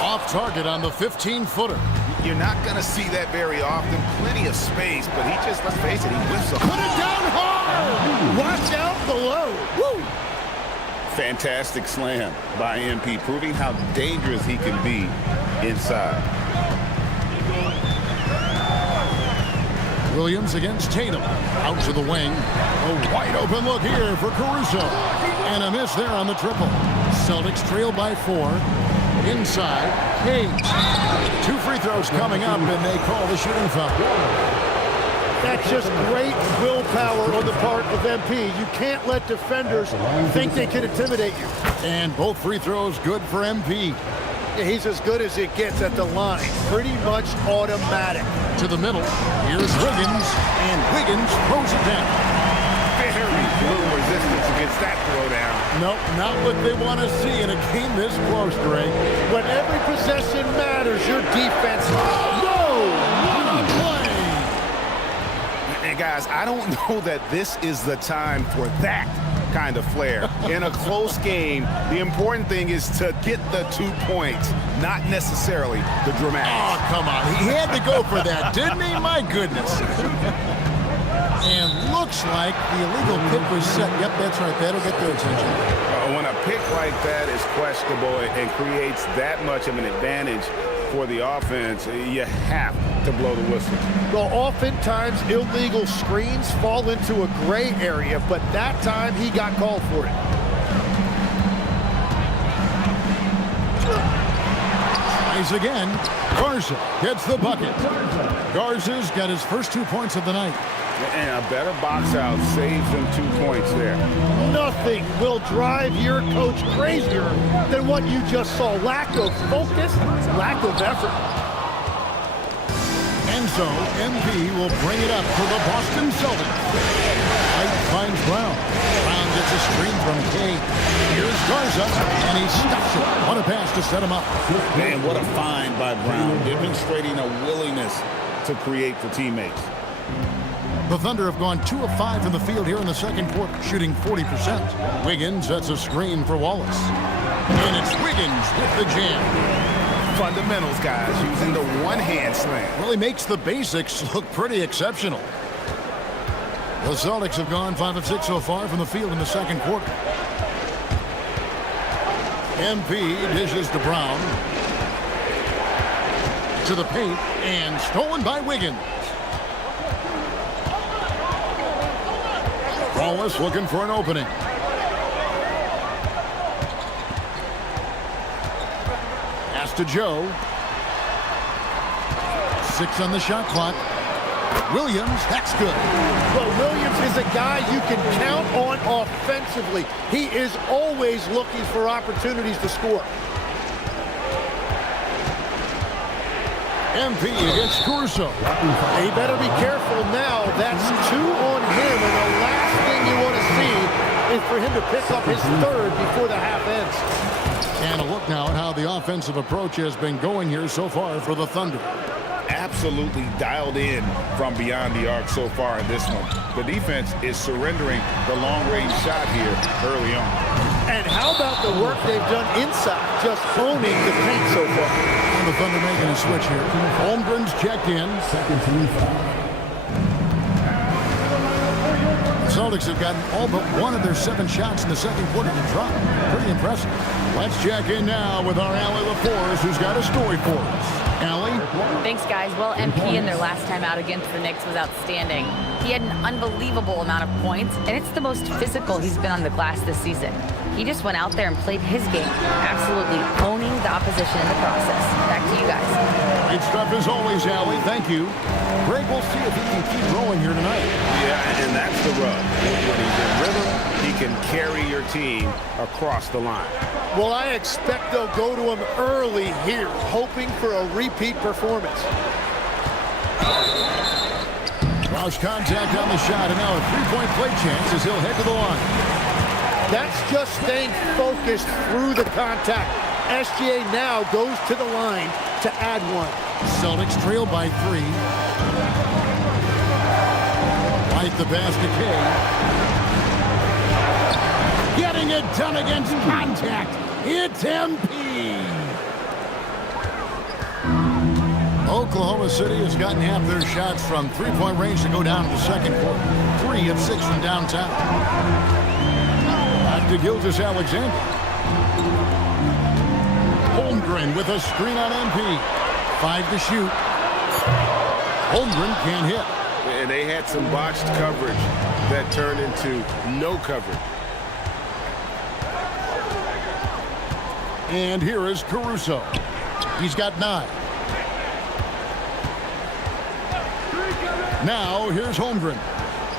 Off target on the 15-footer. You're not going to see that very often. Plenty of space, but he just, let's face it, he whiffs Put it down hard! Watch out below. Woo! Fantastic slam by MP, proving how dangerous he can be inside. Williams against Tatum. Out to the wing. A wide open look here for Caruso. And a miss there on the triple. Celtics trail by 4. Inside. Page. 2 free throws coming up, and they call the shooting foul. That's just great willpower on the part of MP. You can't let defenders think they can intimidate you. And both free throws good for MP. Yeah, he's as good as it gets at the line. Pretty much automatic. To the middle. Here's Wiggins, and Wiggins throws it down. Very little resistance against that throwdown. Nope, not what they want to see in a game this close, Greg. When every possession matters, your defense. No! What a play! And guys, I don't know that this is the time for that kind of flair. In a close game, the important thing is to get the 2 points, not necessarily the dramatics. Oh, come on. He had to go for that, didn't he? My goodness. And looks like the illegal pick was set. Yep, that's right. That'll get their attention. When a pick like that is questionable and creates that much of an advantage for the offense, you have to blow the whistle. Well, oftentimes illegal screens fall into a gray area, but that time he got called for it. Tries again. Garza gets the bucket. Garza's got his first 2 points of the night. And a better box out saves them 2 points there. Nothing will drive your coach crazier than what you just saw. Lack of focus, lack of effort. And so MP will bring it up for the Boston Celtics. White finds Brown. Brown gets a screen from Kay. Here's Garza, and he stuffs it. What a pass to set him up. Man, what a find by Brown, demonstrating a willingness to create for teammates. The Thunder have gone 2 of 5 from the field here in the second quarter, shooting 40%. Wiggins sets a screen for Wallace. And it's Wiggins with the jam. Fundamentals, guys, using the one-hand slam. Really makes the basics look pretty exceptional. The Celtics have gone 5 of 6 so far from the field in the second quarter. MP dishes to Brown. To the paint, and stolen by Wiggins. Wallace looking for an opening. Pass to Joe. 6 on the shot clock. Williams, that's good. Well, Williams is a guy you can count on offensively. He is always looking for opportunities to score. MP against Caruso. He better be careful now. That's 2 on him, and the last thing you want to see is for him to pick up his 3rd before the half ends. And a look now at how the offensive approach has been going here so far for the Thunder. Absolutely dialed in from beyond the arc so far in this one. The defense is surrendering the long-range shot here early on. And how about the work they've done inside, just owning the paint so far? And the Thunder making a switch here. Holmgren's checked in. The Celtics have gotten all but 1 of their 7 shots in the second quarter to drop. Pretty impressive. Let's check in now with our Allie LaForest, who's got a story for us. Allie? Thanks, guys. Well, MP in their last time out against the Knicks was outstanding. He had an unbelievable amount of points, and it's the most physical he's been on the glass this season. He just went out there and played his game, absolutely owning the opposition in the process. Back to you guys. Great stuff as always, Allie. Thank you. Greg, we'll see if he can keep rolling here tonight. Yeah, and that's the rub. When he's in rhythm, he can carry your team across the line. Well, I expect they'll go to him early here, hoping for a repeat performance. Lost contact on the shot, and now a 3-point play chance as he'll head to the line. That's just staying focused through the contact. SGA now goes to the line to add one. Celtics trail by 3. Right the pass to Kay. Getting it done against contact. It's MP. Oklahoma City has gotten half their shots from three-point range to go down in the second quarter. 3 of 6 from downtown. Back to Gilgeous-Alexander. Holmgren with a screen on MP. 5 to shoot. Holmgren can't hit. And they had some botched coverage that turned into no coverage. And here is Caruso. He's got 9. Now, here's Holmgren.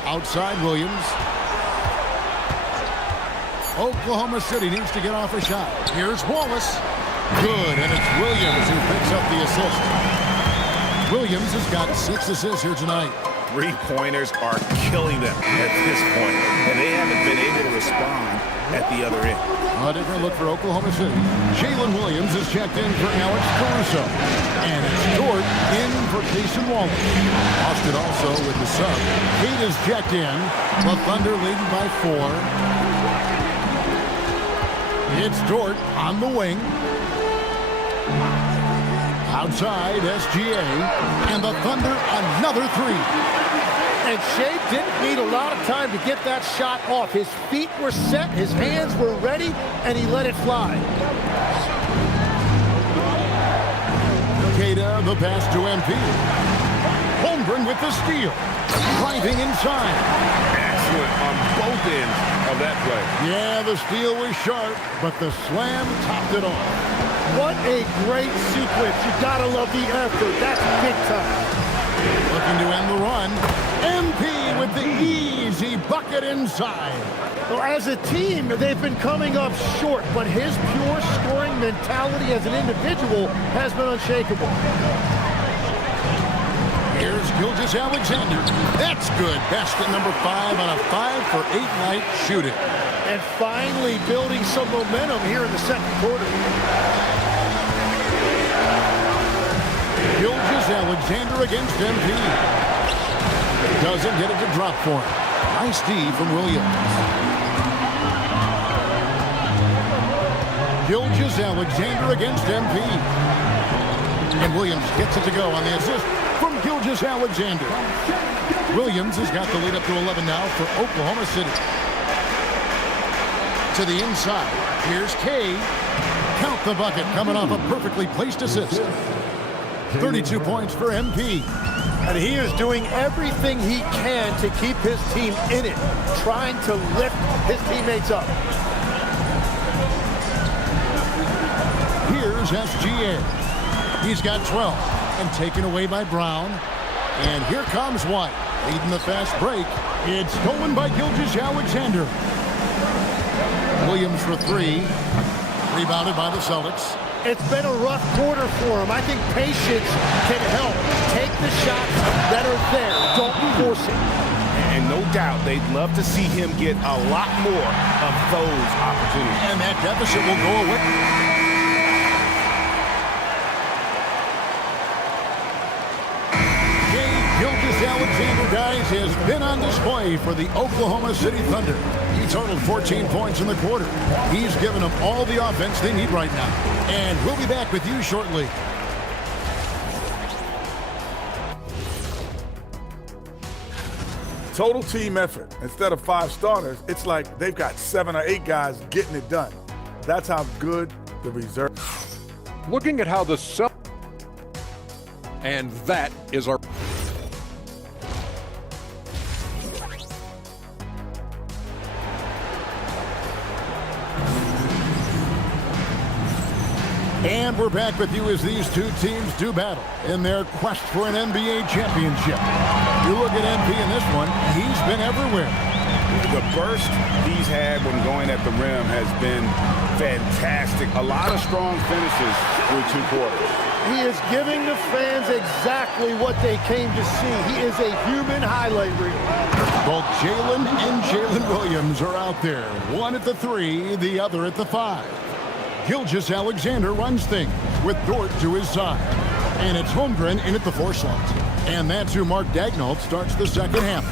Outside Williams. Oklahoma City needs to get off a shot. Here's Wallace. Good, and it's Williams who picks up the assist. Williams has got 6 assists here tonight. Three-pointers are killing them at this point, and they haven't been able to respond at the other end. A different look for Oklahoma City. Jalen Williams is checked in for Alex Caruso. And it's Dort in for Cason Wallace. Austin also with the sub. Kate is checked in. The Thunder leading by 4. It's Dort on the wing. Outside, SGA. And the Thunder another 3. And Shea didn't need a lot of time to get that shot off. His feet were set, his hands were ready, and he let it fly. Queta, the pass to MP. Holmgren with the steal. Driving inside. Excellent on both ends of that play. Yeah, the steal was sharp, but the slam topped it off. What a great sequence. You gotta love the effort. That's big time. Looking to end the run. MP with the easy bucket inside. Well, as a team, they've been coming up short, but his pure scoring mentality as an individual has been unshakable. Here's Gilgeous-Alexander. That's good. Basket number 5 on a 5-for-8 night shooting. And finally building some momentum here in the second quarter. Gilgeous-Alexander against MP. Doesn't get it to drop for him. Nice D from Williams. Gilgeous-Alexander against MP. And Williams gets it to go on the assist from Gilgeous-Alexander. Williams has got the lead up to 11 now for Oklahoma City. To the inside. Here's Kay. Count the bucket coming off a perfectly placed assist. 32 points for MP. And he is doing everything he can to keep his team in it, trying to lift his teammates up. Here's SGA. He's got 12 and taken away by Brown. And here comes White, leading the fast break. It's stolen by Gilgeous-Alexander. Williams for 3. Rebounded by the Celtics. It's been a rough quarter for him. I think patience can help. Take the shots that are there. Don't force it. And no doubt they'd love to see him get a lot more of those opportunities. And that deficit will go away. Gilgeous-Alexander, guys, has been on display for the Oklahoma City Thunder. He totaled 14 points in the quarter. He's given them all the offense they need right now. And we'll be back with you shortly. Total team effort. Instead of 5 starters, it's like they've got 7 or 8 guys getting it done. That's how good the reserve. Looking at how the Celtics, and that is our. And we're back with you as these two teams do battle in their quest for an NBA championship. You look at MP in this one, he's been everywhere. The burst he's had when going at the rim has been fantastic. A lot of strong finishes through 2 quarters. He is giving the fans exactly what they came to see. He is a human highlight reel. Both Jalen and Jalen Williams are out there. One at the 3, the other at the 5. Gilgeous-Alexander runs things with Dort to his side. And it's Holmgren in at the 4 slot. And that's who Mark Daigneault starts the second half.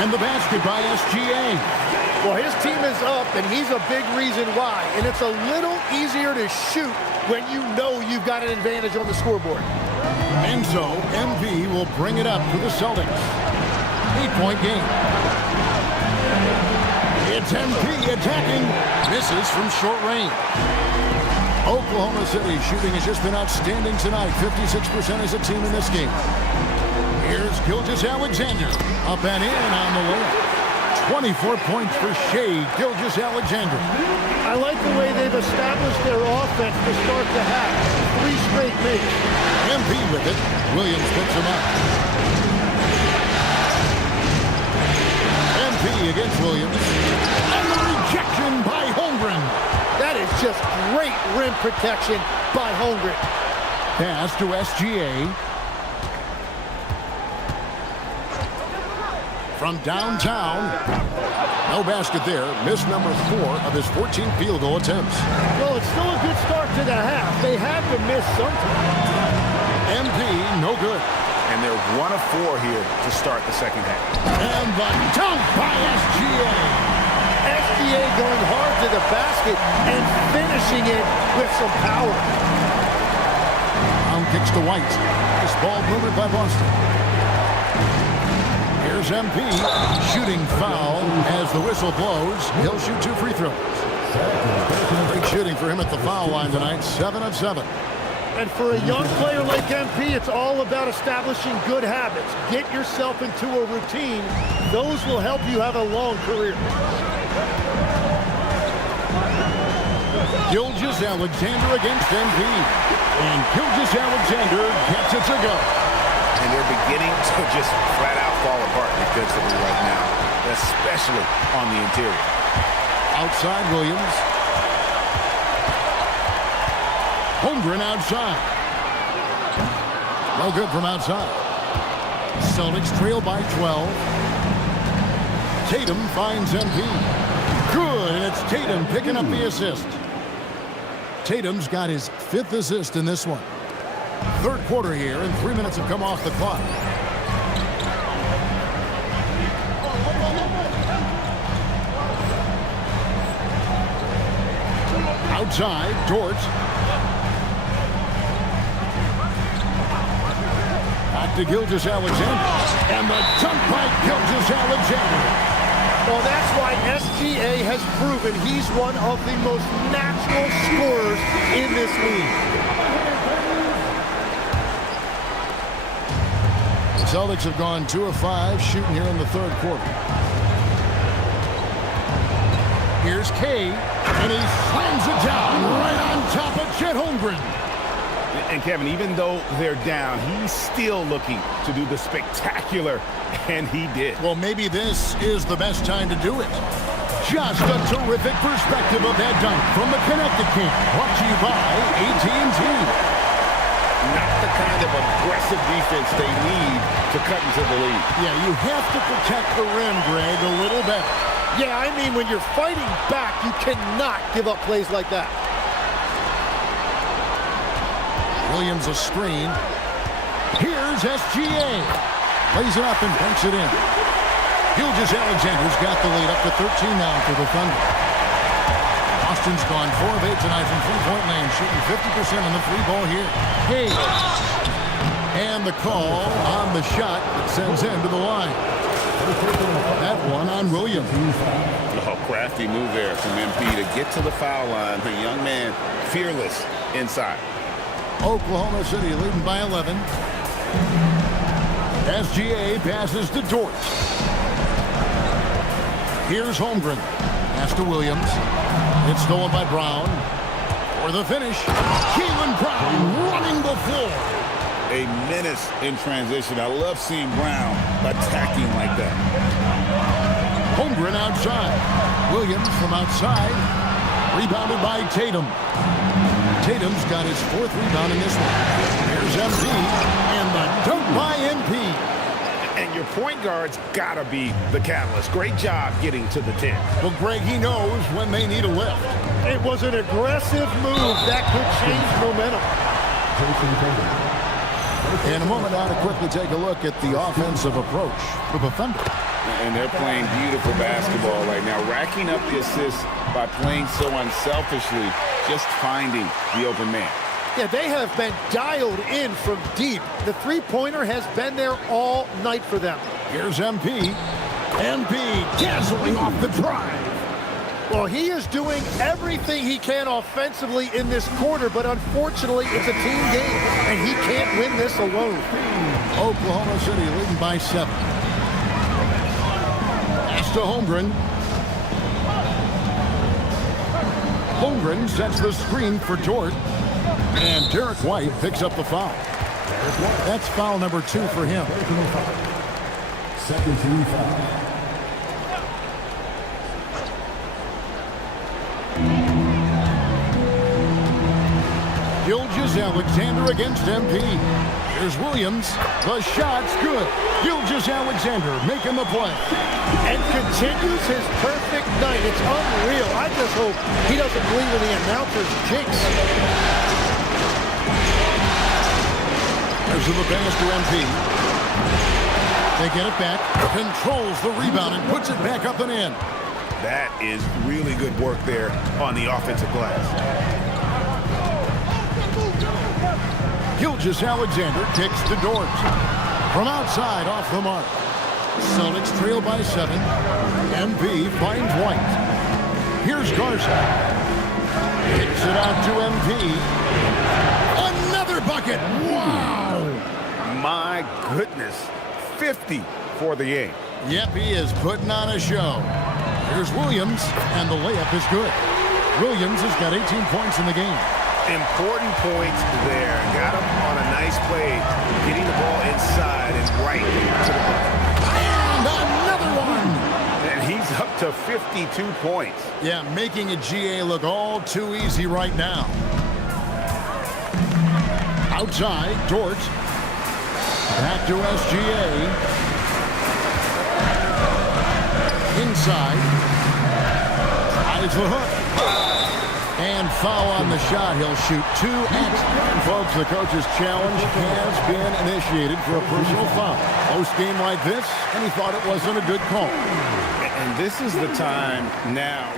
And the basket by SGA. Well, his team is up, and he's a big reason why. And it's a little easier to shoot when you know you've got an advantage on the scoreboard. And so, MV will bring it up for the Celtics. 8-point game. It's MP attacking. Misses from short range. Oklahoma City shooting has just been outstanding tonight. 56% as a team in this game. Here's Gilgeous-Alexander. Up and in on the layup. 24 points for Shai Gilgeous-Alexander. I like the way they've established their offense to start the half. 3 straight makes. MP with it. Williams picks him up. MP against Williams. And the rejection by Holmgren. That is just great rim protection by Holmgren. Pass to SGA. From downtown. No basket there. Missed number 4 of his 14 field goal attempts. Well, it's still a good start to the half. They had to miss something. MP, no good. And they're 1 of 4 here to start the second half. And the dunk by SGA. SGA going hard to the basket and finishing it with some power. Brown kicks to White. This ball movement by Boston. Here's MP. Shooting foul as the whistle blows. He'll shoot 2 free throws. Great shooting for him at the foul line tonight. 7 of 7. And for a young player like MP, it's all about establishing good habits. Get yourself into a routine. Those will help you have a long career. Gilgeous-Alexander against MP. And Gilgeous-Alexander gets it to go. And they're beginning to just flat out fall apart defensively right now, especially on the interior. Outside Williams. Holmgren outside. No good from outside. Celtics trail by 12. Tatum finds MP. Good, and it's Tatum picking up the assist. Tatum's got his 5th assist in this one. Third quarter here, and 3 minutes have come off the clock. Outside, Dort. Back to Gilgeous-Alexander. And the dunk by Gilgeous-Alexander. Well, that's why SGA has proven he's one of the most natural scorers in this league. The Celtics have gone 2 of 5 shooting here in the third quarter. Here's Kay, and he slams it down right on top of Chet Holmgren. And Kevin, even though they're down, he's still looking to do the spectacular, and he did. Well, maybe this is the best time to do it. Just a terrific perspective of that dunk from the Connecticut King. Brought to you by AT&T. Not the kind of aggressive defense they need to cut into the lead. Yeah, you have to protect the rim, Greg, a little better. Yeah, I mean, when you're fighting back, you cannot give up plays like that. Williams a screen. Here's SGA. Lays it up and banks it in. Gilgeous-Alexander's got the lead up to 13 now for the Thunder. Austin's gone 4 of 8 tonight from three-point land, shooting 50% on the free ball here. Hey. And the call on the shot that sends him to the line. That one on Williams. Oh, crafty move there from MP to get to the foul line. The young man, fearless inside. Oklahoma City leading by 11. SGA passes to Dort. Here's Holmgren. Pass to Williams. It's stolen by Brown. For the finish, Keelan Brown running the floor. A menace in transition. I love seeing Brown attacking like that. Holmgren outside. Williams from outside. Rebounded by Tatum. Tatum's got his 4th rebound in this one. Here's MP, and the dunk by MP. And your point guard's got to be the catalyst. Great job getting to the 10. Well, Greg, he knows when they need a lift. It was an aggressive move that could change momentum. In a moment now to quickly take a look at the offensive approach for the Thunder. And they're playing beautiful basketball right now, racking up the assists by playing so unselfishly, just finding the open man. Yeah, they have been dialed in from deep. The three-pointer has been there all night for them. Here's MP. MP dazzling off the drive. Well, he is doing everything he can offensively in this quarter, but unfortunately, it's a team game, and he can't win this alone. Oklahoma City leading by 7. Pass to Holmgren. Holmgren sets the screen for Dort. And Derek White picks up the foul. That's foul number 2 for him. Second team foul. Gilgeous-Alexander against MP. Here's Williams. The shot's good. Gilgeous-Alexander making the play. And continues his perfect night. It's unreal. I just hope he doesn't believe in the announcer's jinx. There's the pass to MP. They get it back. Controls the rebound and puts it back up and in. That is really good work there on the offensive glass. Gilgeous-Alexander kicks to Dort. From outside, off the mark. Celtics trail by 7. MP finds White. Here's Garza. Kicks it out to MP. Another bucket. Wow. My goodness. 50 for the game. Yep, he is putting on a show. Here's Williams, and the layup is good. Williams has got 18 points in the game. Important points there. Got him on a nice play, getting the ball inside and right to the ball. And another one. And he's up to 52 points. Yeah, making a GA look all too easy right now. Outside, Dort. Back to SGA. Inside. Tries the hook. And foul on the shot. He'll shoot 2 and folks, the coach's challenge has been initiated for a personal foul. Post game like this, and he thought it wasn't a good call. And this is the time now.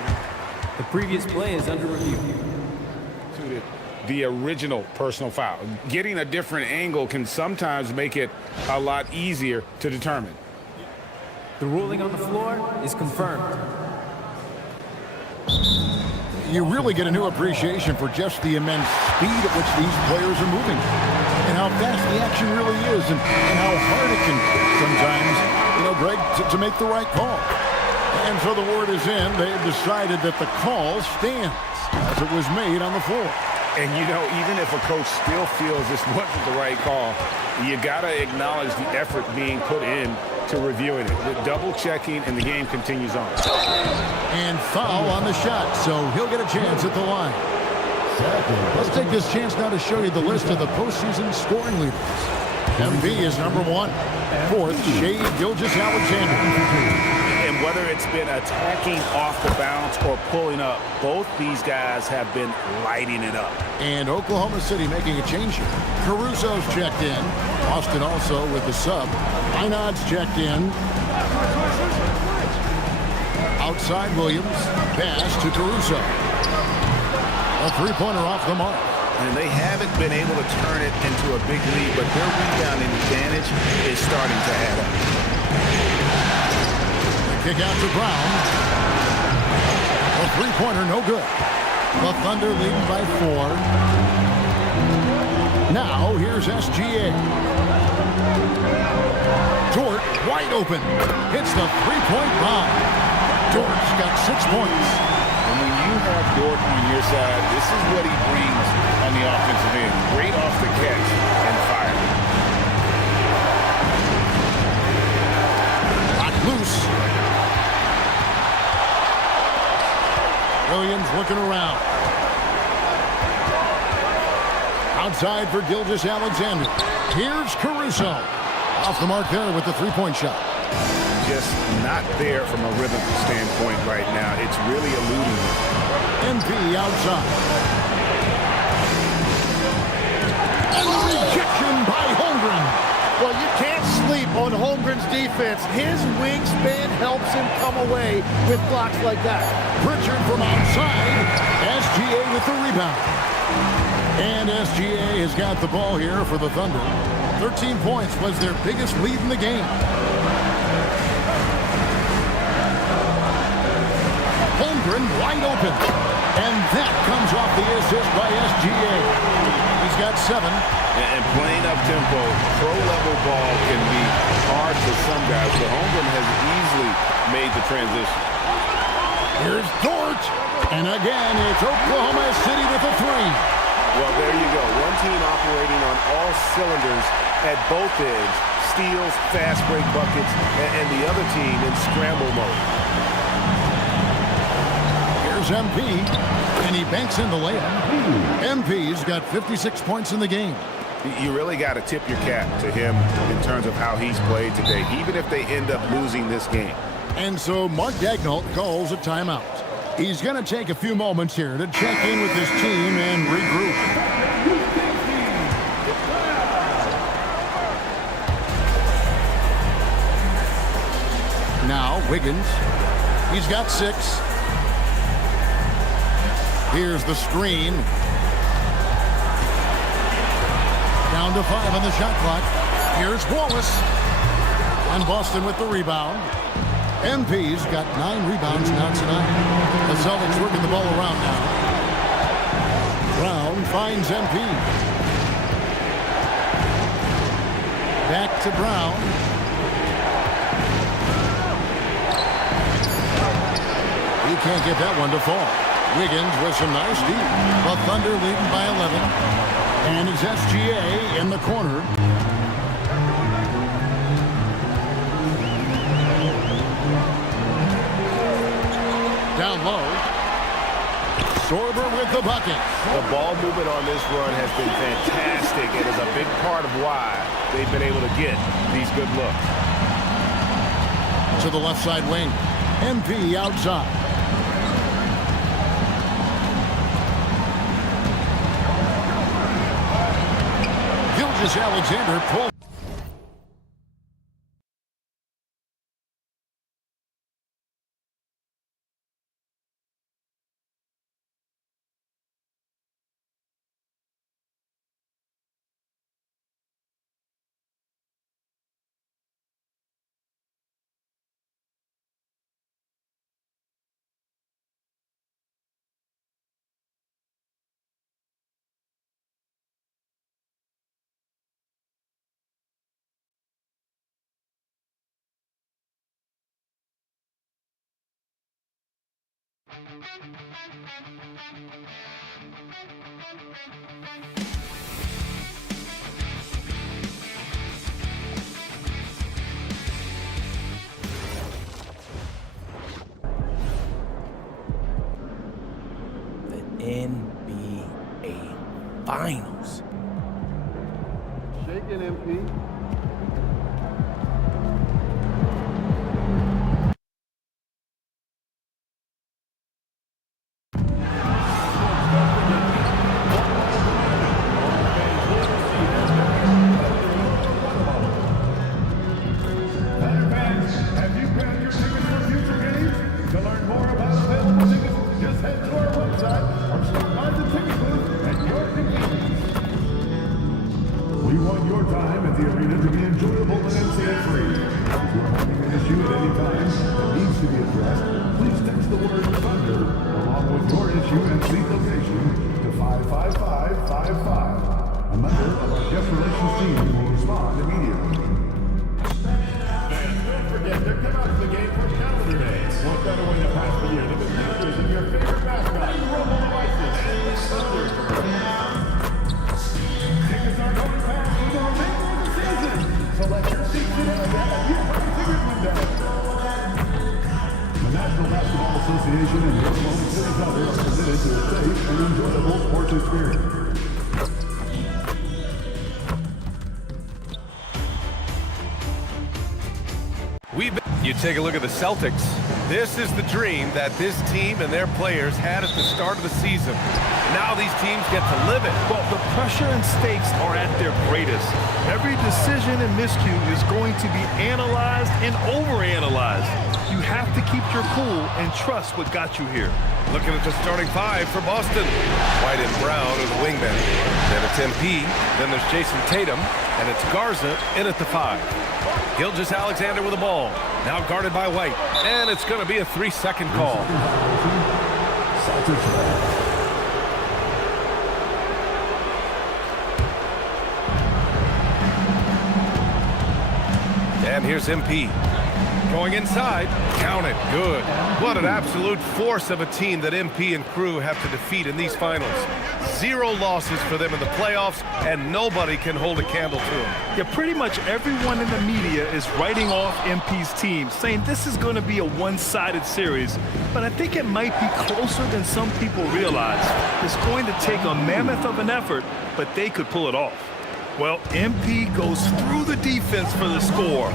The previous play is under review. The original personal foul. Getting a different angle can sometimes make it a lot easier to determine. The ruling on the floor is confirmed. You really get a new appreciation for just the immense speed at which these players are moving and how fast the action really is and how hard it can sometimes, Greg, to make the right call. And so the word is in. They have decided that the call stands as it was made on the floor. And, even if a coach still feels this wasn't the right call, you got to acknowledge the effort being put in to reviewing it. With double checking, and the game continues on. And foul on the shot, so he'll get a chance at the line. Let's take this chance now to show you the list of the postseason scoring leaders. MB is number 1. 4th, Shai Gilgeous-Alexander. And whether it's been attacking off the bounce or pulling up, both these guys have been lighting it up. And Oklahoma City making a change here. Caruso's checked in. Austin also with the sub. Einad's checked in. Outside Williams. Pass to Caruso. A three-pointer off the mark. And they haven't been able to turn it into a big lead, but their rebounding advantage is starting to add up. Kick out to Brown. A three-pointer, no good. The Thunder leading by 4. Now, here's SGA. Dort, wide open. Hits the three-point bomb. Dort's got 6 points. And when you have Dort on your side, this is what he brings on the offensive end. Great off the catch and fire. Locked loose. Williams looking around. Outside for Gilgeous-Alexander. Here's Caruso. Off the mark there with the three-point shot. Just not there from a rhythm standpoint right now. It's really eluding him. MP outside. And the rejection by Holmgren. Well, you can't sleep on Holmgren's defense. His wingspan helps him come away with blocks like that. Pritchard from outside. SGA with the rebound. And SGA has got the ball here for the Thunder. 13 points was their biggest lead in the game. Holmgren wide open. And that comes off the assist by SGA. He's got 7. And playing up tempo, pro-level ball can be hard for some guys, but Holmgren has easily made the transition. Here's Dort. And again, it's Oklahoma City with a 3. Well, there you go. One team operating on all cylinders at both ends. Steals, fast break buckets, and the other team in scramble mode. Here's MP, and he banks in the layup. MP's got 56 points in the game. You really got to tip your cap to him in terms of how he's played today, even if they end up losing this game. And so Mark Daigneault calls a timeout. He's going to take a few moments here to check in with his team and regroup. Now Wiggins. He's got 6. Here's the screen. Down to 5 on the shot clock. Here's Wallace. And Boston with the rebound. MP's got 9 rebounds now tonight. The Celtics working the ball around now. Brown finds MP. Back to Brown. He can't get that one to fall. Wiggins with some nice deep. The Thunder leading by 11. And it's SGA in the corner. Down low. Sorber with the bucket. The ball movement on this run has been fantastic. It is a big part of why they've been able to get these good looks. To the left side wing. MP outside. Gilgeous-Alexander pulled. NBA Finals. Shake it, MP. Association and your local cities out there are committed to a safe and enjoyable sports experience. take a look at the Celtics. This is the dream that this team and their players had at the start of the season. Now these teams get to live it. Well, the pressure and stakes are at their greatest. Every decision and miscue is going to be analyzed and overanalyzed. You have to keep your cool and trust what got you here. Looking at the starting five for Boston. White and Brown are the wingmen. Then it's MP. Then there's Jason Tatum. And it's Garza in at the 5. Gilgeous-Alexander with the ball. Now guarded by White. And it's going to be a 3-second call. And here's MP. Going inside. Count it. Good. What an absolute force of a team that MP and crew have to defeat in these finals. 0 losses for them in the playoffs, and nobody can hold a candle to them. Yeah, pretty much everyone in the media is writing off MP's team, saying this is going to be a one-sided series. But I think it might be closer than some people realize. It's going to take a mammoth of an effort, but they could pull it off. Well, MP goes through the defense for the score.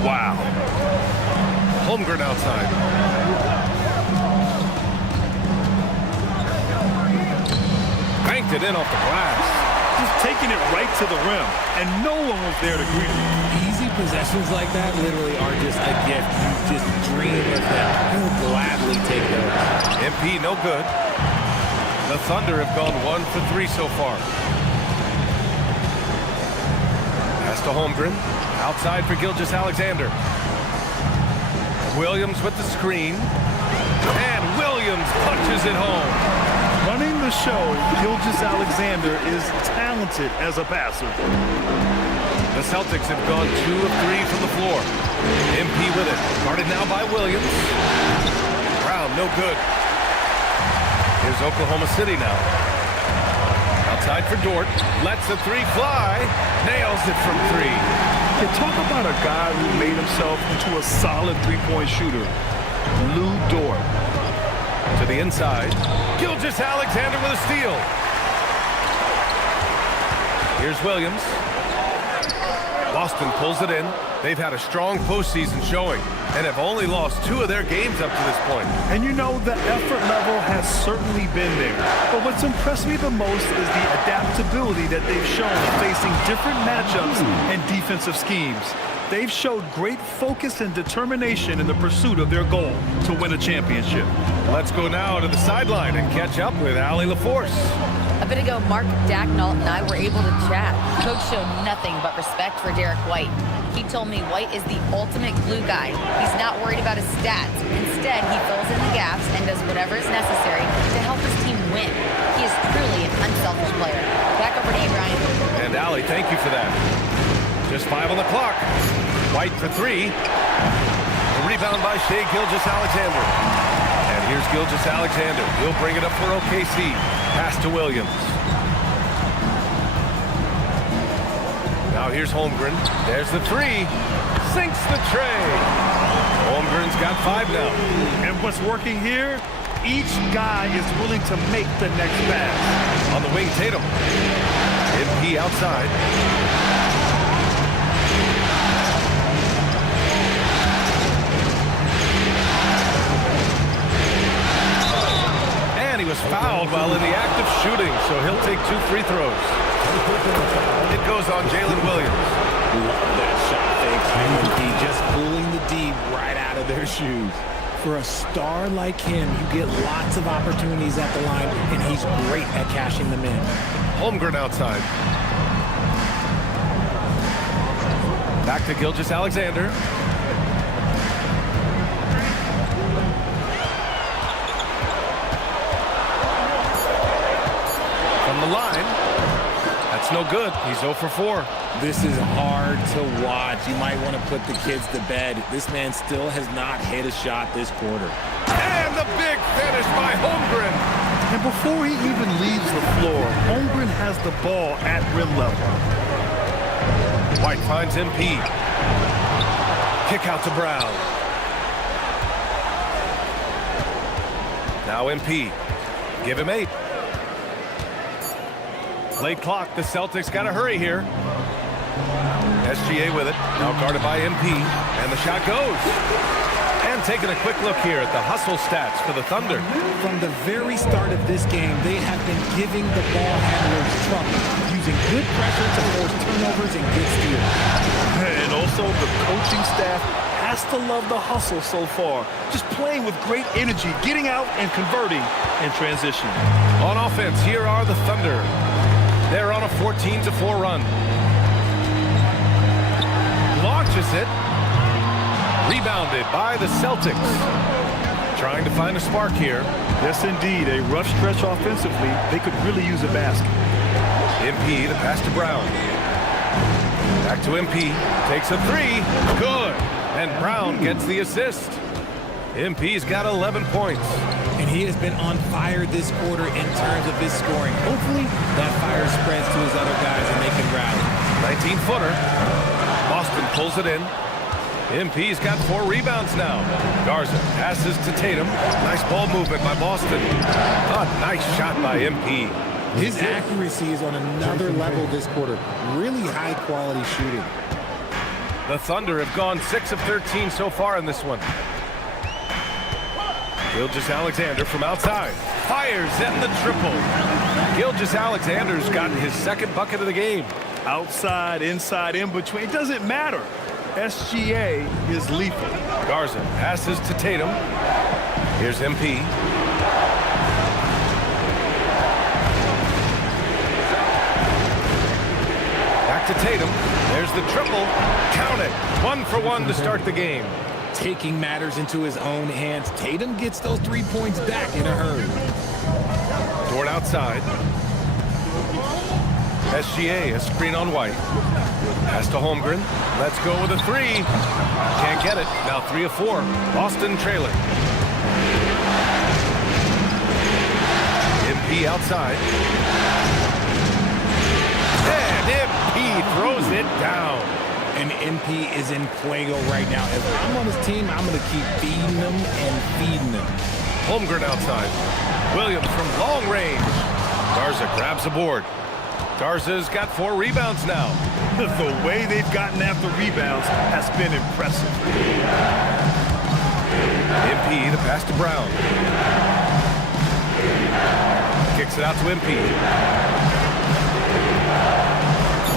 Wow. Holmgren outside. Banked it in off the glass. Just taking it right to the rim, and no one was there to greet him. Easy possessions like that literally are just a gift. You just dream of them. He'll gladly take those. MP no good. The Thunder have gone 1 for 3 so far. Pass to Holmgren. Outside for Gilgeous-Alexander. Williams with the screen. And Williams punches it home. Running the show, Gilgeous-Alexander is talented as a passer. The Celtics have gone 2 of 3 from the floor. MP with it. Guarded now by Williams. Brown, no good. Here's Oklahoma City now. Outside for Dort. Lets the 3 fly. Nails it from 3. You talk about a guy who made himself into a solid three-point shooter. Lou Dort. To the inside. Gilgeous-Alexander with a steal. Here's Williams. Boston pulls it in. They've had a strong postseason showing and have only lost 2 of their games up to this point. And you know, the effort level has certainly been there. But what's impressed me the most is the adaptability that they've shown facing different matchups and defensive schemes. They've showed great focus and determination in the pursuit of their goal to win a championship. Let's go now to the sideline and catch up with Allie LaForce. A bit ago, Mark Dacknault and I were able to chat. Coach showed nothing but respect for Derek White. He told me White is the ultimate glue guy. He's not worried about his stats. Instead, he fills in the gaps and does whatever is necessary to help his team win. He is truly an unselfish player. Back over to you, Brian. And Allie, thank you for that. Just 5 on the clock. White for 3. A rebound by Shai Gilgeous-Alexander. And here's Gilgeous-Alexander. He'll bring it up for OKC. Pass to Williams. Now here's Holmgren. There's the 3. Sinks the tray. Holmgren's got 5 now. And what's working here? Each guy is willing to make the next pass. On the wing, Tatum. MP outside. And he was fouled while in the act of shooting, so he'll take 2 free throws. It goes on Jalen Williams. Love that shot fake. MP just pulling the D right out of their shoes. For a star like him, you get lots of opportunities at the line, and he's great at cashing them in. Holmgren outside. Back to Gilgeous-Alexander. From the line. That's no good. He's 0 for 4. This is hard to watch. You might want to put the kids to bed. This man still has not hit a shot this quarter. And the big finish by Holmgren. And before he even leaves the floor, Holmgren has the ball at rim level. White finds MP. Kick out to Brown. Now MP. Give him 8. Late clock. The Celtics got to hurry here. SGA with it. Now guarded by MP. And the shot goes. And taking a quick look here at the hustle stats for the Thunder. From the very start of this game, they have been giving the ball handlers trouble, using good pressure to force turnovers and get steals. And also the coaching staff has to love the hustle so far. Just playing with great energy, getting out and converting in transition. On offense, here are the Thunder. They're on a 14-4 run. Launches it. Rebounded by the Celtics. Trying to find a spark here. Yes, indeed. A rough stretch offensively. They could really use a basket. MP, the pass to Brown. Back to MP. Takes a three. Good. And Brown gets the assist. MP's got 11 points. And he has been on fire this quarter in terms of his scoring. Hopefully, that fire spreads to his other guys and they can rally. 19-footer. Boston pulls it in. MP's got 4 rebounds now. Garza passes to Tatum. Nice ball movement by Boston. A nice shot by MP. His accuracy is on another level this quarter. Really high-quality shooting. The Thunder have gone 6 of 13 so far in this one. Gilgeous-Alexander from outside. Fires in the triple. Gilgeous-Alexander's gotten his second bucket of the game. Outside, inside, in between. It doesn't matter. SGA is lethal. Garza passes to Tatum. Here's MP. Back to Tatum. There's the triple. Count it. 1 for 1 to start the game. Taking matters into his own hands. Tatum gets those 3 points back in a hurry. Dort outside. SGA, a screen on White. Pass to Holmgren. Let's go with a 3. Can't get it. Now 3 of 4. Boston trailing. MP outside. And MP throws it down. And MP is in fuego right now. If I'm on his team, I'm going to keep feeding them and feeding them. Holmgren outside. Williams from long range. Garza grabs the board. Garza's got 4 rebounds now. The way they've gotten after rebounds has been impressive. MP, the pass to Brown. Kicks it out to MP.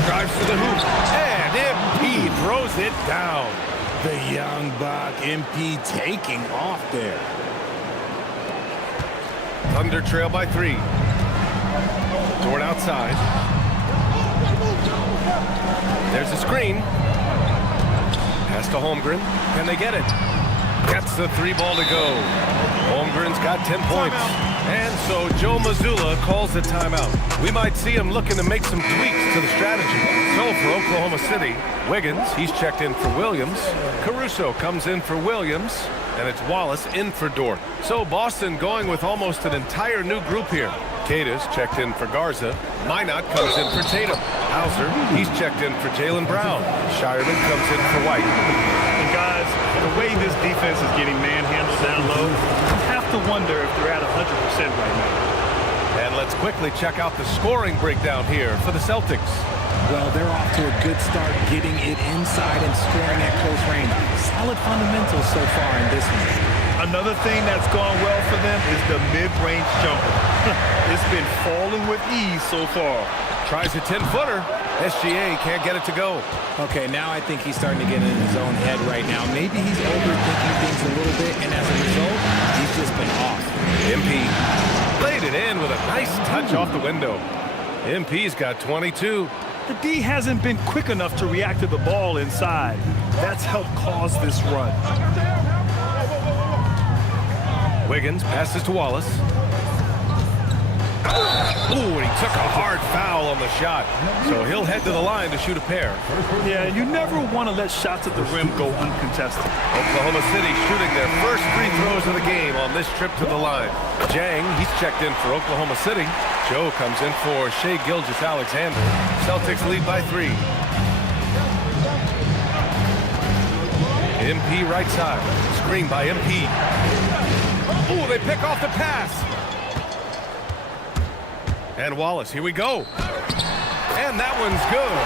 Drives to the hoop. And MP throws it down. The young buck, MP taking off there. Thunder trail by 3. Dort outside. There's a screen. Pass to Holmgren. Can they get it? Gets the 3 ball to go. Holmgren's got 10 points. And so Joe Mazzulla calls the timeout. We might see him looking to make some tweaks to the strategy. So for Oklahoma City, Wiggins, he's checked in for Williams. Caruso comes in for Williams. And it's Wallace in for Dort. So Boston going with almost an entire new group here. Cadiz checked in for Garza. Minot comes in for Tatum. Hauser, he's checked in for Jaylen Brown. Shireman comes in for White. And guys, the way this defense is getting manhandled down low, you have to wonder if they're at 100% right now. And let's quickly check out the scoring breakdown here for the Celtics. Well, they're off to a good start getting it inside and scoring at close range. Solid fundamentals so far in this one. Another thing that's gone well for them is the mid-range jumper. It's been falling with ease so far. Tries a 10-footer. SGA can't get it to go. Okay, now I think he's starting to get in his own head right now. Maybe he's overthinking things a little bit, and as a result, he's just been off. MP laid it in with a nice touch off the window. MP's got 22. The D hasn't been quick enough to react to the ball inside. That's helped cause this run. Wiggins passes to Wallace. Ooh, and he took a hard foul on the shot. So he'll head to the line to shoot a pair. Yeah, you never want to let shots at the rim go uncontested. Oklahoma City shooting their first 3 throws of the game on this trip to the line. Jang, he's checked in for Oklahoma City. Joe comes in for Shai Gilgeous-Alexander. Celtics lead by 3. MP right side. Screen by MP. Ooh, they pick off the pass. And Wallace, here we go. And that one's good.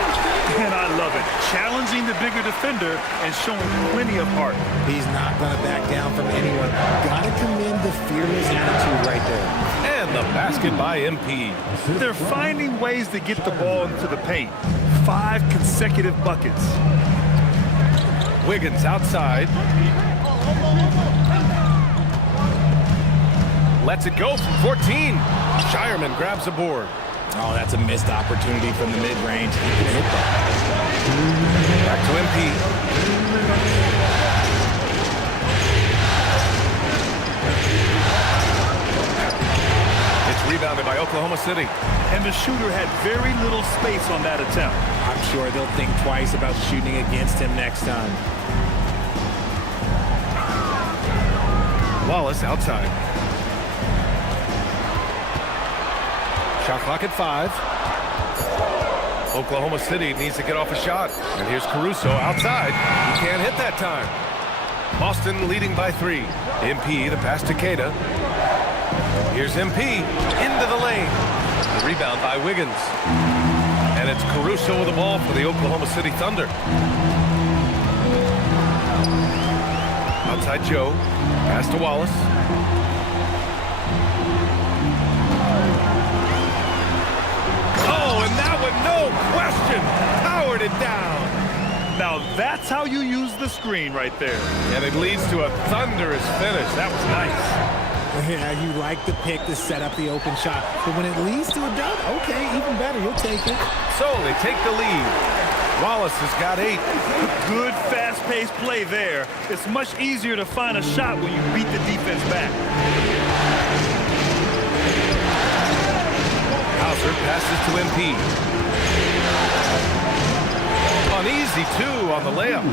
And I love it. Challenging the bigger defender and showing plenty of heart. He's not going to back down from anyone. Got to commend the fearless attitude right there. And the basket by MP. They're finding ways to get the ball into the paint. 5 consecutive buckets. Wiggins outside. Lets it go from 14. Shireman grabs a board. Oh, that's a missed opportunity from the mid-range. He can hit that. Back to MP. It's rebounded by Oklahoma City. And the shooter had very little space on that attempt. I'm sure they'll think twice about shooting against him next time. Wallace outside. Shot clock at 5. Oklahoma City needs to get off a shot. And here's Caruso outside. He can't hit that time. Boston leading by 3. MP, the pass to Queta. Here's MP into the lane. The rebound by Wiggins. And it's Caruso with the ball for the Oklahoma City Thunder. Outside Joe. Pass to Wallace. Oh, and that one, no question, powered it down. Now that's how you use the screen right there. And it leads to a thunderous finish. That was nice. Yeah, you like the pick to set up the open shot. But when it leads to a dunk, okay, even better, you'll take it. So they take the lead. Wallace has got 8. Good fast-paced play there. It's much easier to find a shot when you beat the defense back. Hauser passes to MP. An easy 2 on the layup.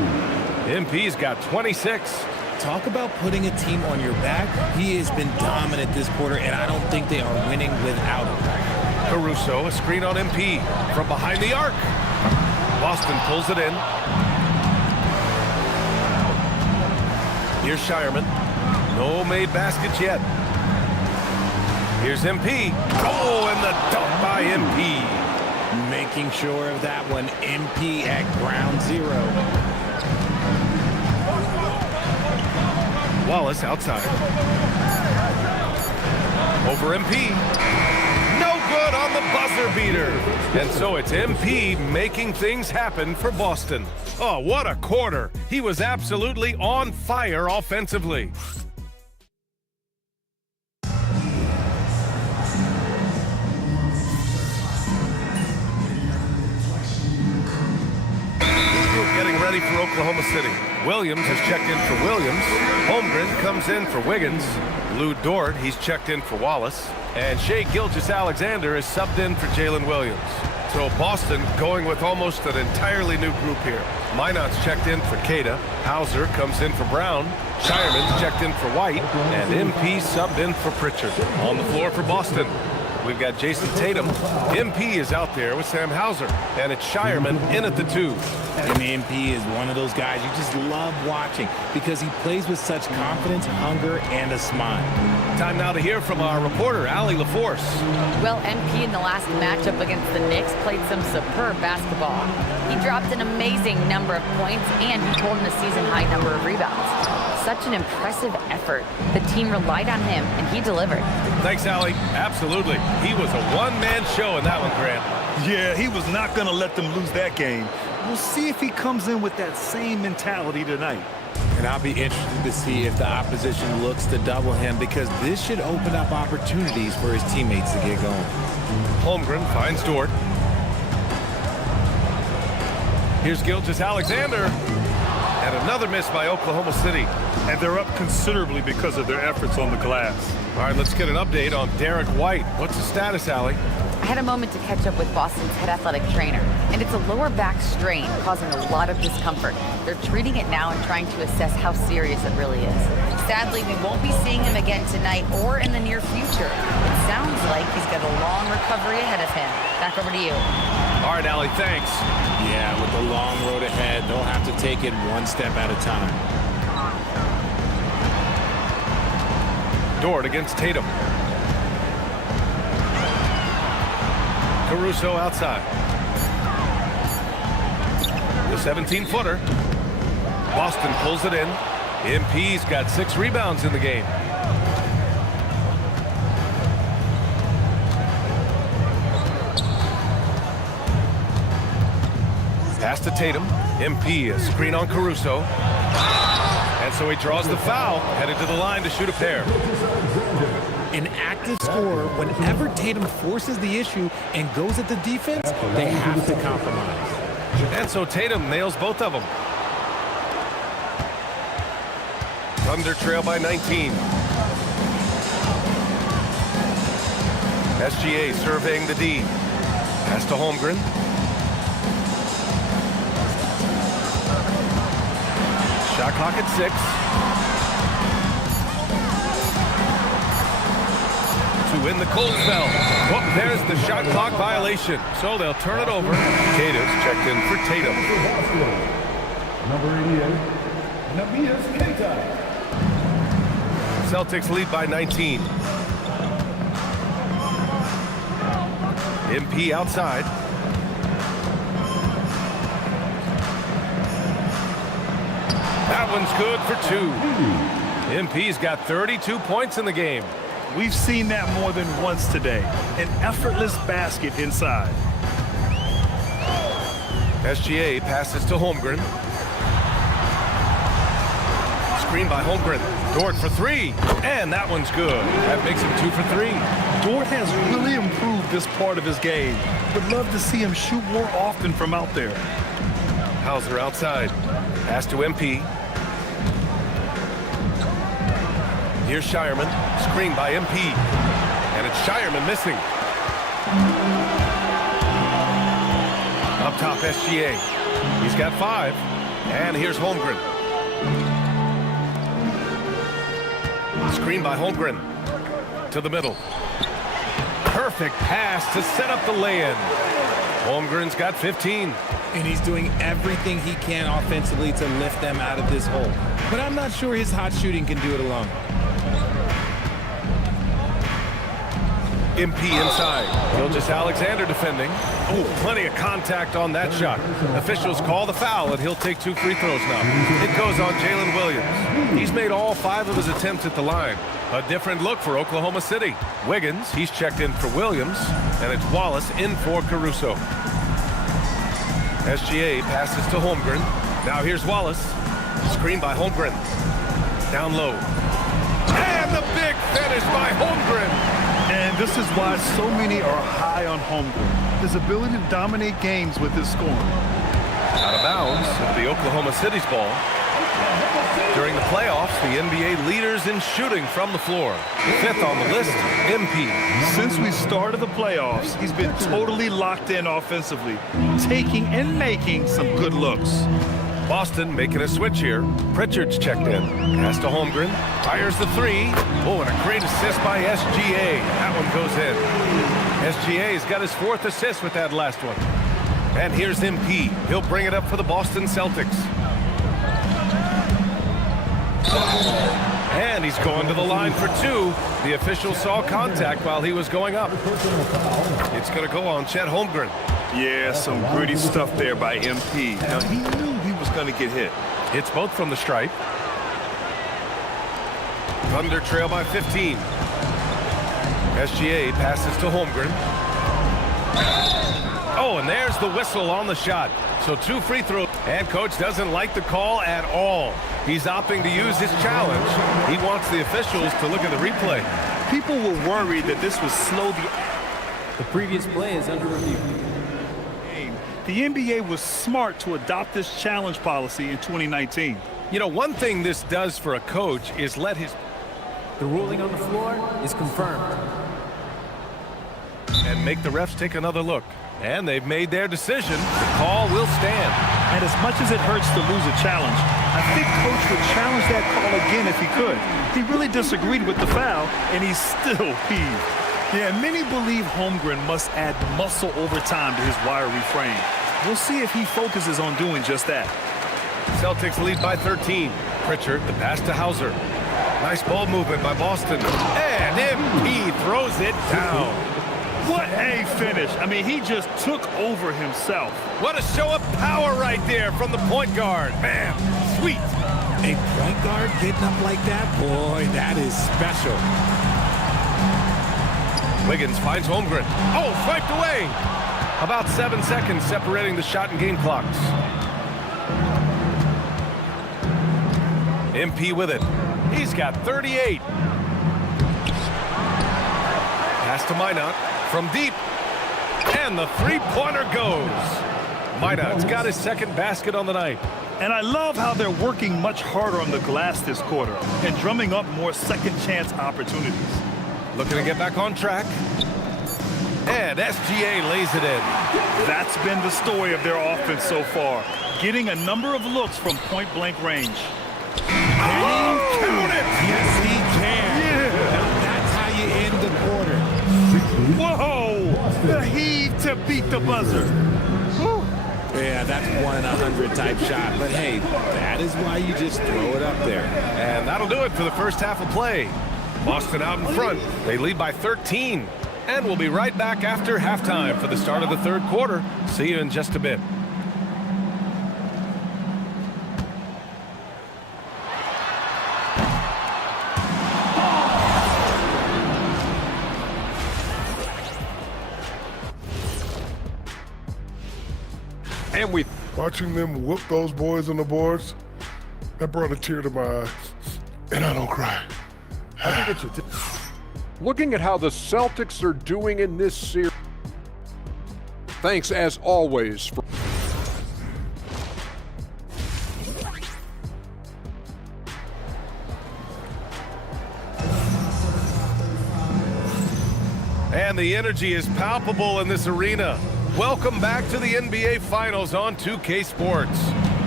MP's got 26. Talk about putting a team on your back. He has been dominant this quarter, and I don't think they are winning without him. Caruso, a screen on MP from behind the arc. Boston pulls it in. Here's Shireman. No made baskets yet. Here's MP. Oh, and the dunk by MP. Making sure of that one. MP at ground 0. Wallace outside. Over MP. No good on the buzzer beater. And so it's MP making things happen for Boston. Oh, what a quarter. He was absolutely on fire offensively. Getting ready for Oklahoma City. Williams has checked in for Williams. Holmgren comes in for Wiggins. Lou Dort, he's checked in for Wallace. And Shai Gilgeous-Alexander is subbed in for Jalen Williams. So Boston going with almost an entirely new group here. Minot's checked in for Queta. Hauser comes in for Brown. Shireman's checked in for White. And MP subbed in for Pritchard. On the floor for Boston, we've got Jason Tatum. MP is out there with Sam Hauser. And it's Shireman in at the 2. And MP is one of those guys you just love watching because he plays with such confidence, hunger, and a smile. Time now to hear from our reporter, Allie LaForce. Well, MP in the last matchup against the Knicks played some superb basketball. He dropped an amazing number of points, and he pulled in a season-high number of rebounds. Such an impressive effort. The team relied on him, and he delivered. Thanks, Allie. Absolutely. He was a one-man show in that one, Grant. Yeah, he was not going to let them lose that game. We'll see if he comes in with that same mentality tonight. And I'll be interested to see if the opposition looks to double him because this should open up opportunities for his teammates to get going. Holmgren finds Dort. Here's Gilgeous-Alexander. And another miss by Oklahoma City. And they're up considerably because of their efforts on the glass. All right, let's get an update on Derek White. What's the status, Allie? I had a moment to catch up with Boston's head athletic trainer, and it's a lower back strain causing a lot of discomfort. They're treating it now and trying to assess how serious it really is. Sadly, we won't be seeing him again tonight or in the near future. It sounds like he's got a long recovery ahead of him. Back over to you. All right, Allie, thanks. Yeah, with the long road ahead, they'll have to take it one step at a time. Dort against Tatum. Caruso outside. 17-footer. Boston pulls it in. MP's got 6 rebounds in the game. Pass to Tatum. MP, a screen on Caruso. And so he draws the foul, headed to the line to shoot a pair. An active scorer, whenever Tatum forces the issue and goes at the defense, they have to compromise. And so Tatum nails both of them. Thunder trail by 19. SGA surveying the D. Pass to Holmgren. Shot clock at 6. To win the cold spell. Oh, there's the shot clock violation. So they'll turn it over. Tatum's checked in for Tatum. Number 88, Nabias Keita. Celtics lead by 19. MP outside. That one's good for 2. MP's got 32 points in the game. We've seen that more than once today. An effortless basket inside. SGA passes to Holmgren. Screen by Holmgren. Dort for 3. And that one's good. That makes him 2 for 3. Dort has really improved this part of his game. Would love to see him shoot more often from out there. Hauser outside. Pass to MP. Here's Shireman. Screen by MP. And it's Shireman missing. Up top, SGA. He's got 5. And here's Holmgren. Screen by Holmgren. To the middle. Perfect pass to set up the lay-in. Holmgren's got 15. And he's doing everything he can offensively to lift them out of this hole. But I'm not sure his hot shooting can do it alone. MP inside. Gilgeous Alexander defending. Oh, plenty of contact on that shot. Officials call the foul, and he'll take 2 free throws now. It goes on Jalen Williams. He's made all 5 of his attempts at the line. A different look for Oklahoma City. Wiggins, he's checked in for Williams, and it's Wallace in for Caruso. SGA passes to Holmgren. Now here's Wallace. Screen by Holmgren. Down low. And the big finish by Holmgren. And this is why so many are high on Holmgren. His ability to dominate games with his scoring. Out of bounds, the Oklahoma City's ball. During the playoffs, the NBA leaders in shooting from the floor. 5th on the list, MP. Since we started the playoffs, he's been totally locked in offensively, taking and making some good looks. Boston making a switch here. Pritchard's checked in. Pass to Holmgren. Fires the 3. Oh, and a great assist by SGA. That one goes in. SGA's got his 4th assist with that last one. And here's MP. He'll bring it up for the Boston Celtics. And he's going to the line for 2. The official saw contact while he was going up. It's going to go on Chet Holmgren. Yeah, some gritty stuff there by MP. Now, he knew he was going to get hit. It's both from the stripe. Thunder trail by 15. SGA passes to Holmgren. Oh, and there's the whistle on the shot. So 2 free throws. And coach doesn't like the call at all. He's opting to use his challenge. He wants the officials to look at the replay. People were worried that this would slow the previous play is under review. The NBA was smart to adopt this challenge policy in 2019. You know, one thing this does for a coach is let his... The ruling on the floor is confirmed. And make the refs take another look. And they've made their decision. The call will stand. And as much as it hurts to lose a challenge, I think Coach would challenge that call again if he could. He really disagreed with the foul, and he's still peeved. Yeah, many believe Holmgren must add muscle over time to his wiry frame. We'll see if he focuses on doing just that. Celtics lead by 13. Pritchard, the pass to Hauser. Nice ball movement by Boston. And MP throws it down. What a finish. I mean, he just took over himself. What a show of power right there from the point guard. Man, sweet. A point guard getting up like that, boy, that is special. Wiggins finds Holmgren. Oh, swiped away. About 7 seconds separating the shot and game clocks. MP with it. He's got 38. Pass to Minot from deep. And the three-pointer goes. Minot's got his second basket on the night. And I love how they're working much harder on the glass this quarter and drumming up more second chance opportunities. Looking to get back on track. And SGA lays it in. That's been the story of their offense so far, getting a number of looks from point-blank range. Oh, count it! Yes, he can. Yeah. Now that's how you end the quarter. Whoa! The heave to beat the buzzer. Whew. Yeah, that's 1 in 100 type shot. But hey, that is why you just throw it up there. And that'll do it for the first half of play. Boston out in front. They lead by 13. And we'll be right back after halftime for the start of the third quarter. See you in just a bit. And we watching them whoop those boys on the boards, that brought a tear to my eye, and I don't cry. I think it's looking at how the Celtics are doing in this series. Thanks as always for and the energy is palpable in this arena. Welcome back to the NBA Finals on 2K Sports.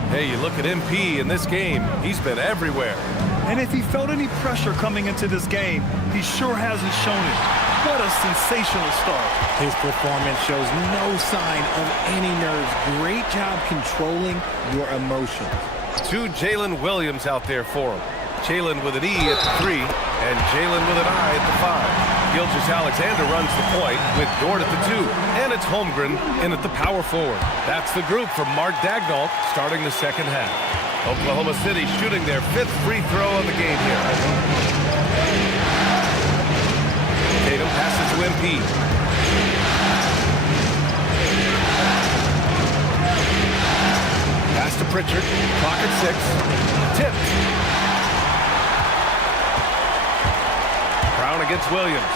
Hey, you look at MP in this game, he's been everywhere. And if he felt any pressure coming into this game, he sure hasn't shown it. What a sensational start. His performance shows no sign of any nerves. Great job controlling your emotions. 2 Jalen Williams out there for him. Jalen with an E at the 3, and Jalen with an I at the 5. Gilgeous-Alexander runs the point with Dort at the 2, and it's Holmgren in at the power forward. That's the group from Mark Daigneault starting the second half. Oklahoma City shooting their 5th free throw of the game here. Tatum passes to MP. Pass to Pritchard. Clock at 6. Tipped. Brown against Williams.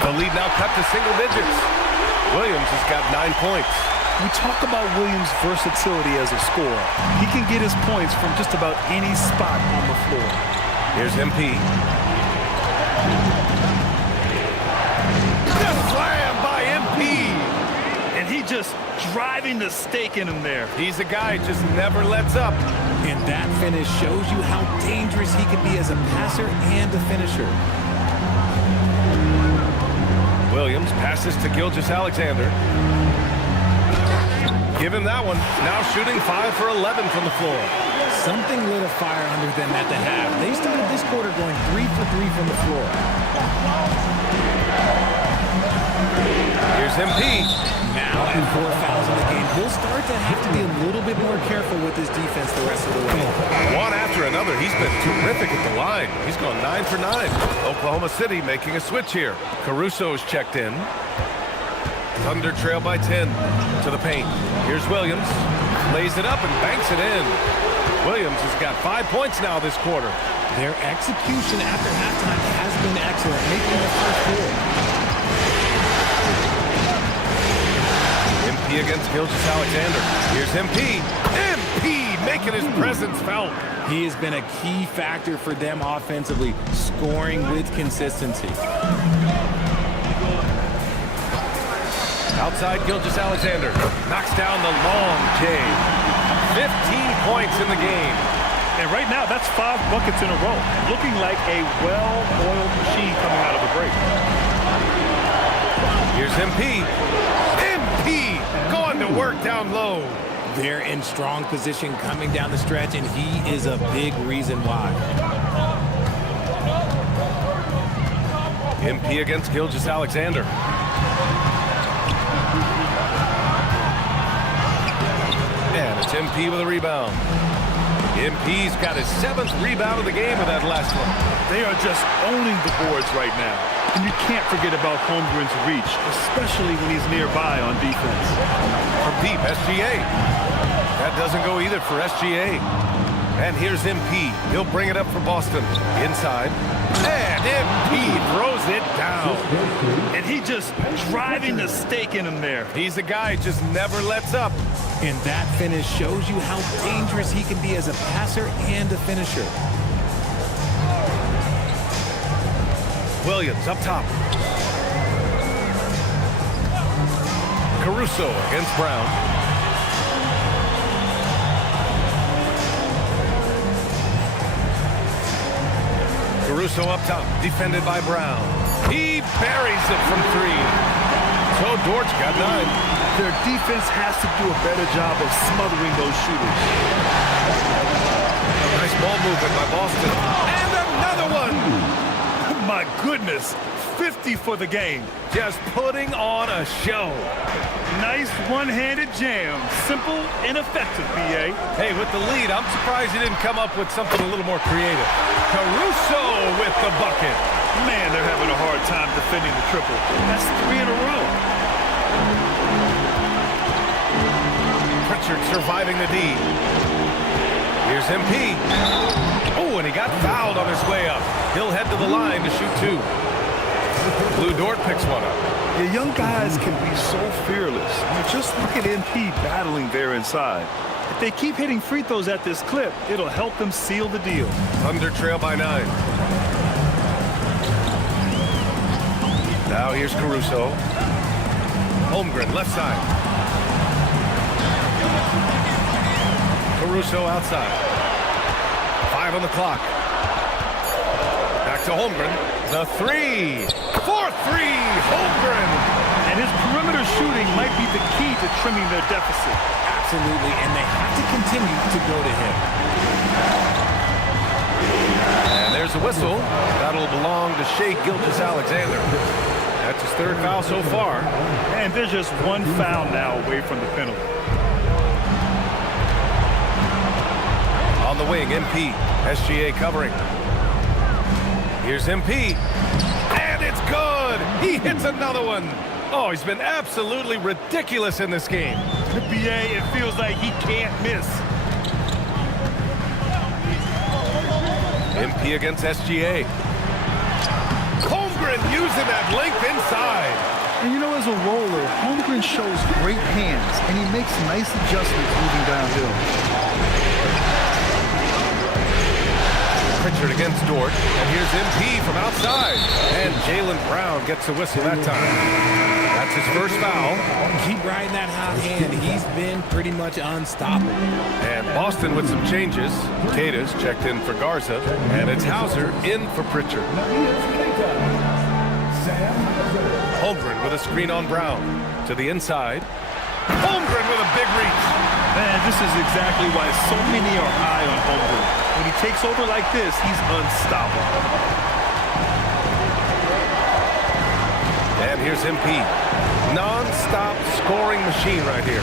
The lead now cut to single digits. Williams has got 9 points. We talk about Williams' versatility as a scorer. He can get his points from just about any spot on the floor. Here's MP. The slam by MP. And he just driving the stake in him there. He's a guy just never lets up. And that finish shows you how dangerous he can be as a passer and a finisher. Williams passes to Gilgeous-Alexander. Give him that one. Now shooting 5 for 11 from the floor. Something lit a fire under them at the half. They started this quarter going 3 for 3 from the floor. Here's MP. Now at 4 fouls in the game, he'll start to have to be a little bit more careful with his defense the rest of the way. One after another. He's been terrific at the line. He's gone 9 for 9. Oklahoma City making a switch here. Caruso's checked in. Thunder trail by 10 to the paint. Here's Williams. Lays it up and banks it in. Williams has got 5 points now this quarter. Their execution after halftime has been excellent, making the first goal. MP against Gilgeous-Alexander. Here's MP. MP making his presence felt. He has been a key factor for them offensively, scoring with consistency. Outside Gilgeous-Alexander knocks down the long J. 15 points in the game. And right now, that's 5 buckets in a row. Looking like a well-oiled machine coming out of the break. Here's MP. MP going to work down low. They're in strong position coming down the stretch, and he is a big reason why. MP against Gilgeous-Alexander. And it's MP with a rebound. MP's got his 7th rebound of the game with that last one. They are just owning the boards right now. And you can't forget about Holmgren's reach, especially when he's nearby on defense. From deep, SGA. That doesn't go either for SGA. And here's MP. He'll bring it up for Boston. Inside. And MP throws it down. And he just driving the stake in him there. He's a guy who just never lets up. And that finish shows you how dangerous he can be as a passer and a finisher. Williams up top. Caruso against Brown. Caruso up top, defended by Brown. He buries it from 3. So Dortch got 9. Their defense has to do a better job of smothering those shooters. Nice ball movement by Boston. And another one! My goodness, 50 for the game. Just putting on a show. Nice one-handed jam. Simple and effective, B.A. Hey, with the lead, I'm surprised he didn't come up with something a little more creative. Caruso with the bucket. Man, they're having a hard time defending the triple. That's 3 in a row. Pritchard surviving the D. Here's MP. Oh, and he got fouled on his way up. He'll head to the line to shoot 2. Lou Dort picks one up. The young guys can be so fearless. Just look at MP battling there inside. If they keep hitting free throws at this clip, it'll help them seal the deal. Thunder trail by 9. Now here's Caruso. Holmgren left side. Caruso outside. 5 on the clock. Back to Holmgren. The 3. 4-3. Holmgren. And his perimeter shooting might be the key to trimming their deficit. Absolutely, and they have to continue to go to him. And there's a whistle. That'll belong to Shai Gilgeous-Alexander. That's his 3rd foul so far. And there's just 1 foul now away from the penalty. On the wing, MP. SGA covering. Here's MP. And it's good! He hits another one! Oh, he's been absolutely ridiculous in this game. The BA, it feels like he can't miss. MP against SGA. Holmgren using that length inside. And you know, as a roller, Holmgren shows great hands, and he makes nice adjustments moving downhill. Pritchard against Dort, and here's MP from outside. And Jaylen Brown gets a whistle that time. That's his 1st foul. Keep riding that hot hand. He's been pretty much unstoppable. And Boston with some changes. Tatus checked in for Garza, and it's Hauser in for Pritchard. Holmgren with a screen on Brown. To the inside. Holmgren with a big reach. Man, this is exactly why so many are high on Holmgren. When he takes over like this, he's unstoppable. And here's MP. Non-stop scoring machine right here.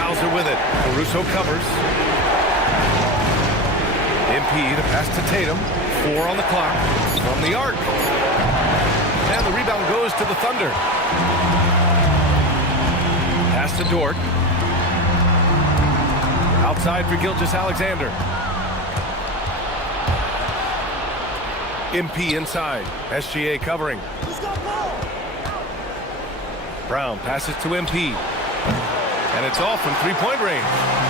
Hauser with it. Caruso covers. MP, the pass to Tatum. 4 on the clock from the arc. And the rebound goes to the Thunder. Pass to Dort. Outside for Gilgeous-Alexander. MP inside. SGA covering. Brown passes to MP. And it's off from 3-point range.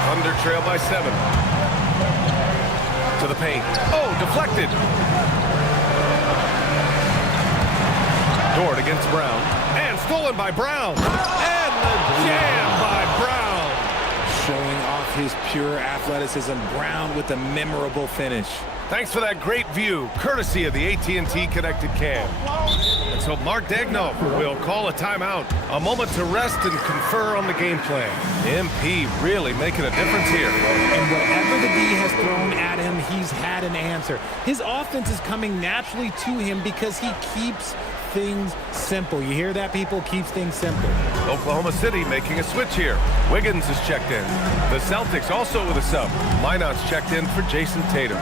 Thunder trail by 7. To the paint. Oh, deflected. Dort against Brown. And stolen by Brown. And the jam by Brown. Showing off his pure athleticism. Brown with a memorable finish. Thanks for that great view, courtesy of the AT&T Connected Cam. And so Mark Daigneault will call a timeout. A moment to rest and confer on the game plan. MP really making a difference here. And whatever the D has thrown at him, he's had an answer. His offense is coming naturally to him because he keeps things simple. You hear that, people? Keeps things simple. Oklahoma City making a switch here. Wiggins is checked in. The Celtics also with a sub. Minot's checked in for Jason Tatum.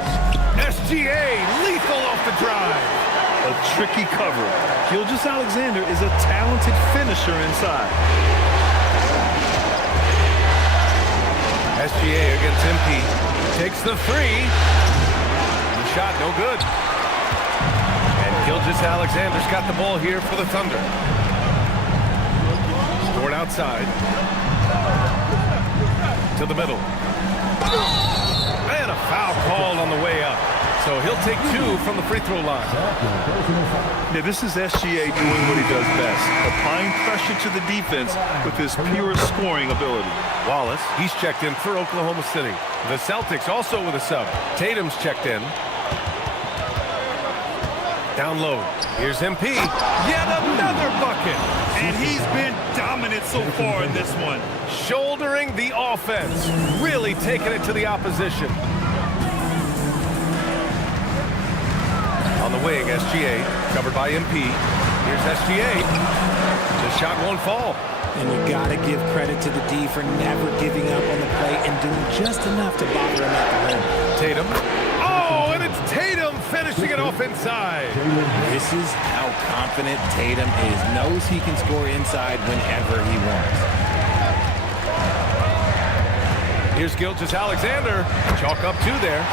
SGA lethal off the drive. A tricky cover. Gilgeous-Alexander is a talented finisher inside. SGA against MP. Takes the three. The shot no good. And Gilgeous-Alexander's got the ball here for the Thunder. Scored outside. To the middle. And a foul called on the way up. So he'll take two from the free throw line. Yeah, this is SGA doing what he does best, applying pressure to the defense with his pure scoring ability. Wallace, he's checked in for Oklahoma City. The Celtics also with a sub. Tatum's checked in. Down low. Here's MP. Yet another bucket. And he's been dominant so far in this one. Shouldering the offense. Really taking it to the opposition. On the wing, SGA, covered by MP. Here's SGA. The shot won't fall. And you got to give credit to the D for never giving up on the play and doing just enough to bother him at the rim. Tatum. Oh, and it's Tatum finishing it off inside. This is how confident Tatum is. Knows he can score inside whenever he wants. Here's Gilgeous-Alexander. Chalk up two there.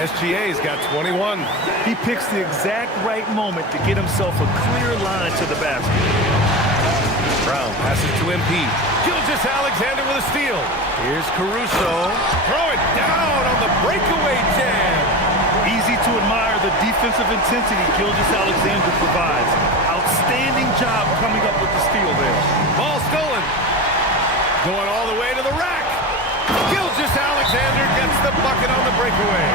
SGA's got 21. He picks the exact right moment to get himself a clear line to the basket. Brown passes to MP. Gilgeous-Alexander with a steal. Here's Caruso. Throw it down on the breakaway jam. Easy to admire the defensive intensity Gilgeous-Alexander provides. Outstanding job coming up with the steal there. Ball stolen. Going all the way to the rack. Gilgeous-Alexander gets the bucket on the breakaway.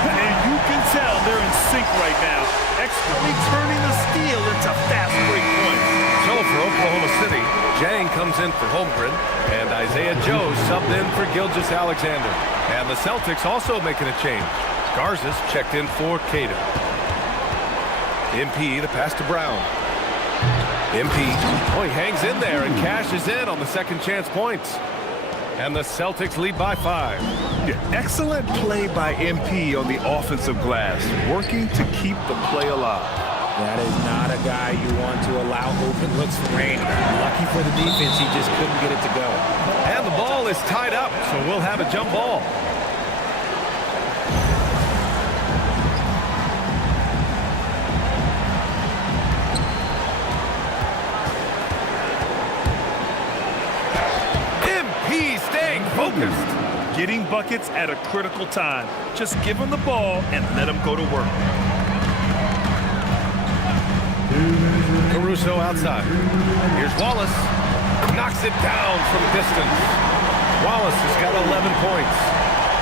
And you can tell they're in sync right now, expertly turning the steal into fast break points. So for Oklahoma City, Jang comes in for Holmgren, and Isaiah Joe subbed in for Gilgeous-Alexander. And the Celtics also making a change. Garza's checked in for Caden. MP, the pass to Brown. MP, oh, he hangs in there and cashes in on the second chance points. And the Celtics lead by 5. Yeah, excellent play by MP on the offensive glass, working to keep the play alive. That is not a guy you want to allow open looks for Rain. Lucky for the defense, he just couldn't get it to go. And the ball is tied up, so we'll have a jump ball. Focused. Getting buckets at a critical time. Just give him the ball and let him go to work. Caruso outside. Here's Wallace. Knocks it down from distance. Wallace has got 11 points.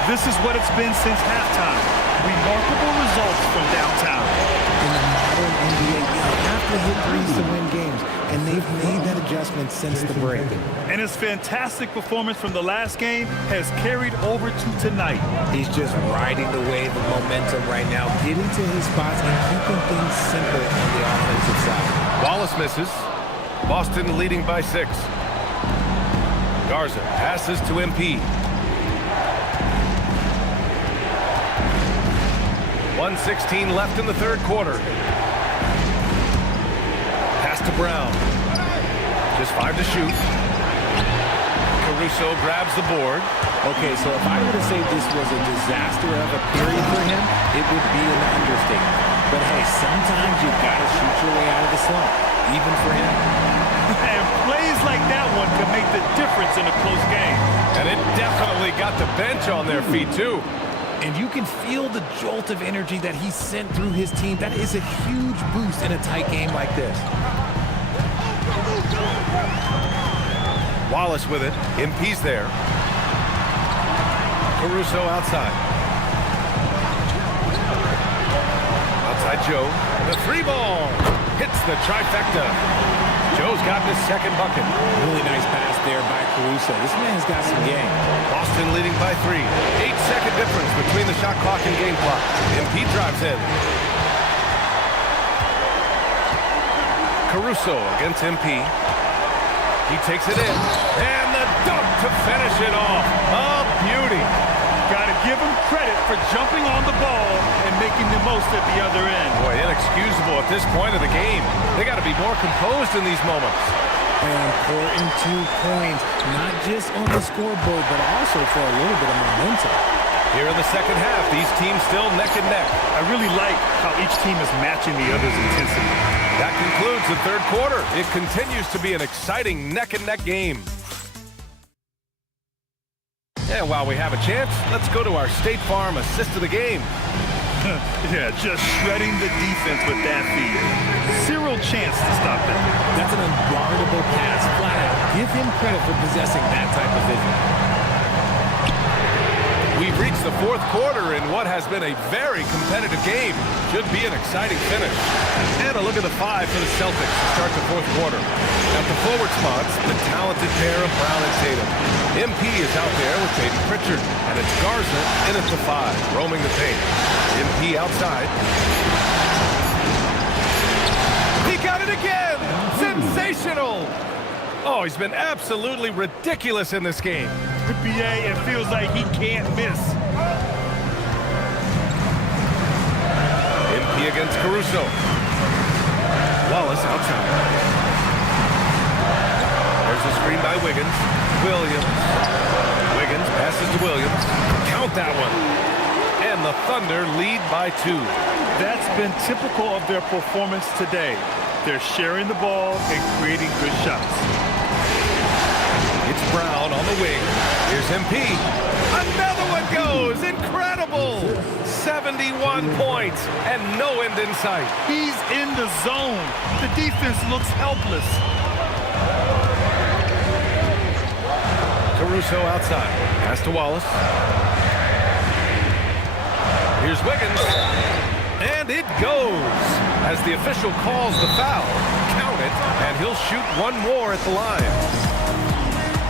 This is what it's been since halftime. Remarkable results from downtown. In the modern NBA, you have to hit threes to win games, and they've made that adjustment since the break. And his fantastic performance from the last game has carried over to tonight. He's just riding the wave of momentum right now, getting to his spots and keeping things simple on the offensive side. Wallace misses. Boston leading by 6. Garza passes to MP. 1:16 left in the third quarter. Pass to Brown. Just 5 to shoot. Caruso grabs the board. Okay, so if I were to say this was a disaster of a period for him, it would be an understatement. But hey, sometimes you've got to shoot your way out of the slump, even for him. And plays like that one can make the difference in a close game. And it definitely got the bench on their feet, too. And you can feel the jolt of energy that he sent through his team. That is a huge boost in a tight game like this. Wallace with it. MP's there. Caruso outside. Outside Joe. The 3 ball. Hits the trifecta. Joe's got his second bucket. Really nice pass there by Caruso. This man's got some game. Boston leading by 3. 8-second difference between the shot clock and game clock. MP drives in. Caruso against MP. He takes it in. And the dunk to finish it off. A beauty. Got to give him credit for jumping on the ball and making the most at the other end. Boy, inexcusable at this point of the game. They got to be more composed in these moments. An important 2 points, not just on the scoreboard, but also for a little bit of momentum. Here in the second half, these teams still neck and neck. I really like how each team is matching the other's intensity. That concludes the third quarter. It continues to be an exciting neck-and-neck game. And while we have a chance, let's go to our State Farm assist of the game. Yeah, just shredding the defense with that feed. Zero chance to stop that. That's an unguardable pass, flat out. Give him credit for possessing that type of vision. We've reached the fourth quarter in what has been a very competitive game. Should be an exciting finish. And a look at the five for the Celtics to start the fourth quarter. At the forward spots, the talented pair of Brown and Tatum. MP is out there with Peyton Pritchard, and it's Garza in at the five, roaming the paint. MP outside. He got it again! Sensational! Oh, he's been absolutely ridiculous in this game. NBA, it feels like he can't miss. MP against Caruso. Wallace outside. There's a screen by Wiggins. Williams. Wiggins passes to Williams. Count that one. And the Thunder lead by 2. That's been typical of their performance today. They're sharing the ball and creating good shots. It's Brown on the wing. Here's MP. Another one goes. Incredible. 71 points and no end in sight. He's in the zone. The defense looks helpless. Caruso outside. Pass to Wallace. Here's Wiggins. And it goes. As the official calls the foul. Count it. And he'll shoot one more at the line.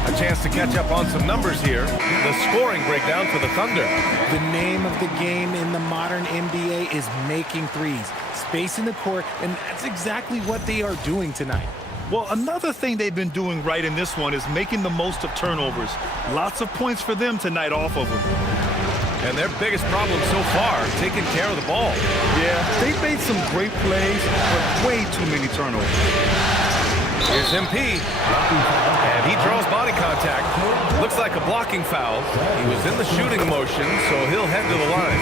A chance to catch up on some numbers here. The scoring breakdown for the Thunder. The name of the game in the modern NBA is making threes. Space in the court, and that's exactly what they are doing tonight. Well, another thing they've been doing right in this one is making the most of turnovers. Lots of points for them tonight off of them. And their biggest problem so far, taking care of the ball. Yeah, they've made some great plays, but way too many turnovers. Here's MP, and he draws body contact. Looks like a blocking foul. He was in the shooting motion, so he'll head to the line.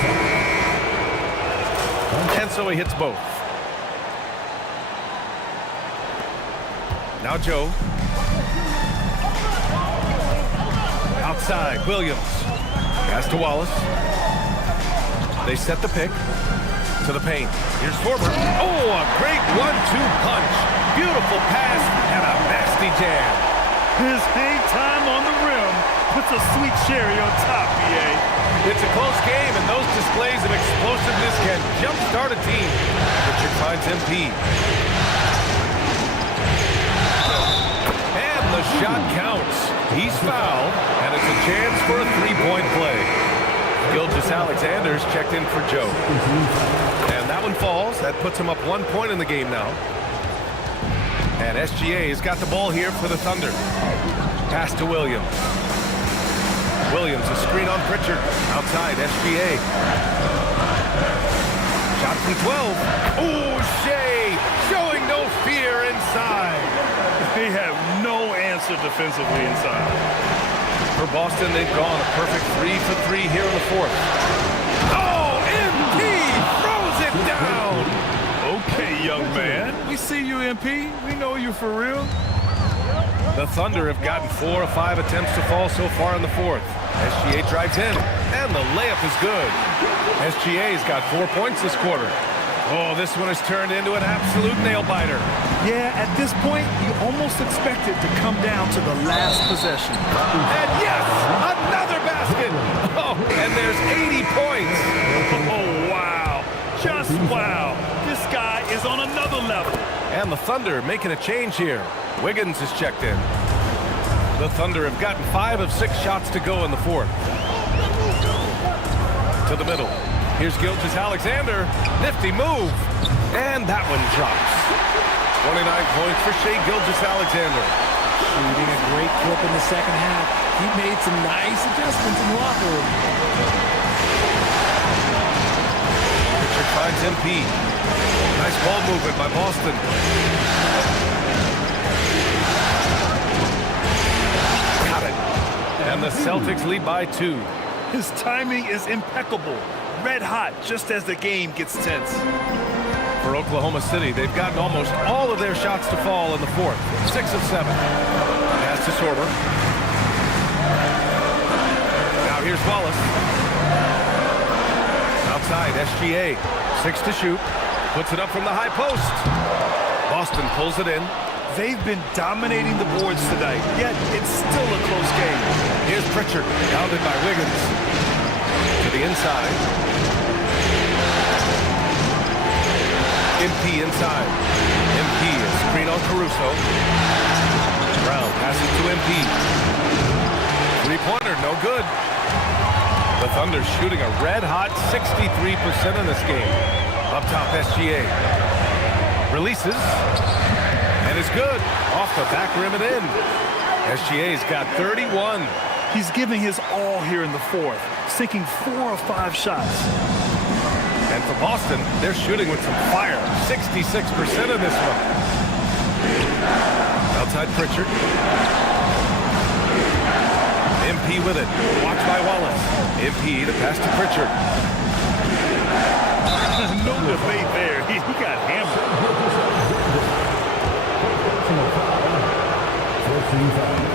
And so he hits both. Now Joe. Outside, Williams. Pass to Wallace. They set the pick to the paint. Here's Forber. Oh, a great 1-2 punch. Beautiful pass and a nasty jam. His hang time on the rim puts a sweet cherry on top, BA. It's a close game, and those displays of explosiveness can jumpstart a team. Richard finds MP. And the shot counts. He's fouled, and it's a chance for a three-point play. Gilgeous-Alexander's checked in for Joe. And that one falls. That puts him up 1 point in the game now. And SGA's got the ball here for the Thunder. Pass to Williams. Williams, a screen on Pritchard. Outside, SGA. Shot from 12. Oh, Shea showing no fear inside. They have no answer defensively inside. For Boston, they've gone a perfect 3 for 3 here in the fourth. Oh, MP throws it down. Okay, young man. We see you, MP. We know you for real. The Thunder have gotten 4 of 5 attempts to fall so far in the fourth. SGA drives in, and the layup is good. SGA's got 4 points this quarter. Oh, this one has turned into an absolute nail-biter. Yeah, at this point, you almost expect it to come down to the last possession. And yes, another basket. Oh, and there's 80 points. Oh, wow. Just wow. This guy is on another level. And the Thunder making a change here. Wiggins is checked in. The Thunder have gotten 5 of 6 shots to go in the fourth. To the middle. Here's Gilgeous-Alexander. Nifty move. And that one drops. 29 points for Shai Gilgeous-Alexander. Shooting a great clip in the second half. He made some nice adjustments in the locker room. Richard finds MP. Nice ball movement by Boston. Got it. And the Celtics lead by 2. His timing is impeccable. Red hot just as the game gets tense. For Oklahoma City, they've gotten almost all of their shots to fall in the fourth. 6 of 7. Pass to Sorber. Now here's Wallace. Outside, SGA. 6 to shoot. Puts it up from the high post. Boston pulls it in. They've been dominating the boards tonight, yet it's still a close game. Here's Pritchard, pounded by Wiggins. To the inside. MP inside. MP is screen on Caruso. Brown passes to MP. Three-pointer, no good. The Thunder shooting a red-hot 63% in this game. Up top, SGA. Releases. And it's good. Off the back rim and in. SGA's got 31. He's giving his all here in the fourth, sinking 4 or 5 shots. And for Boston, they're shooting with some fire. 66% in this one. Outside Pritchard. MP with it. Watched by Wallace. MP, the pass to Pritchard. No debate there. He got hammered.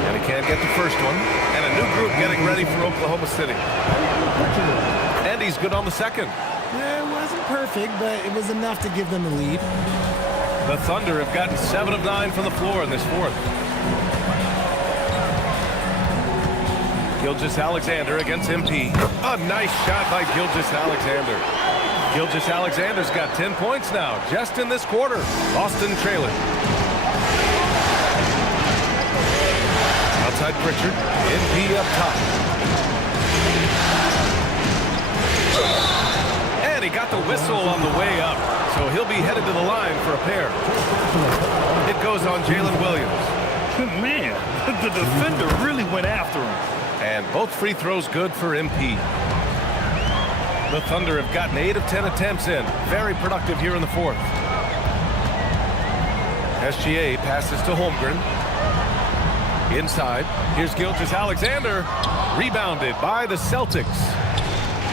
And he can't get the first one. And a new group getting ready for Oklahoma City. And he's good on the second. Yeah, it wasn't perfect, but it was enough to give them the lead. The Thunder have gotten 7 of 9 from the floor in this fourth. Gilgeous-Alexander against MP. A nice shot by Gilgeous-Alexander. Gilgeous-Alexander's got 10 points now, just in this quarter. Boston trailing. Outside Pritchard. MP up top. And he got the whistle on the way up, so he'll be headed to the line for a pair. It goes on Jalen Williams. Man, the defender really went after him. And both free throws good for MP. The Thunder have gotten 8 of 10 attempts in. Very productive here in the fourth. SGA passes to Holmgren. Inside, here's Gilgeous-Alexander. Rebounded by the Celtics.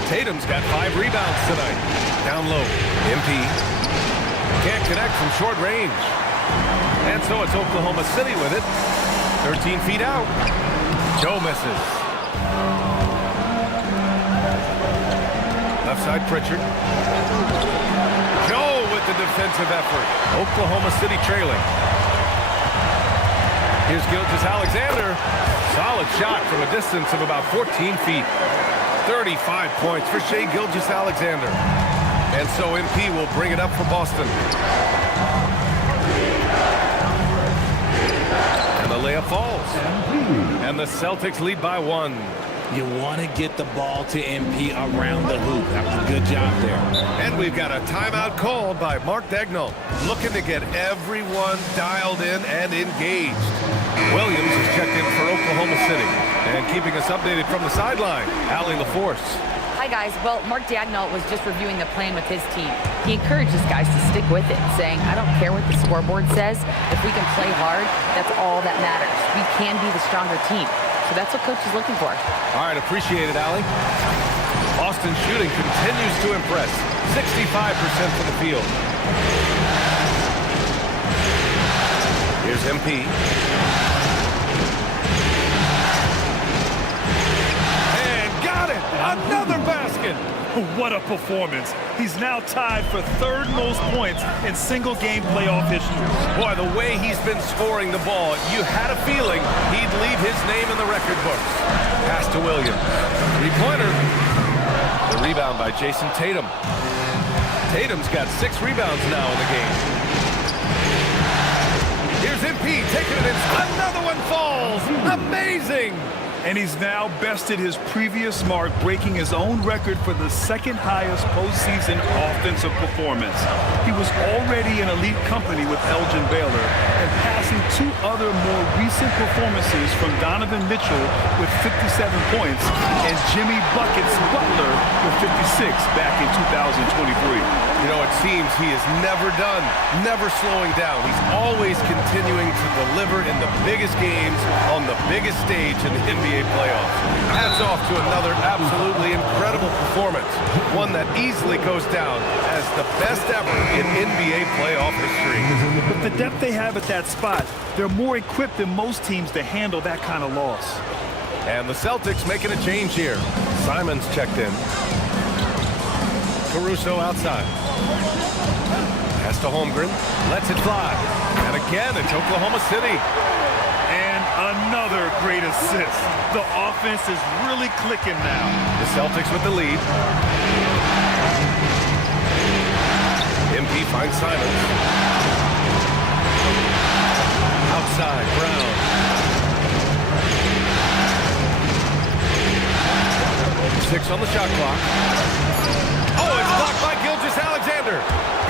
Tatum's got 5 rebounds tonight. Down low, MP. Can't connect from short range. And so it's Oklahoma City with it. 13 feet out. Joe misses. Left side Pritchard. Joe with the defensive effort. Oklahoma City trailing. Here's Gilgeous-Alexander. Solid shot from a distance of about 14 feet. 35 points for Shai Gilgeous-Alexander. And so MP will bring it up for Boston. And the layup falls. And the Celtics lead by 1. You want to get the ball to MP around the hoop. That was a good job there. And we've got a timeout called by Mark Dagnall, looking to get everyone dialed in and engaged. Williams is checked in for Oklahoma City. And keeping us updated from the sideline, Allie LaForce. Hi, guys. Well, Mark Dagnall was just reviewing the plan with his team. He encourages guys to stick with it, saying, I don't care what the scoreboard says. If we can play hard, that's all that matters. We can be the stronger team. So that's what Coach is looking for. All right, appreciate it, Allie. Boston shooting continues to impress. 65% from the field. Here's MP. And got it! Another basket! What a performance. He's now tied for 3rd most points in single-game playoff history. Boy, the way he's been scoring the ball, you had a feeling he'd leave his name in the record books. Pass to Williams. Three-pointer. The rebound by Jason Tatum. Tatum's got 6 rebounds now in the game. Here's MP taking it in. Another one falls. Amazing. And he's now bested his previous mark, breaking his own record for the 2nd highest postseason offensive performance. He was already in elite company with Elgin Baylor and passing 2 other more recent performances from Donovan Mitchell with 57 points and Jimmy Buckets Butler with 56 back in 2023. You know, it seems he is never done, never slowing down. He's always continuing to deliver in the biggest games on the biggest stage in the NBA playoffs. Hats off to another absolutely incredible performance, one that easily goes down as the best ever in NBA playoff history. With the depth they have at that spot, they're more equipped than most teams to handle that kind of loss. And the Celtics making a change here. Simons checked in. Caruso outside. Pass to Holmgren. Lets it fly. And again, it's Oklahoma City. And another great assist. The offense is really clicking now. The Celtics with the lead. MP finds Simons. Outside, Brown. 6 on the shot clock. Oh, it's blocked by Gilgeous-Alexander.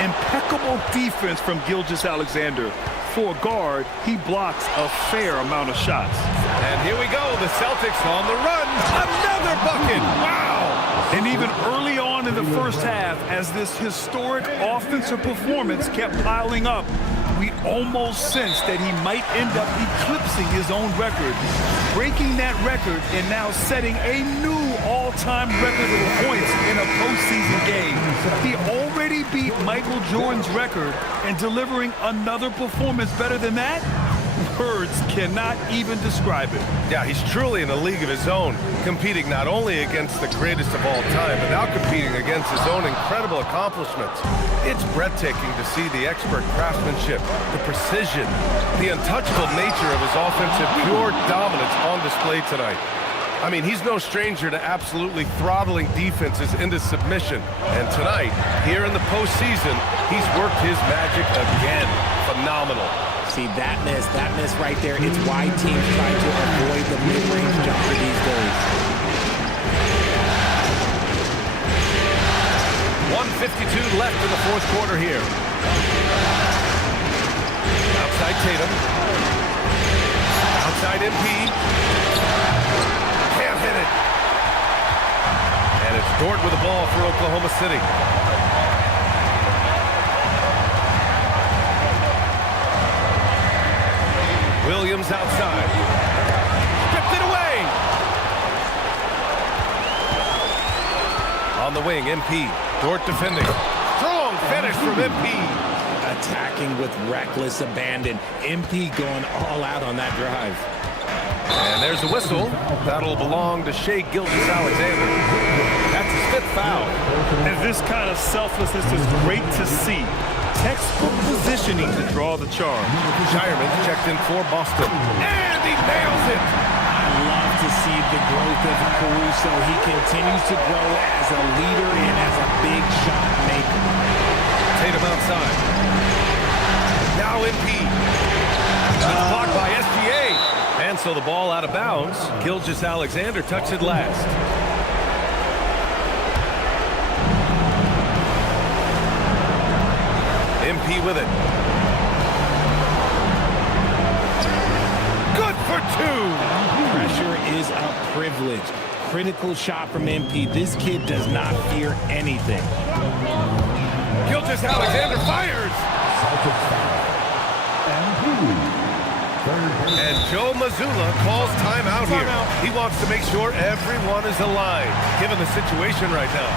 Impeccable defense from Gilgeous-Alexander. For a guard, he blocks a fair amount of shots. And here we go, the Celtics on the run. Another bucket. Wow. And even early on in the first half, as this historic offensive performance kept piling up, we almost sensed that he might end up eclipsing his own record, breaking that record and now setting a new all-time record of points in a postseason game. He already beat Michael Jordan's record, and delivering another performance better than that? Words cannot even describe it. Yeah, he's truly in a league of his own, competing not only against the greatest of all time, but now competing against his own incredible accomplishments. It's breathtaking to see the expert craftsmanship, the precision, the untouchable nature of his offensive pure dominance on display tonight. I mean, he's no stranger to absolutely throttling defenses into submission. And tonight, here in the postseason, he's worked his magic again. Phenomenal. See, that miss right there, it's why teams try to avoid the mid-range jumper these days. 1:52 left in the fourth quarter here. Outside Tatum. Outside MP. Can't hit it. And it's Dort with the ball for Oklahoma City. Williams outside. Stripped it away. On the wing, MP. Dort defending. Strong finish from MP. Attacking with reckless abandon. MP going all out on that drive. And there's the whistle. That'll belong to Shai Gilgeous-Alexander. That's his 5th foul. And this kind of selflessness is great to see. Textbook positioning to draw the charge. Shireman checked in for Boston. And he nails it! I love to see the growth of Caruso. He continues to grow as a leader and as a big shot maker. Tatum outside. Now MP. It's blocked by SGA. And so the ball out of bounds. Gilgeous-Alexander tucks it last. MP with it. Good for 2. Pressure is a privilege. Critical shot from MP. This kid does not fear anything. Gilgeous-Alexander fires. And Joe Mazzulla calls timeout here. He wants to make sure everyone is aligned, given the situation right now.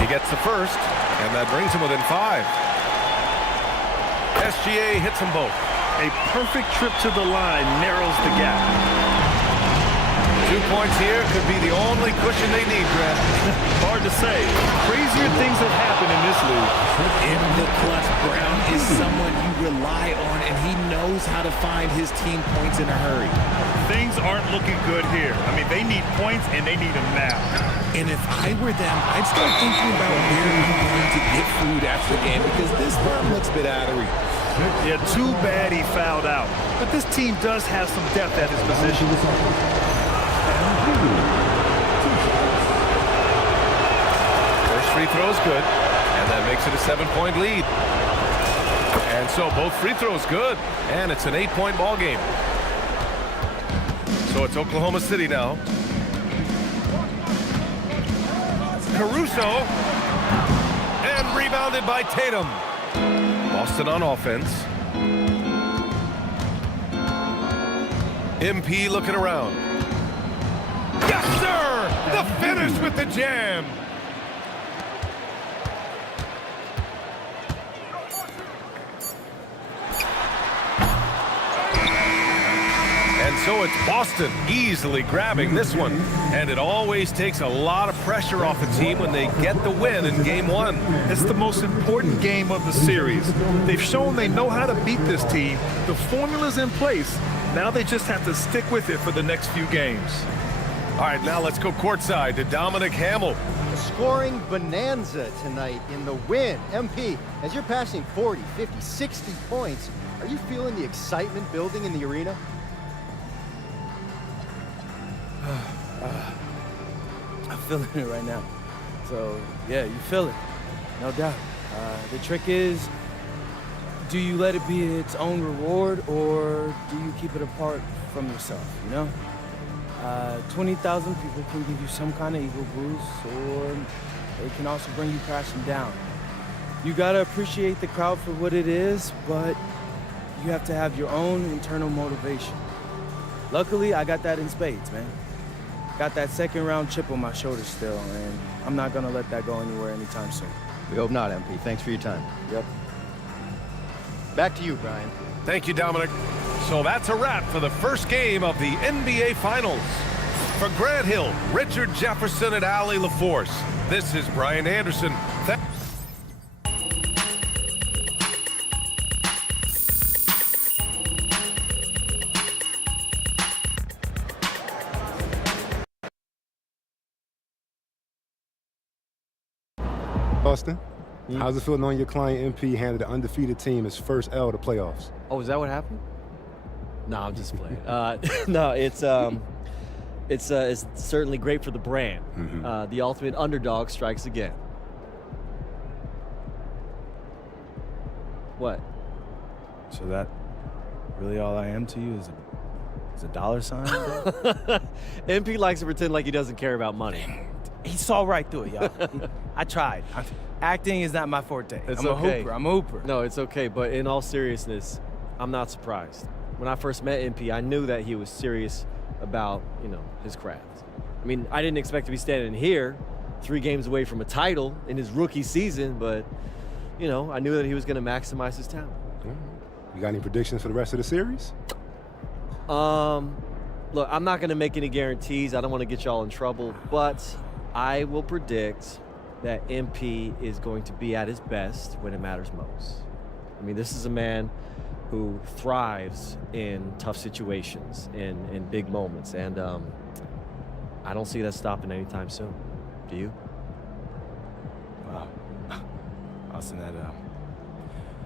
He gets the first, and that brings him within 5. SGA hits them both. A perfect trip to the line narrows the gap. 2 points here could be the only cushion they need, Grant. Hard to say. Crazier things have happened in this league. In the clutch, Brown is someone you rely on, and he knows how to find his team points in a hurry. Things aren't looking good here. I mean, they need points, and they need them now. And if I were them, I'd start thinking about where I'm going to get food after the game, because this one looks a bit out of reach. Yeah, too bad he fouled out. But this team does have some depth at his position. First free throw is good, and that makes it a 7-point lead. And so both free throws good, and it's an 8-point ball game. So it's Oklahoma City now. Caruso, and rebounded by Tatum. Boston on offense. MP looking around. Yes, sir! The finish with the jam. And so it's Boston easily grabbing this one. And it always takes a lot of pressure off a team when they get the win in game one. It's the most important game of the series. They've shown they know how to beat this team. The formula's in place. Now they just have to stick with it for the next few games. All right, now let's go courtside to Dominic Hamill. A scoring bonanza tonight in the win. MP, as you're passing 40, 50, 60 points, are you feeling the excitement building in the arena? I'm feeling it right now. So, yeah, you feel it. No doubt. The trick is, do you let it be its own reward, or do you keep it apart from yourself, you know? 20,000 people can give you some kind of ego boost, or they can also bring you crashing down. You gotta appreciate the crowd for what it is, but you have to have your own internal motivation. Luckily, I got that in spades, man. Got that second round chip on my shoulder still, and I'm not gonna let that go anywhere anytime soon. We hope not, MP. Thanks for your time. Yep. Back to you, Brian. Thank you, Dominic. So that's a wrap for the first game of the NBA Finals. For Grant Hill, Richard Jefferson, and Allie LaForce, this is Brian Anderson. Austin, how's it feel knowing your client MP handed an undefeated team his first L to playoffs? Oh, is that what happened? No, I'm just playing. No, it's certainly great for the brand. The ultimate underdog strikes again. What? So that really all I am to you is a dollar sign? MP likes to pretend like he doesn't care about money. He saw right through it, y'all. I tried. Acting is not my forte. It's I'm okay. a hooper. I'm a hooper. No, it's okay. But in all seriousness, I'm not surprised. When I first met MP, I knew that he was serious about, his craft. I mean, I didn't expect to be standing here 3 games away from a title in his rookie season, but, I knew that he was going to maximize his talent. You got any predictions for the rest of the series? Look, I'm not going to make any guarantees. I don't want to get y'all in trouble, but I will predict that MP is going to be at his best when it matters most. I mean, this is a man who thrives in tough situations, in big moments, and I don't see that stopping anytime soon. Do you? Wow. Austin,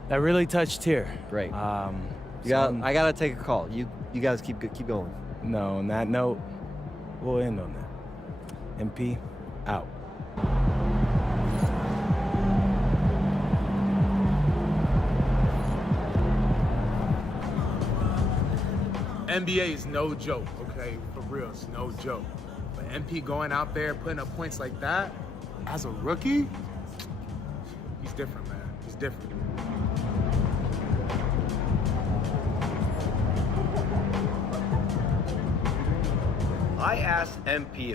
that really touched here. Great. I gotta take a call. You guys keep going. No, on that note, we'll end on that. MP, out. NBA is no joke, okay? For real, it's no joke. But MP going out there putting up points like that, as a rookie, he's different, man. He's different. I asked MP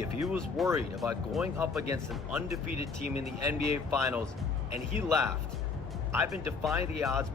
if he was worried about going up against an undefeated team in the NBA Finals, and he laughed. I've been defying the odds